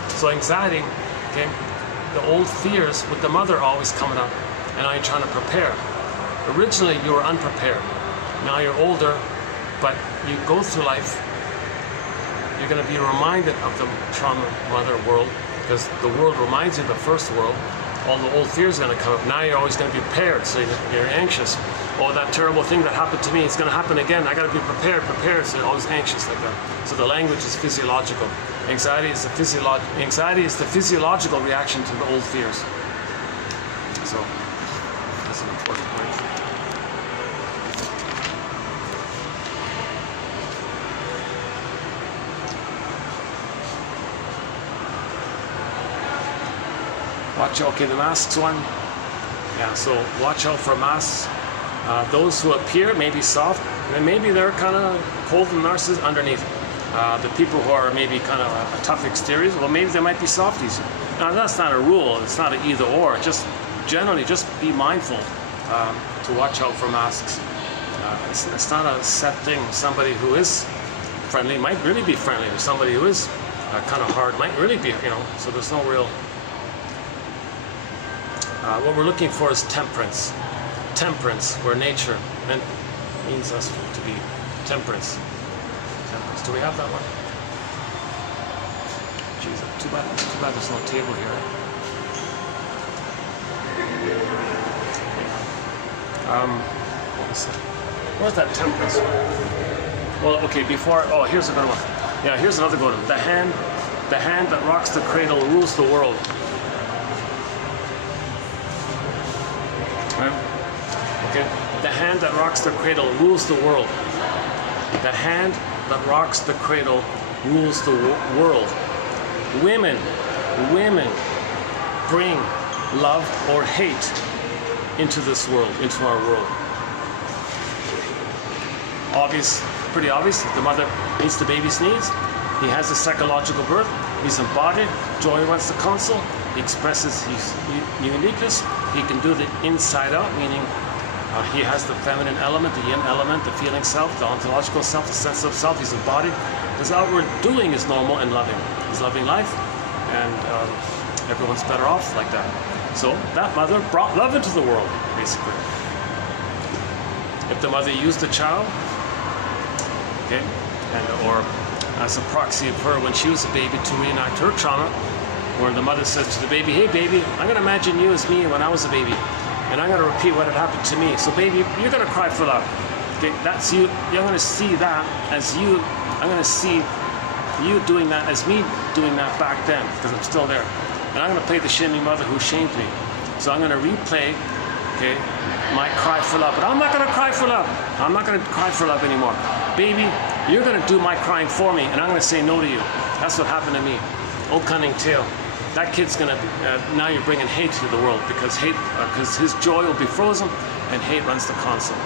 So anxiety, okay, the old fears with the mother always coming up, and now you're trying to prepare. Originally you were unprepared. Now you're older, but you go through life, you're going to be reminded of the trauma mother world, because the world reminds you of the first world. All the old fears are going to come up. Now you're always going to be prepared, so you're anxious. Oh, that terrible thing that happened to me, it's going to happen again. I got to be prepared, so you're always anxious like that. So the language is physiological. Anxiety is the physiological reaction to the old fears. So that's an important point. Watch out, okay, the masks one. Yeah, so watch out for masks. Those who appear may be soft, and maybe they're kind of cold and narcissistic underneath. The people who are maybe kind of a tough exteriors, well, maybe they might be softies. Now, that's not a rule. It's not an either or. Just generally, just be mindful to watch out for masks. It's not a set thing. Somebody who is friendly might really be friendly, or somebody who is kind of hard might really be, so there's no real... what we're looking for is temperance. Temperance, where nature means us to be temperance. Do we have that one? Jeez, too bad there's no table here. Where's that temperance one? Well, okay, here's a good one. Yeah, here's another good one. The hand that rocks the cradle rules the world. Right? Okay, the hand that rocks the cradle rules the world. The hand that rocks the cradle rules the world. Women bring love or hate into this world, into our world. Pretty obvious. The mother meets the baby's needs. He has a psychological birth. He's embodied. Joy wants to counsel. He expresses his uniqueness. He can do the inside out, meaning he has the feminine element, the yin element, the feeling self, the ontological self, the sense of self. He's embodied. His outward doing is normal and loving. He's loving life, and everyone's better off like that. So that mother brought love into the world, basically. If the mother used the child, okay, or as a proxy of her when she was a baby to reenact her trauma, where the mother says to the baby, hey baby, I'm going to imagine you as me when I was a baby, and I'm going to repeat what had happened to me. So baby, you're going to cry for love. Okay, that's you. You're going to see that as you. I'm going to see you doing that as me doing that back then, because I'm still there. And I'm going to play the shaming mother who shamed me. So I'm going to replay, okay, my cry for love. But I'm not going to cry for love. I'm not going to cry for love anymore. Baby, you're going to do my crying for me, and I'm going to say no to you. That's what happened to me. Oh, cunning tale. That kid's going to, now you're bringing hate to the world, because hate, because his joy will be frozen, and hate runs the console.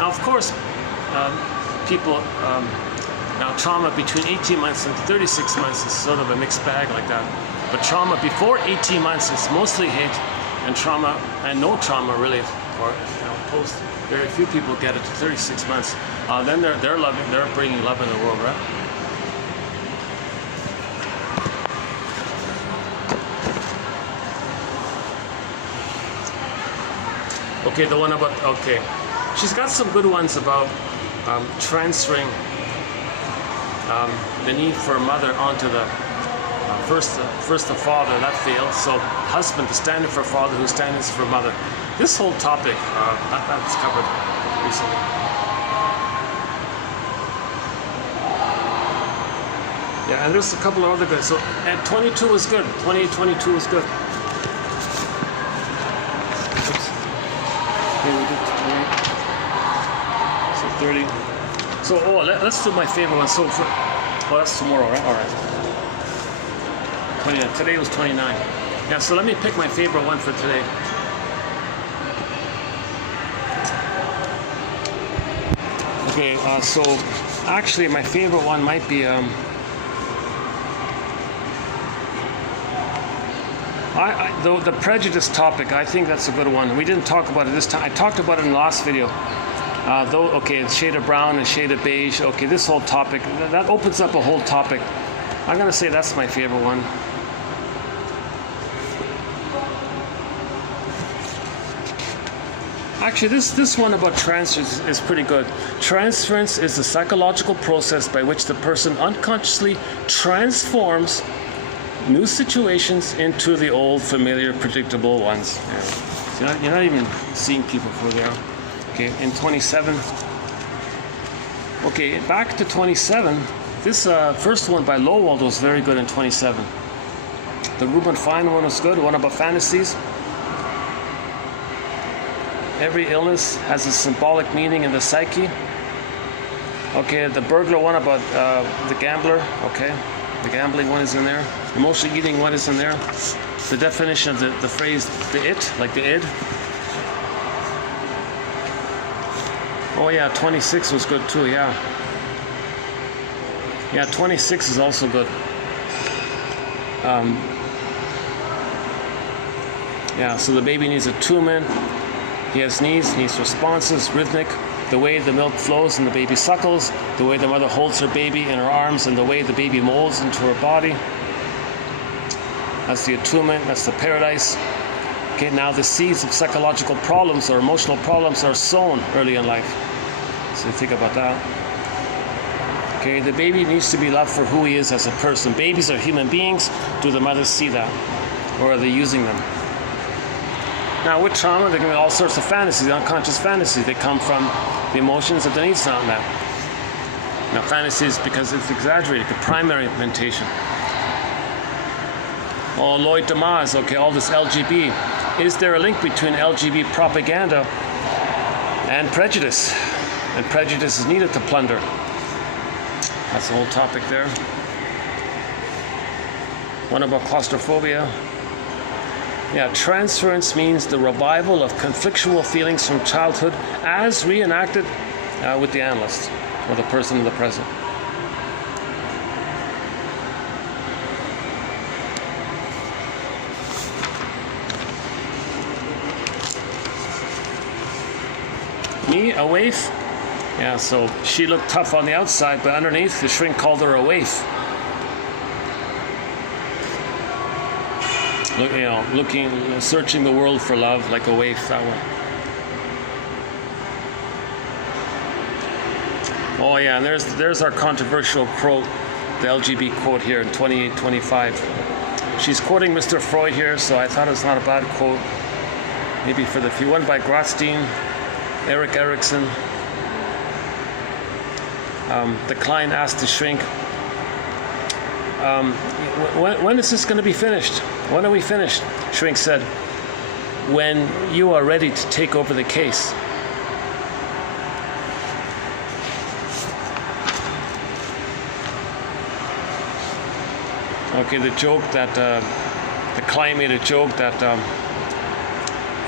Now, of course, people, now trauma between 18 months and 36 months is sort of a mixed bag like that. But trauma before 18 months is mostly hate, and trauma, and no trauma really, or post, very few people get it to 36 months. Then they're loving, they're bringing love in the world, right? Okay, the one about, okay. She's got some good ones about transferring the need for a mother onto the first the father. That failed. So husband is standing for father, who stands for mother. This whole topic, that's covered recently. Yeah, and there's a couple of other good. So at 22 was good. 22 was good. Oops. Okay, we did 28. So 30. So let's do my favorite one. So for, that's tomorrow, right? All right. 29. Today was 29. Yeah. So let me pick my favorite one for today. Okay. So actually, my favorite one might be the prejudice topic. I think that's a good one. We didn't talk about it this time. I talked about it in the last video. Okay, it's shade of brown and shade of beige. Okay, this whole topic, that opens up a whole topic. I'm going to say that's my favorite one. Actually, this one about transference is pretty good. Transference is the psychological process by which the person unconsciously transforms new situations into the old, familiar, predictable ones. Yeah. So you're not even seeing people for there. Okay, in 27. Okay, back to 27. This first one by Lowell was very good in 27. The Reuben Fine one was good. One about fantasies. Every illness has a symbolic meaning in the psyche. Okay, the burglar one about the gambler. Okay, the gambling one is in there. Emotional eating one is in there. The definition of the phrase the it, like the id. Oh yeah, 26 was good too, yeah. Yeah, 26 is also good. Yeah, so the baby needs attunement. He has needs responses, rhythmic, the way the milk flows and the baby suckles, the way the mother holds her baby in her arms, and the way the baby molds into her body. That's the attunement, that's the paradise. Okay, now the seeds of psychological problems or emotional problems are sown early in life. So think about that. Okay, the baby needs to be loved for who he is as a person. Babies are human beings. Do the mothers see that? Or are they using them? Now with trauma, there can be all sorts of fantasies, unconscious fantasies. They come from the emotions that the needs not met. Now fantasies, because it's exaggerated, the primary mentation. Oh, Lloyd Damas, okay, all this LGB. Is there a link between LGB propaganda and prejudice? And prejudice is needed to plunder. That's the whole topic there. One about claustrophobia. Yeah, transference means the revival of conflictual feelings from childhood as reenacted with the analyst, or the person in the present. Me, a waif? Yeah, so she looked tough on the outside, but underneath, the shrink called her a waif. Searching the world for love like a waif, that one. Oh yeah, and there's our controversial quote, the LGB quote here in 28:25. She's quoting Mr. Freud here, so I thought it's not a bad quote. Maybe for the few. One by Grotstein, Erik Erikson. The client asked the shrink, when is this going to be finished? When are we finished? Shrink said, when you are ready to take over the case. Okay, the joke that the client made a joke that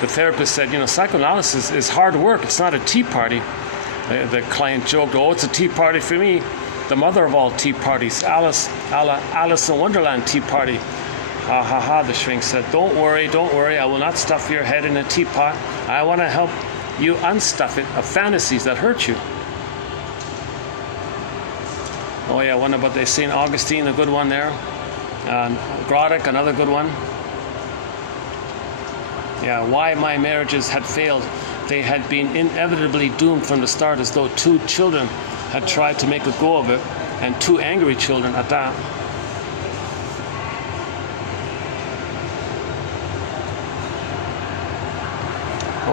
the therapist said, psychoanalysis is hard work. It's not a tea party. The client joked, oh, it's a tea party for me. The mother of all tea parties, Alice in Wonderland tea party. Ha ha ha, the shrink said, don't worry, I will not stuff your head in a teapot. I want to help you unstuff it of fantasies that hurt you. Oh yeah, one about the St. Augustine, a good one there. Grodek, another good one. Yeah, why my marriages had failed. They had been inevitably doomed from the start, as though 2 children had tried to make a go of it, and 2 angry children at that.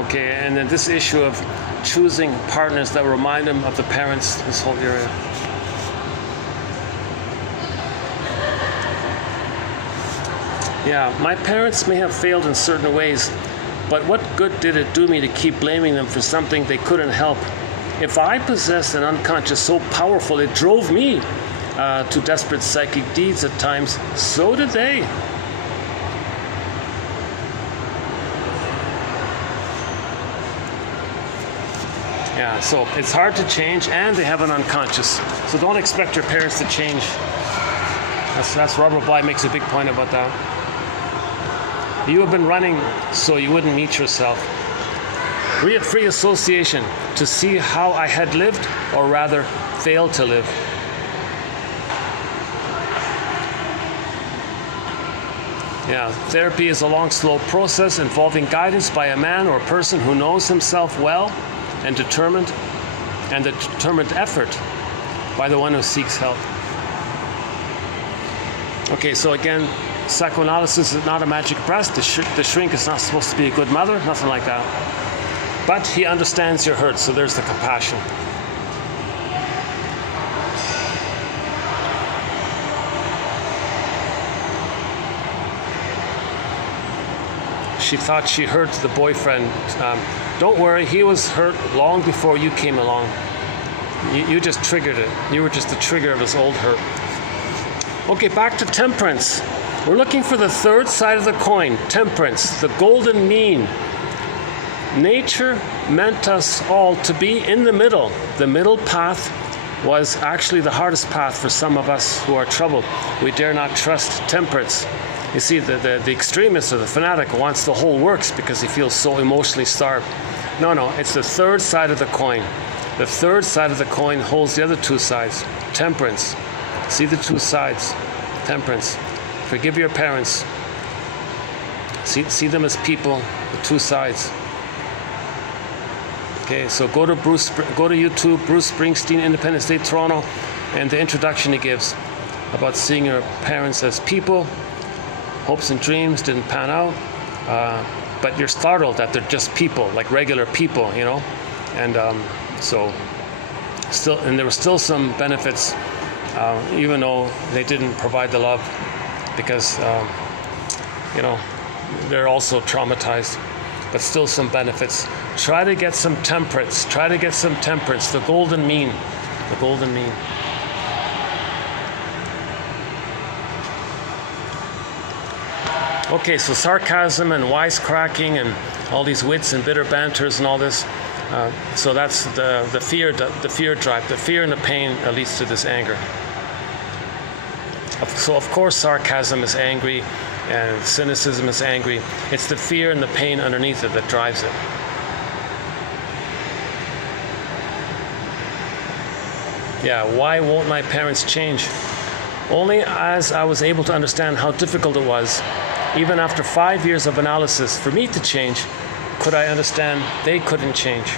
Okay, and then this issue of choosing partners that remind them of the parents, this whole area. Yeah, my parents may have failed in certain ways, but what good did it do me to keep blaming them for something they couldn't help? If I possessed an unconscious so powerful it drove me to desperate psychic deeds at times, so did they. Yeah, so it's hard to change, and they have an unconscious. So don't expect your parents to change. That's Robert Bly makes a big point about that. You have been running so you wouldn't meet yourself. Free association, to see how I had lived, or rather failed to live. Yeah, therapy is a long, slow process involving guidance by a man or person who knows himself well, and the determined effort by the one who seeks help. Okay, so again, psychoanalysis is not a magic press. The shrink is not supposed to be a good mother, nothing like that. But he understands your hurt, so there's the compassion. She thought she hurt the boyfriend. Don't worry, he was hurt long before you came along. You just triggered it. You were just the trigger of his old hurt. Okay, back to temperance. We're looking for the third side of the coin, temperance, the golden mean. Nature meant us all to be in the middle. The middle path was actually the hardest path for some of us who are troubled. We dare not trust temperance. You see, the extremist or the fanatic wants the whole works because he feels so emotionally starved. No, it's the third side of the coin. The third side of the coin holds the other 2 sides. Temperance. See the 2 sides. Temperance. Forgive your parents. See them as people, the 2 sides. Okay, so go to YouTube, Bruce Springsteen, Independence Day, Toronto, and the introduction he gives about seeing your parents as people. Hopes and dreams didn't pan out, but you're startled that they're just people, like regular people, and there were still some benefits, even though they didn't provide the love, because they're also traumatized, but still some benefits. Try to get some temperance. The golden mean. Okay, so sarcasm and wisecracking and all these wits and bitter banters and all this. So that's the fear drive. The fear and the pain leads to this anger. So of course sarcasm is angry and cynicism is angry. It's the fear and the pain underneath it that drives it. Yeah, why won't my parents change? Only as I was able to understand how difficult it was, even after 5 years of analysis, for me to change, could I understand they couldn't change.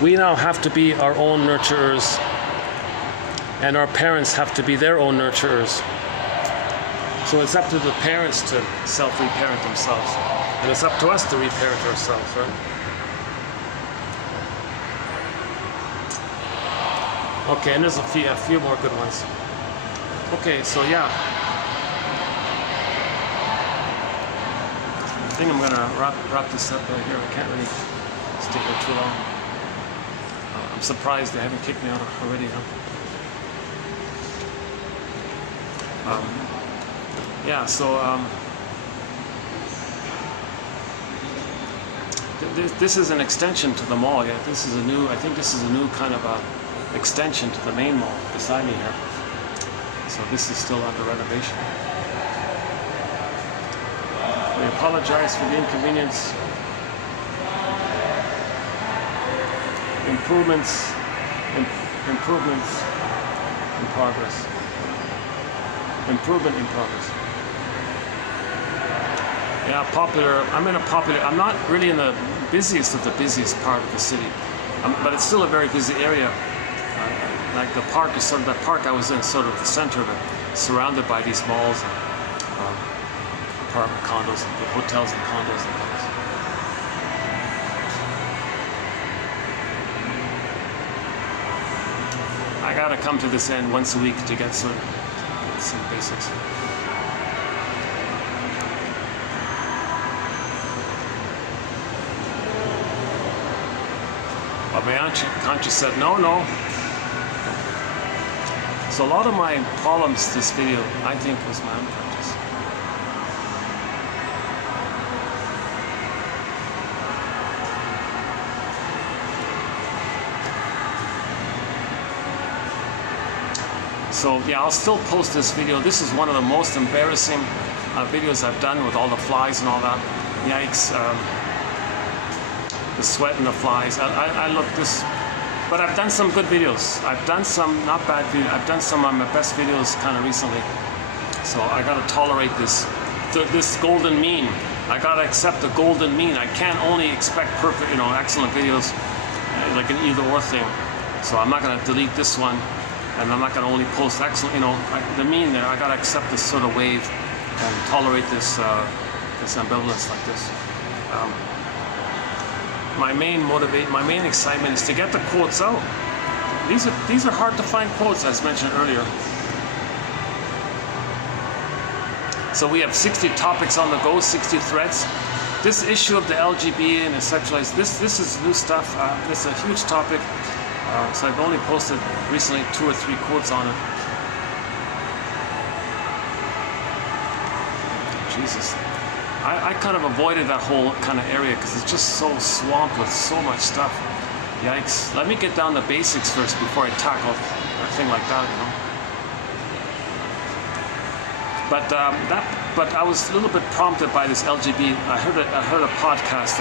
We now have to be our own nurturers, and our parents have to be their own nurturers. So it's up to the parents to self-reparent themselves, and it's up to us to reparent ourselves, right? Okay, and there's a few more good ones. Okay, so yeah. I think I'm gonna wrap this up right here. I can't really stay here too long. I'm surprised they haven't kicked me out already, huh? Yeah, so this is an extension to the mall. Yeah, this is a new. I think this is a new kind of extension to the main mall beside me here. So this is still under renovation. We apologize for the inconvenience. Improvements in progress. Improvement in progress. Yeah, popular. I'm not really in the busiest of the busiest part of the city, but it's still a very busy area. Like the park is sort of, that park I was in, sort of the center of it, surrounded by these malls and apartment condos and hotels and condos and things. I gotta come to this end once a week to get some basics. But my conscience said, no. So a lot of my problems this video, I think, was my unconscious. So yeah, I'll still post this video. This is one of the most embarrassing videos I've done with all the flies and all that. Yikes. The sweat and the flies. I look this, but I've done some good videos. I've done some not bad videos. I've done some of my best videos kind of recently. So I gotta tolerate this golden mean. I gotta accept the golden mean. I can't only expect perfect, excellent videos, like an either or thing. So I'm not gonna delete this one, and I'm not gonna only post excellent. The mean there. I gotta accept this sort of wave and tolerate this ambivalence like this. My main excitement is to get the quotes out. These are hard to find quotes, as mentioned earlier. So we have 60 topics on the go, 60 threads. This issue of the LGBT and the sexualized, this is new stuff. This is a huge topic. So I've only posted recently 2 or 3 quotes on it. Jesus. I kind of avoided that whole kind of area because it's just so swamped with so much stuff. Yikes. Let me get down to basics first before I tackle a thing like that, But I was a little bit prompted by this LGBT. I heard a podcast.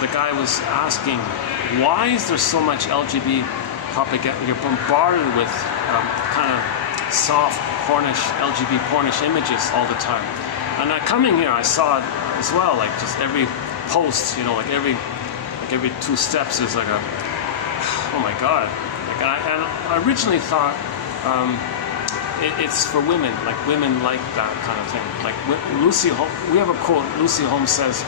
The guy was asking, why is there so much LGBT propaganda? You're bombarded with kind of soft, pornish, LGBT pornish images all the time. And coming here, I saw it as well. Like just every post, like every 2 steps is like a, oh my God. And I originally thought it's for women. Like women like that kind of thing. Like we have a quote. Lucy Holmes says,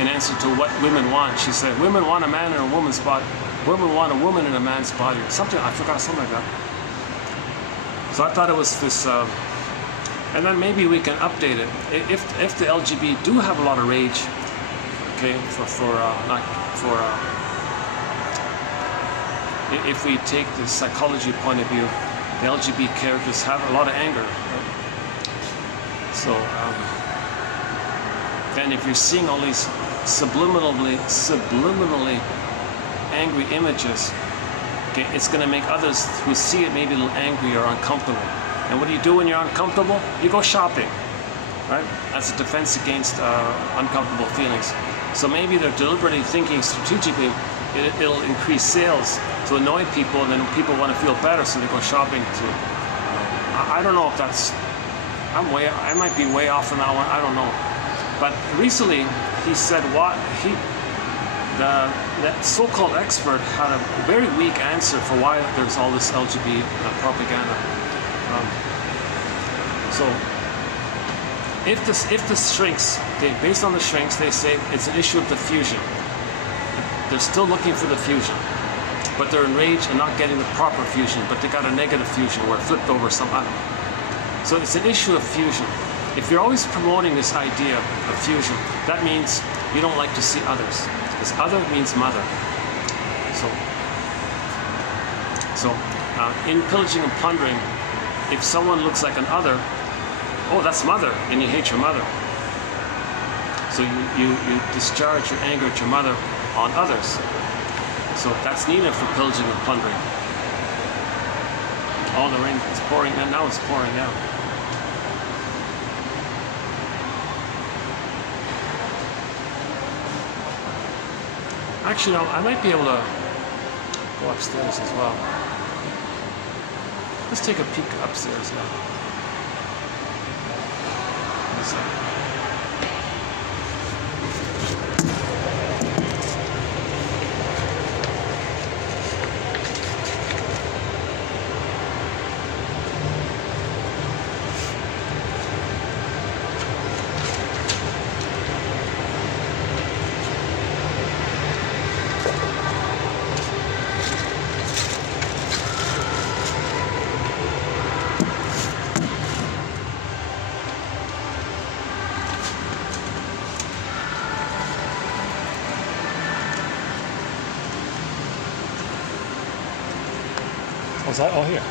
in answer to what women want, she said, "Women want a man in a woman's body. Women want a woman in a man's body." Something I forgot, something like that. So I thought it was this. And then maybe we can update it. If the LGBT do have a lot of rage, okay, if we take the psychology point of view, the LGBT characters have a lot of anger. Right? So then if you're seeing all these subliminally angry images, okay, it's going to make others who see it maybe a little angry or uncomfortable. And what do you do when you're uncomfortable? You go shopping, right? That's a defense against uncomfortable feelings. So maybe they're deliberately thinking strategically, it'll increase sales to annoy people, and then people want to feel better, so they go shopping too. I don't know if that's, I might be way off on that one, I don't know. But recently, he said that so-called expert had a very weak answer for why there's all this LGBT propaganda. So if this shrinks, based on the shrinks, they say it's an issue of the fusion. They're still looking for the fusion, but they're enraged and not getting the proper fusion, but they got a negative fusion where it flipped over some atom. So it's an issue of fusion. If you're always promoting this idea of fusion, that means you don't like to see others, because other means mother. So in pillaging and plundering, if someone looks like an other, oh, that's mother, and you hate your mother. So you discharge your anger at your mother on others. So that's needed for pillaging and plundering. Oh, the rain is pouring, and now it's pouring out. Actually, no, I might be able to go upstairs as well. Let's take a peek upstairs now. Was that? Oh, here.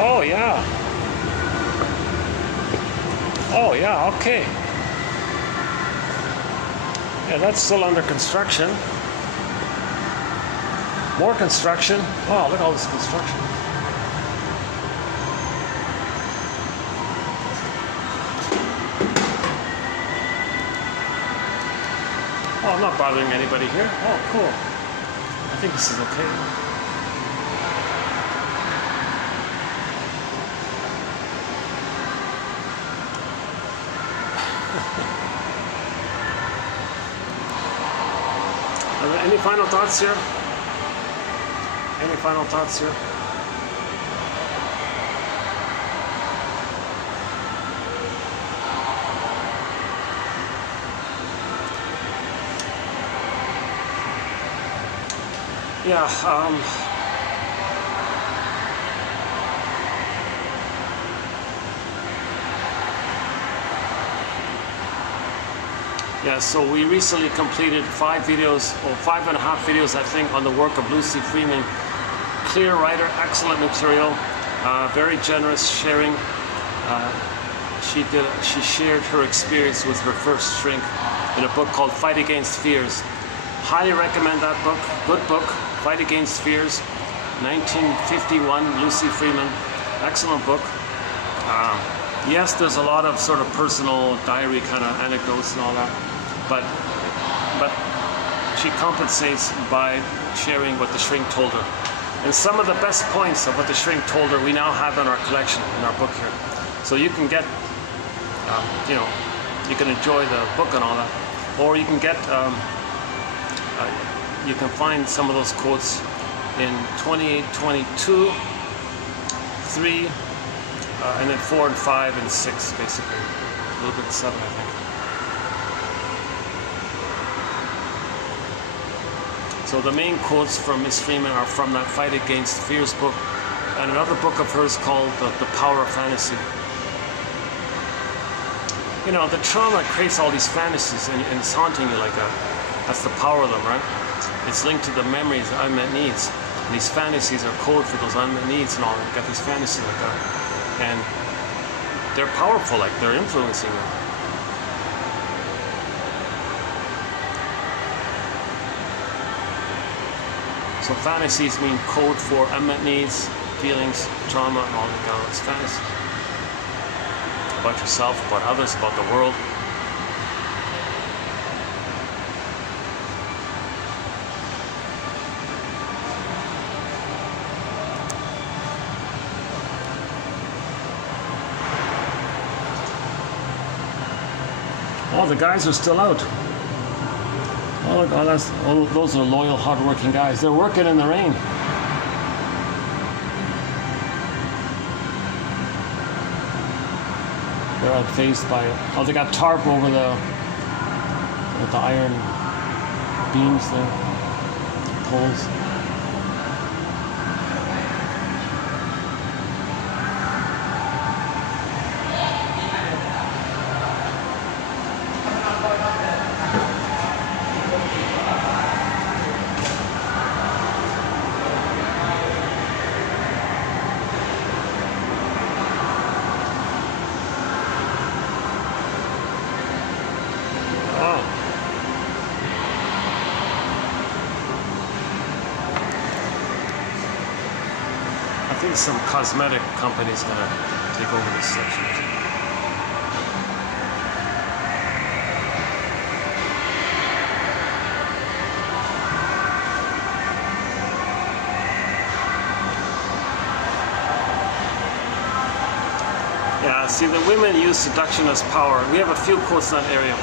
Oh, yeah. Oh, yeah, okay. Yeah, that's still under construction. More construction. Wow, look at all this construction. Oh, I'm not bothering anybody here. Oh, cool. I think this is okay. Any final thoughts here? Any final thoughts here? Yeah, yeah, so we recently completed 5 videos, or 5.5 videos, I think, on the work of Lucy Freeman. Clear writer, excellent material, very generous sharing. She shared her experience with her first shrink in a book called Fight Against Fears. Highly recommend that book. Good book, Fight Against Fears, 1951, Lucy Freeman. Excellent book. Yes, there's a lot of sort of personal diary kind of anecdotes and all that, but she compensates by sharing what the shrink told her. And some of the best points of what the shrink told her we now have in our collection, in our book here. So you can get, you can enjoy the book and all that, or you can get, you can find some of those quotes in 28, 22, 3, and then 4 and 5 and 6, basically. A little bit 7, I think. So the main quotes from Miss Freeman are from that Fight Against Fears book, and another book of hers called The Power of Fantasy. You know, the trauma creates all these fantasies, and it's haunting you like that. That's the power of them, right? It's linked to the memories, the unmet needs. And these fantasies are code for those unmet needs and all that. Got these fantasies like that. And they're powerful, like they're influencing you. So fantasies mean code for unmet needs, feelings, trauma, all the kind of fantasy about yourself, about others, about the world. Oh, the guys are still out. Oh, look, those are loyal, hard-working guys. They're working in the rain. They're unfazed by it. Oh, they got tarp over with the iron beams there, poles. I think some cosmetic company's gonna take over this section. Yeah, see, the women use seduction as power. We have a few quotes in that area.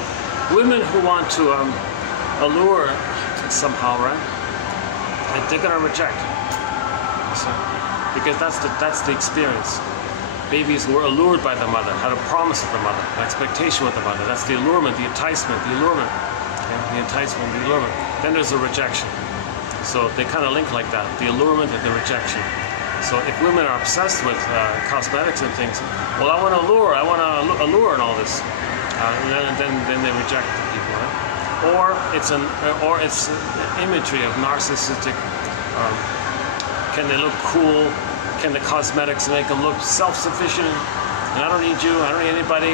Women who want to allure somehow, right? And they're gonna reject. So, because that's the experience. Babies were allured by the mother, had a promise of the mother, an expectation with the mother. That's the allurement, the enticement, the allurement. Okay? The enticement, the allurement. Then there's a rejection. So they kind of link like that, the allurement and the rejection. So if women are obsessed with cosmetics and things, well, I want to allure and all this, and then they reject the people, right? Or it's imagery of narcissistic. Can they look cool? Can the cosmetics make them look self-sufficient? And I don't need you. I don't need anybody.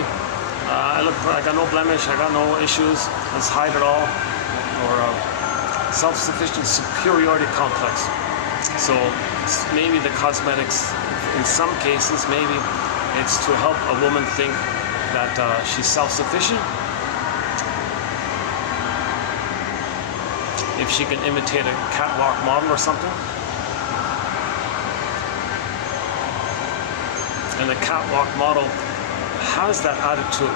I got no blemish. I got no issues. Let's hide it all. Or self-sufficient superiority complex. So maybe the cosmetics, in some cases, maybe it's to help a woman think that she's self-sufficient. If she can imitate a catwalk model or something. And the catwalk model has that attitude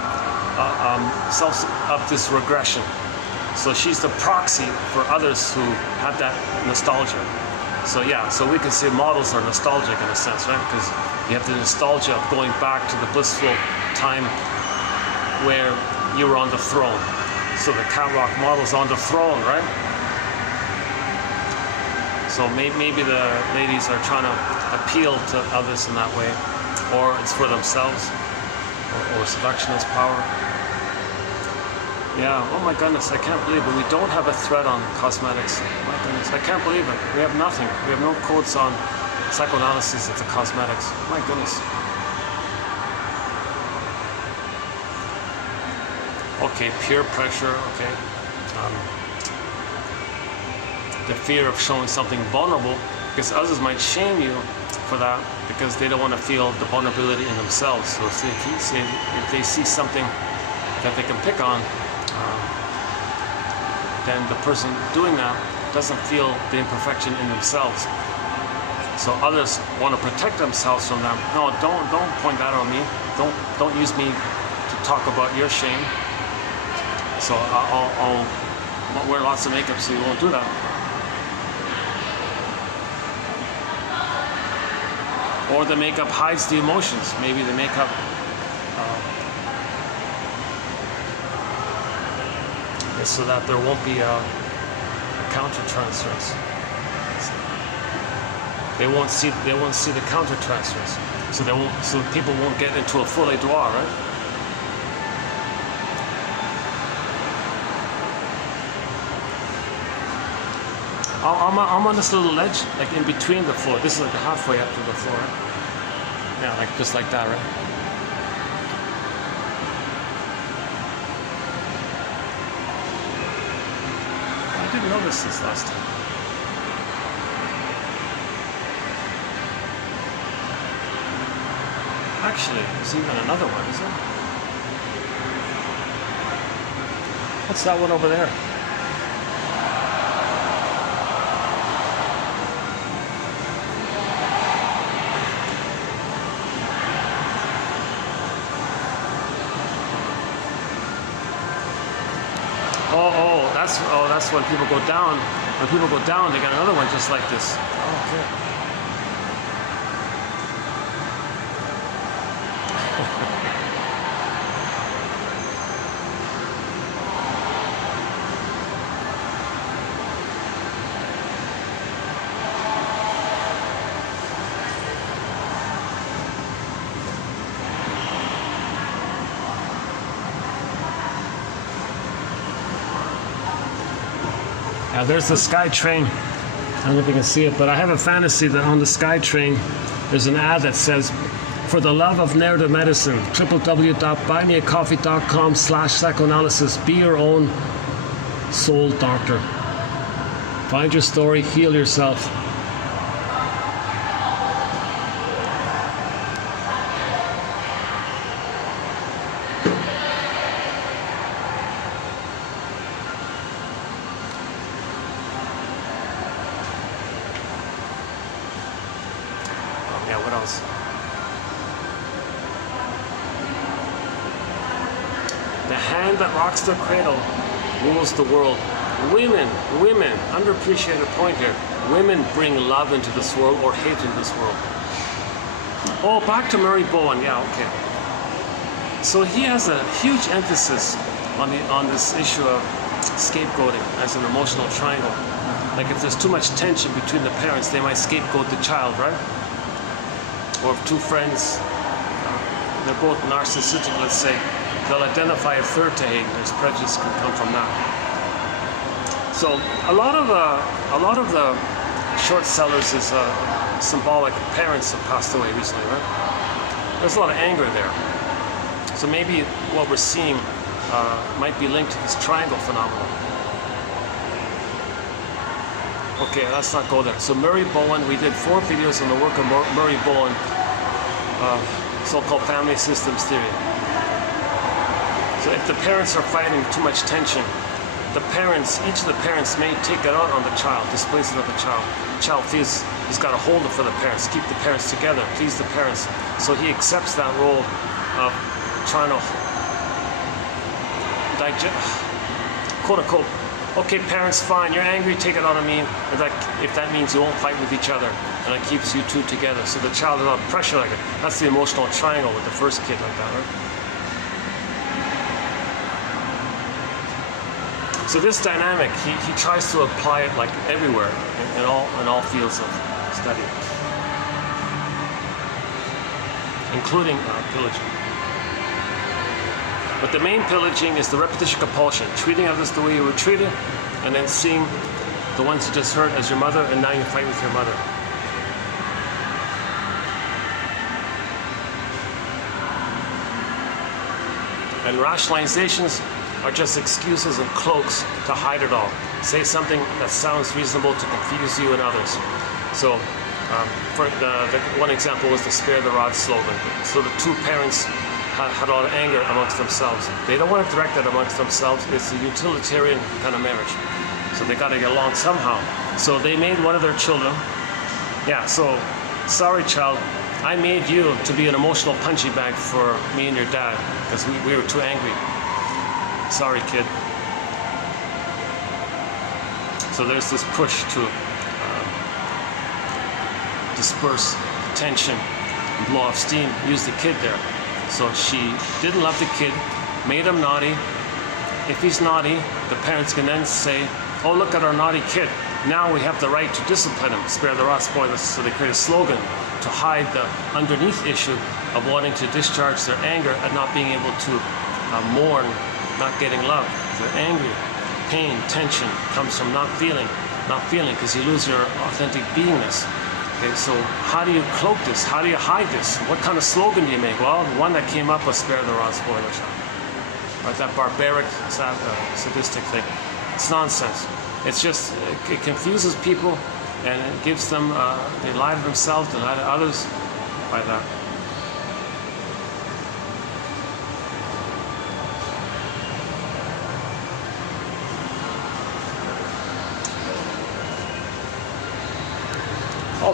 of this regression. So she's the proxy for others who have that nostalgia. So yeah, so we can say models are nostalgic in a sense, right? Because you have the nostalgia of going back to the blissful time where you were on the throne. So the catwalk model's on the throne, right? So maybe the ladies are trying to appeal to others in that way. Or it's for themselves, or seduction as power. Yeah, oh my goodness, I can't believe it. We don't have a thread on cosmetics. My goodness, I can't believe it. We have nothing. We have no quotes on psychoanalysis of the cosmetics. My goodness. Okay, peer pressure, okay. The fear of showing something vulnerable, because others might shame you for that, because they don't want to feel the vulnerability in themselves. So if they see something that they can pick on, then the person doing that doesn't feel the imperfection in themselves. So others want to protect themselves from that. No, don't point that on me. Don't use me to talk about your shame. So I'll wear lots of makeup so you won't do that. Or the makeup hides the emotions. Maybe the makeup is so that there won't be a counter-transference. They won't see the counter-transference. So people won't get into a full édouard, right? I'm on this little ledge, like in between the floor. This is like halfway up to the floor. Right? Yeah, like just like that, right? I didn't notice this last time. Actually, there's even another one, is there? What's that one over there? Oh, that's when people go down. When people go down, they got another one just like this. Oh, okay. Now there's the Sky Train. I don't know if you can see it, but I have a fantasy that on the Sky Train there's an ad that says, "For the love of narrative medicine, www.buymeacoffee.com/psychoanalysis. Be your own soul doctor. Find your story, heal yourself." Yeah, what else? The hand that rocks the cradle rules the world. Women, underappreciated point here. Women bring love into this world or hate into this world. Oh, back to Murray Bowen. Yeah, okay. So he has a huge emphasis on this issue of scapegoating as an emotional triangle. Like if there's too much tension between the parents, they might scapegoat the child, right? Or if two friends, they're both narcissistic, let's say, they'll identify a third to hate. There's prejudice can come from that. So a lot of the short sellers is symbolic. Parents have passed away recently, right? There's a lot of anger there. So maybe what we're seeing might be linked to this triangle phenomenon. Okay, let's not go there. So Murray Bowen, we did 4 videos on the work of Murray Bowen, so-called family systems theory. So if the parents are fighting too much tension, each of the parents may take it out on the child, displace it on the child. The child feels he's got to hold it for the parents, keep the parents together, please the parents. So he accepts that role of trying to digest, quote unquote, okay, parents, fine, you're angry, take it out on me. If that means you won't fight with each other, and it keeps you two together. So the child is under pressure like it. That's the emotional triangle with the first kid like that, right? So this dynamic, he tries to apply it like everywhere, in all fields of study, including pillaging. But the main pillaging is the repetition compulsion, treating others the way you were treated, and then seeing the ones you just hurt as your mother, and now you fight with your mother. And rationalizations are just excuses and cloaks to hide it all. Say something that sounds reasonable to confuse you and others. So, for the one example was the "spare the rod" slogan. So the two parents had a lot of anger amongst themselves. They don't want to direct that amongst themselves. It's a utilitarian kind of marriage. So they got to get along somehow. So they made one of their children. Yeah, so, sorry child, I made you to be an emotional punching bag for me and your dad because we were too angry. Sorry, kid. So there's this push to disperse tension, blow off steam, use the kid there. So she didn't love the kid, made him naughty. If he's naughty, the parents can then say, oh, look at our naughty kid. Now we have the right to discipline him, spare the rod, spoil the. So they create a slogan to hide the underneath issue of wanting to discharge their anger at not being able to mourn, not getting love. They're angry. Pain, tension comes from not feeling because you lose your authentic beingness. Okay, so how do you cloak this? How do you hide this? What kind of slogan do you make? Well, the one that came up was spare the rod, spoil the child. Right, that barbaric, sadistic thing. It's nonsense. It's just, it confuses people and it gives them, they lie to themselves, they lie to others by that.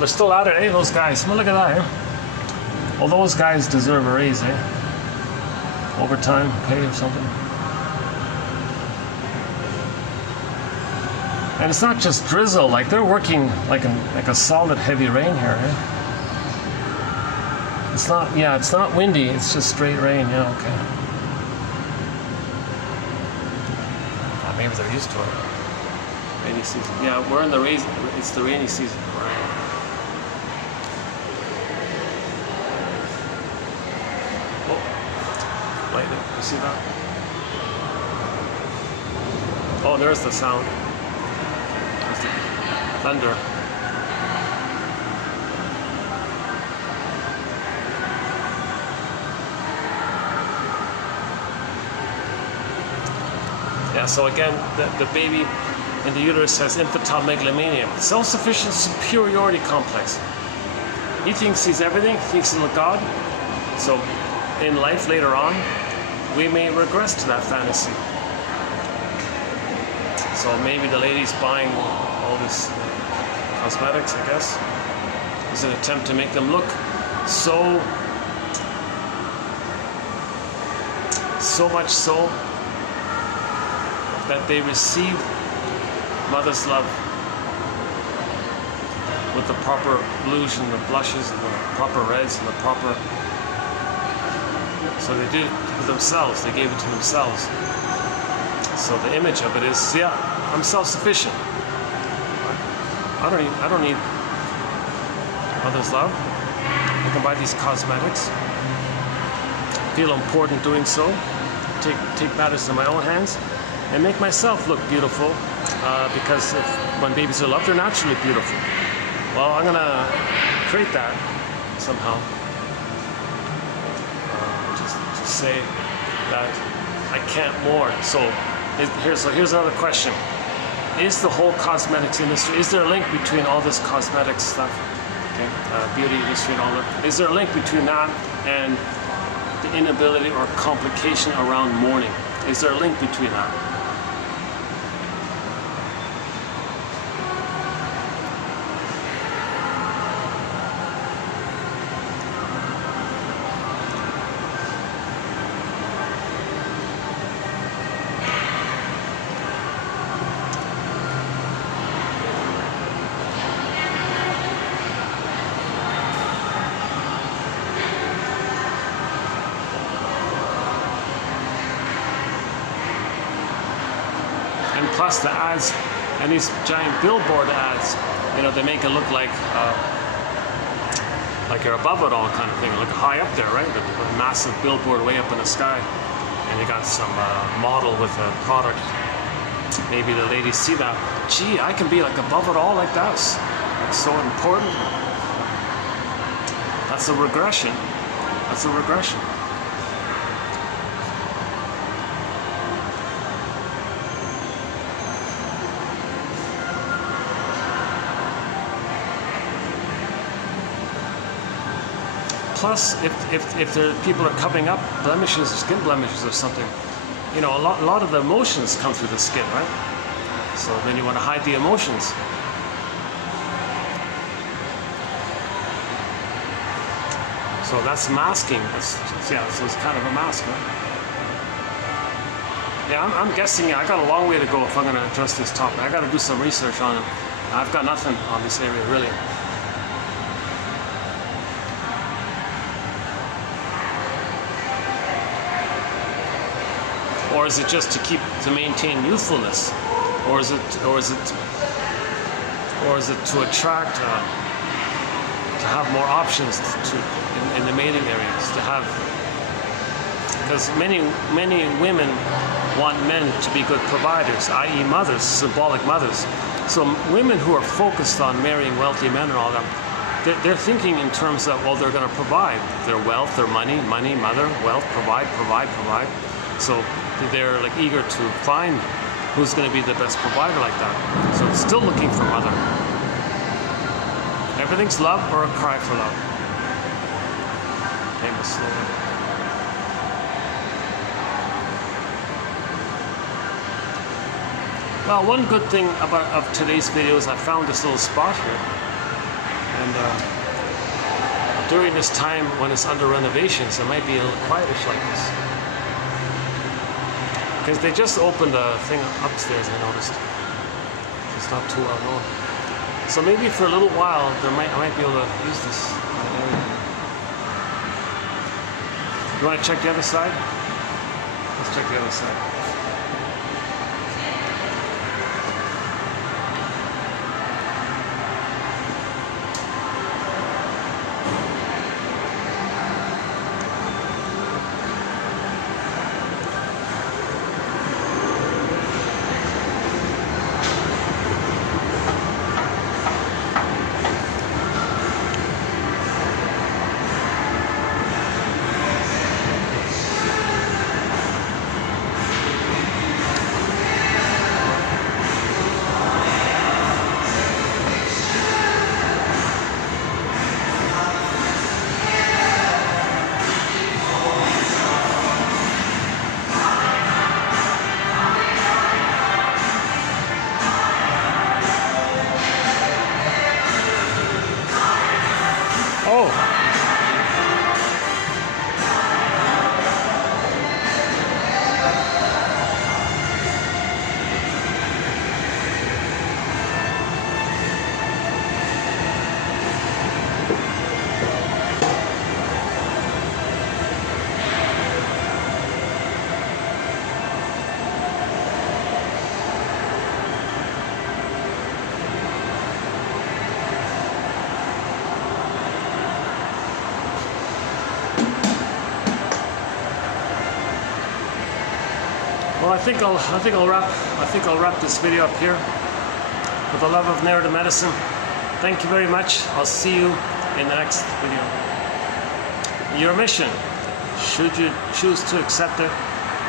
they're still at it, eh? Those guys. Well, look at that, eh? Well, those guys deserve a raise, eh? Overtime pay or something. And it's not just drizzle. Like they're working like a solid heavy rain here, eh? It's not. Yeah, it's not windy. It's just straight rain. Yeah, okay. Maybe they're used to it. Rainy season. Yeah, we're in the rain. It's the rainy season. Right. Oh, lightning. You see that? Oh, there's the sound. There's the thunder. Yeah, so again, the baby in the uterus has infantile megalomania, self-sufficient superiority complex. He thinks he's everything, he thinks he's God. So in life later on, we may regress to that fantasy. So maybe the lady's buying all this cosmetics, I guess, is an attempt to make them look so much so that they receive mother's love with the proper blues and the blushes and the proper reds and the proper. So they do it for themselves. They gave it to themselves. So the image of it is, yeah, I'm self-sufficient. I don't need mother's love. I can buy these cosmetics. Feel important doing so. Take matters in my own hands. And make myself look beautiful, because when babies are loved, they're naturally beautiful. Well, I'm gonna create that somehow. Just to say that I can't mourn. So here's another question: is the whole cosmetics industry? Is there a link between all this cosmetics stuff, okay, beauty industry and all that? Is there a link between that and the inability or complication around mourning? Is there a link between that? Plus the ads and these giant billboard ads, you know, they make it look like you're above it all kind of thing, look high up there, right? The massive billboard way up in the sky, and you got some model with a product. Maybe the ladies see that, gee, I can be like above it all like that. That's so important. That's a regression. That's a regression. Plus, if there people are covering up blemishes, skin blemishes or something, you know, a lot of the emotions come through the skin, right? So then you want to hide the emotions. So that's masking. Yeah, so it's kind of a mask, right? Yeah, I'm guessing I got a long way to go if I'm going to address this topic. I got to do some research on it. I've got nothing on this area, really. Or is it just to maintain youthfulness, or is it to attract, to have more options in the mating areas, to have, because many women want men to be good providers, i.e. mothers, symbolic mothers. So women who are focused on marrying wealthy men and all that, they're thinking in terms of, well, they're going to provide their wealth, their money, mother, wealth, provide. So they're like eager to find who's going to be the best provider like that. So it's still looking for mother. Everything's love or a cry for love. Famous slogan. Well, one good thing of today's video is I found this little spot here. And during this time when it's under renovations, it might be a little quietish like this. Because they just opened a thing upstairs, I noticed. It's not too well known. So maybe for a little while, I might be able to use this area. You want to check the other side? Let's check the other side. Well, I think I'll wrap this video up here. With the love of narrative medicine, thank you very much. I'll see you in the next video. Your mission, should you choose to accept it,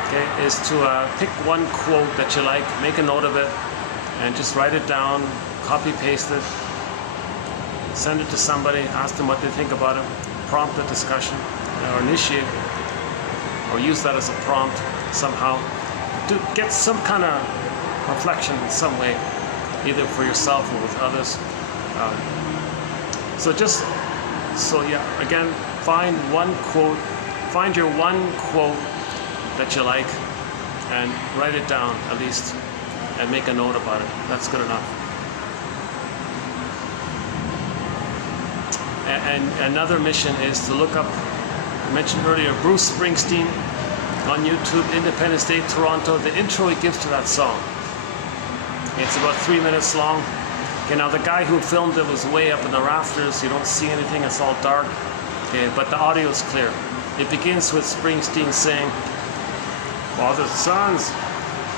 okay, is to pick one quote that you like, make a note of it, and just write it down, copy paste it, send it to somebody, ask them what they think about it, prompt a discussion, or initiate, or use that as a prompt somehow to get some kind of reflection in some way, either for yourself or with others. So yeah, again, find your one quote that you like, and write it down at least, and make a note about it. That's good enough. And another mission is to look up, I mentioned earlier, Bruce Springsteen on YouTube, Independence Day, Toronto. The intro he gives to that song. It's about 3 minutes long. Okay, now the guy who filmed it was way up in the rafters. You don't see anything, it's all dark. Okay, but the audio is clear. It begins with Springsteen saying, "Fathers and sons,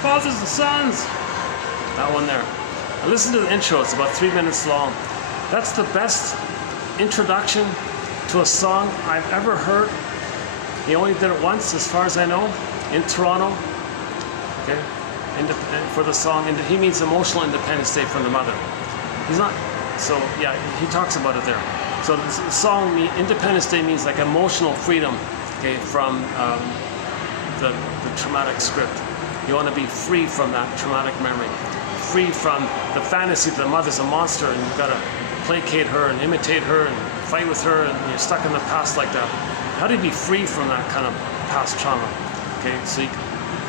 fathers and sons." That one there. Now listen to the intro, it's about 3 minutes long. That's the best introduction to a song I've ever heard. He only did it once, as far as I know, in Toronto. Okay, for the song, and he means emotional independence day from the mother. He's not. So yeah, he talks about it there. So the song Independence Day means like emotional freedom, okay, from the traumatic script. You want to be free from that traumatic memory, free from the fantasy that the mother's a monster and you've got to placate her and imitate her and fight with her, and you're stuck in the past like that. How do you be free from that kind of past trauma? Okay,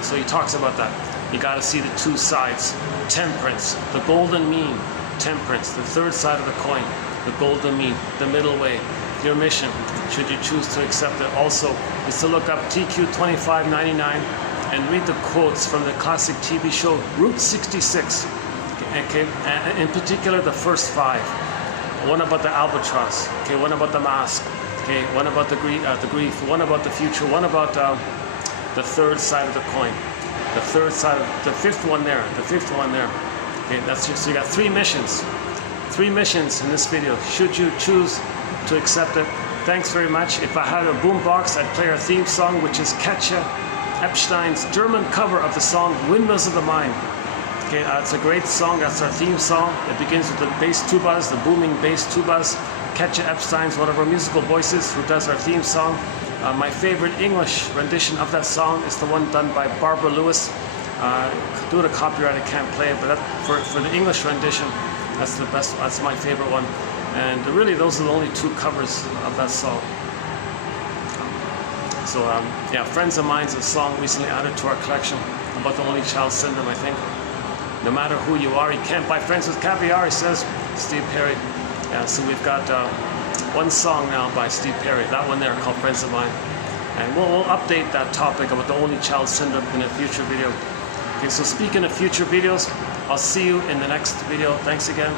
so he talks about that. You got to see the two sides. Temperance, the golden mean. Temperance, the third side of the coin. The golden mean, the middle way. Your mission, should you choose to accept it, also is to look up TQ2599 and read the quotes from the classic TV show Route 66. Okay, in particular the first 5. One about the albatross. Okay, one about the mask. Okay, one about the grief, one about the future, one about the third side of the coin. The third side, the fifth one there. Okay, that's just, so you got 3 missions. 3 missions in this video, should you choose to accept it. Thanks very much. If I had a boombox, I'd play our theme song, which is Katja Epstein's German cover of the song Windmills of the Mind. Okay, it's a great song, that's our theme song. It begins with the bass tubas, the booming bass tubas. Katja Epstein's one of our musical voices who does our theme song. My favorite English rendition of that song is the one done by Barbara Lewis. Due to copyright, I can't play it, but for the English rendition, that's the best. That's my favorite one. And really, those are the only 2 covers of that song. So yeah, Friends of Mine's a song recently added to our collection about the only child syndrome, I think. No matter who you are, you can't buy friends with caviar, he says, Steve Perry. Yeah, so we've got 1 song now by Steve Perry, that one there called Friends of Mine. And we'll update that topic about the only child syndrome in a future video. Okay, so speaking of future videos, I'll see you in the next video. Thanks again.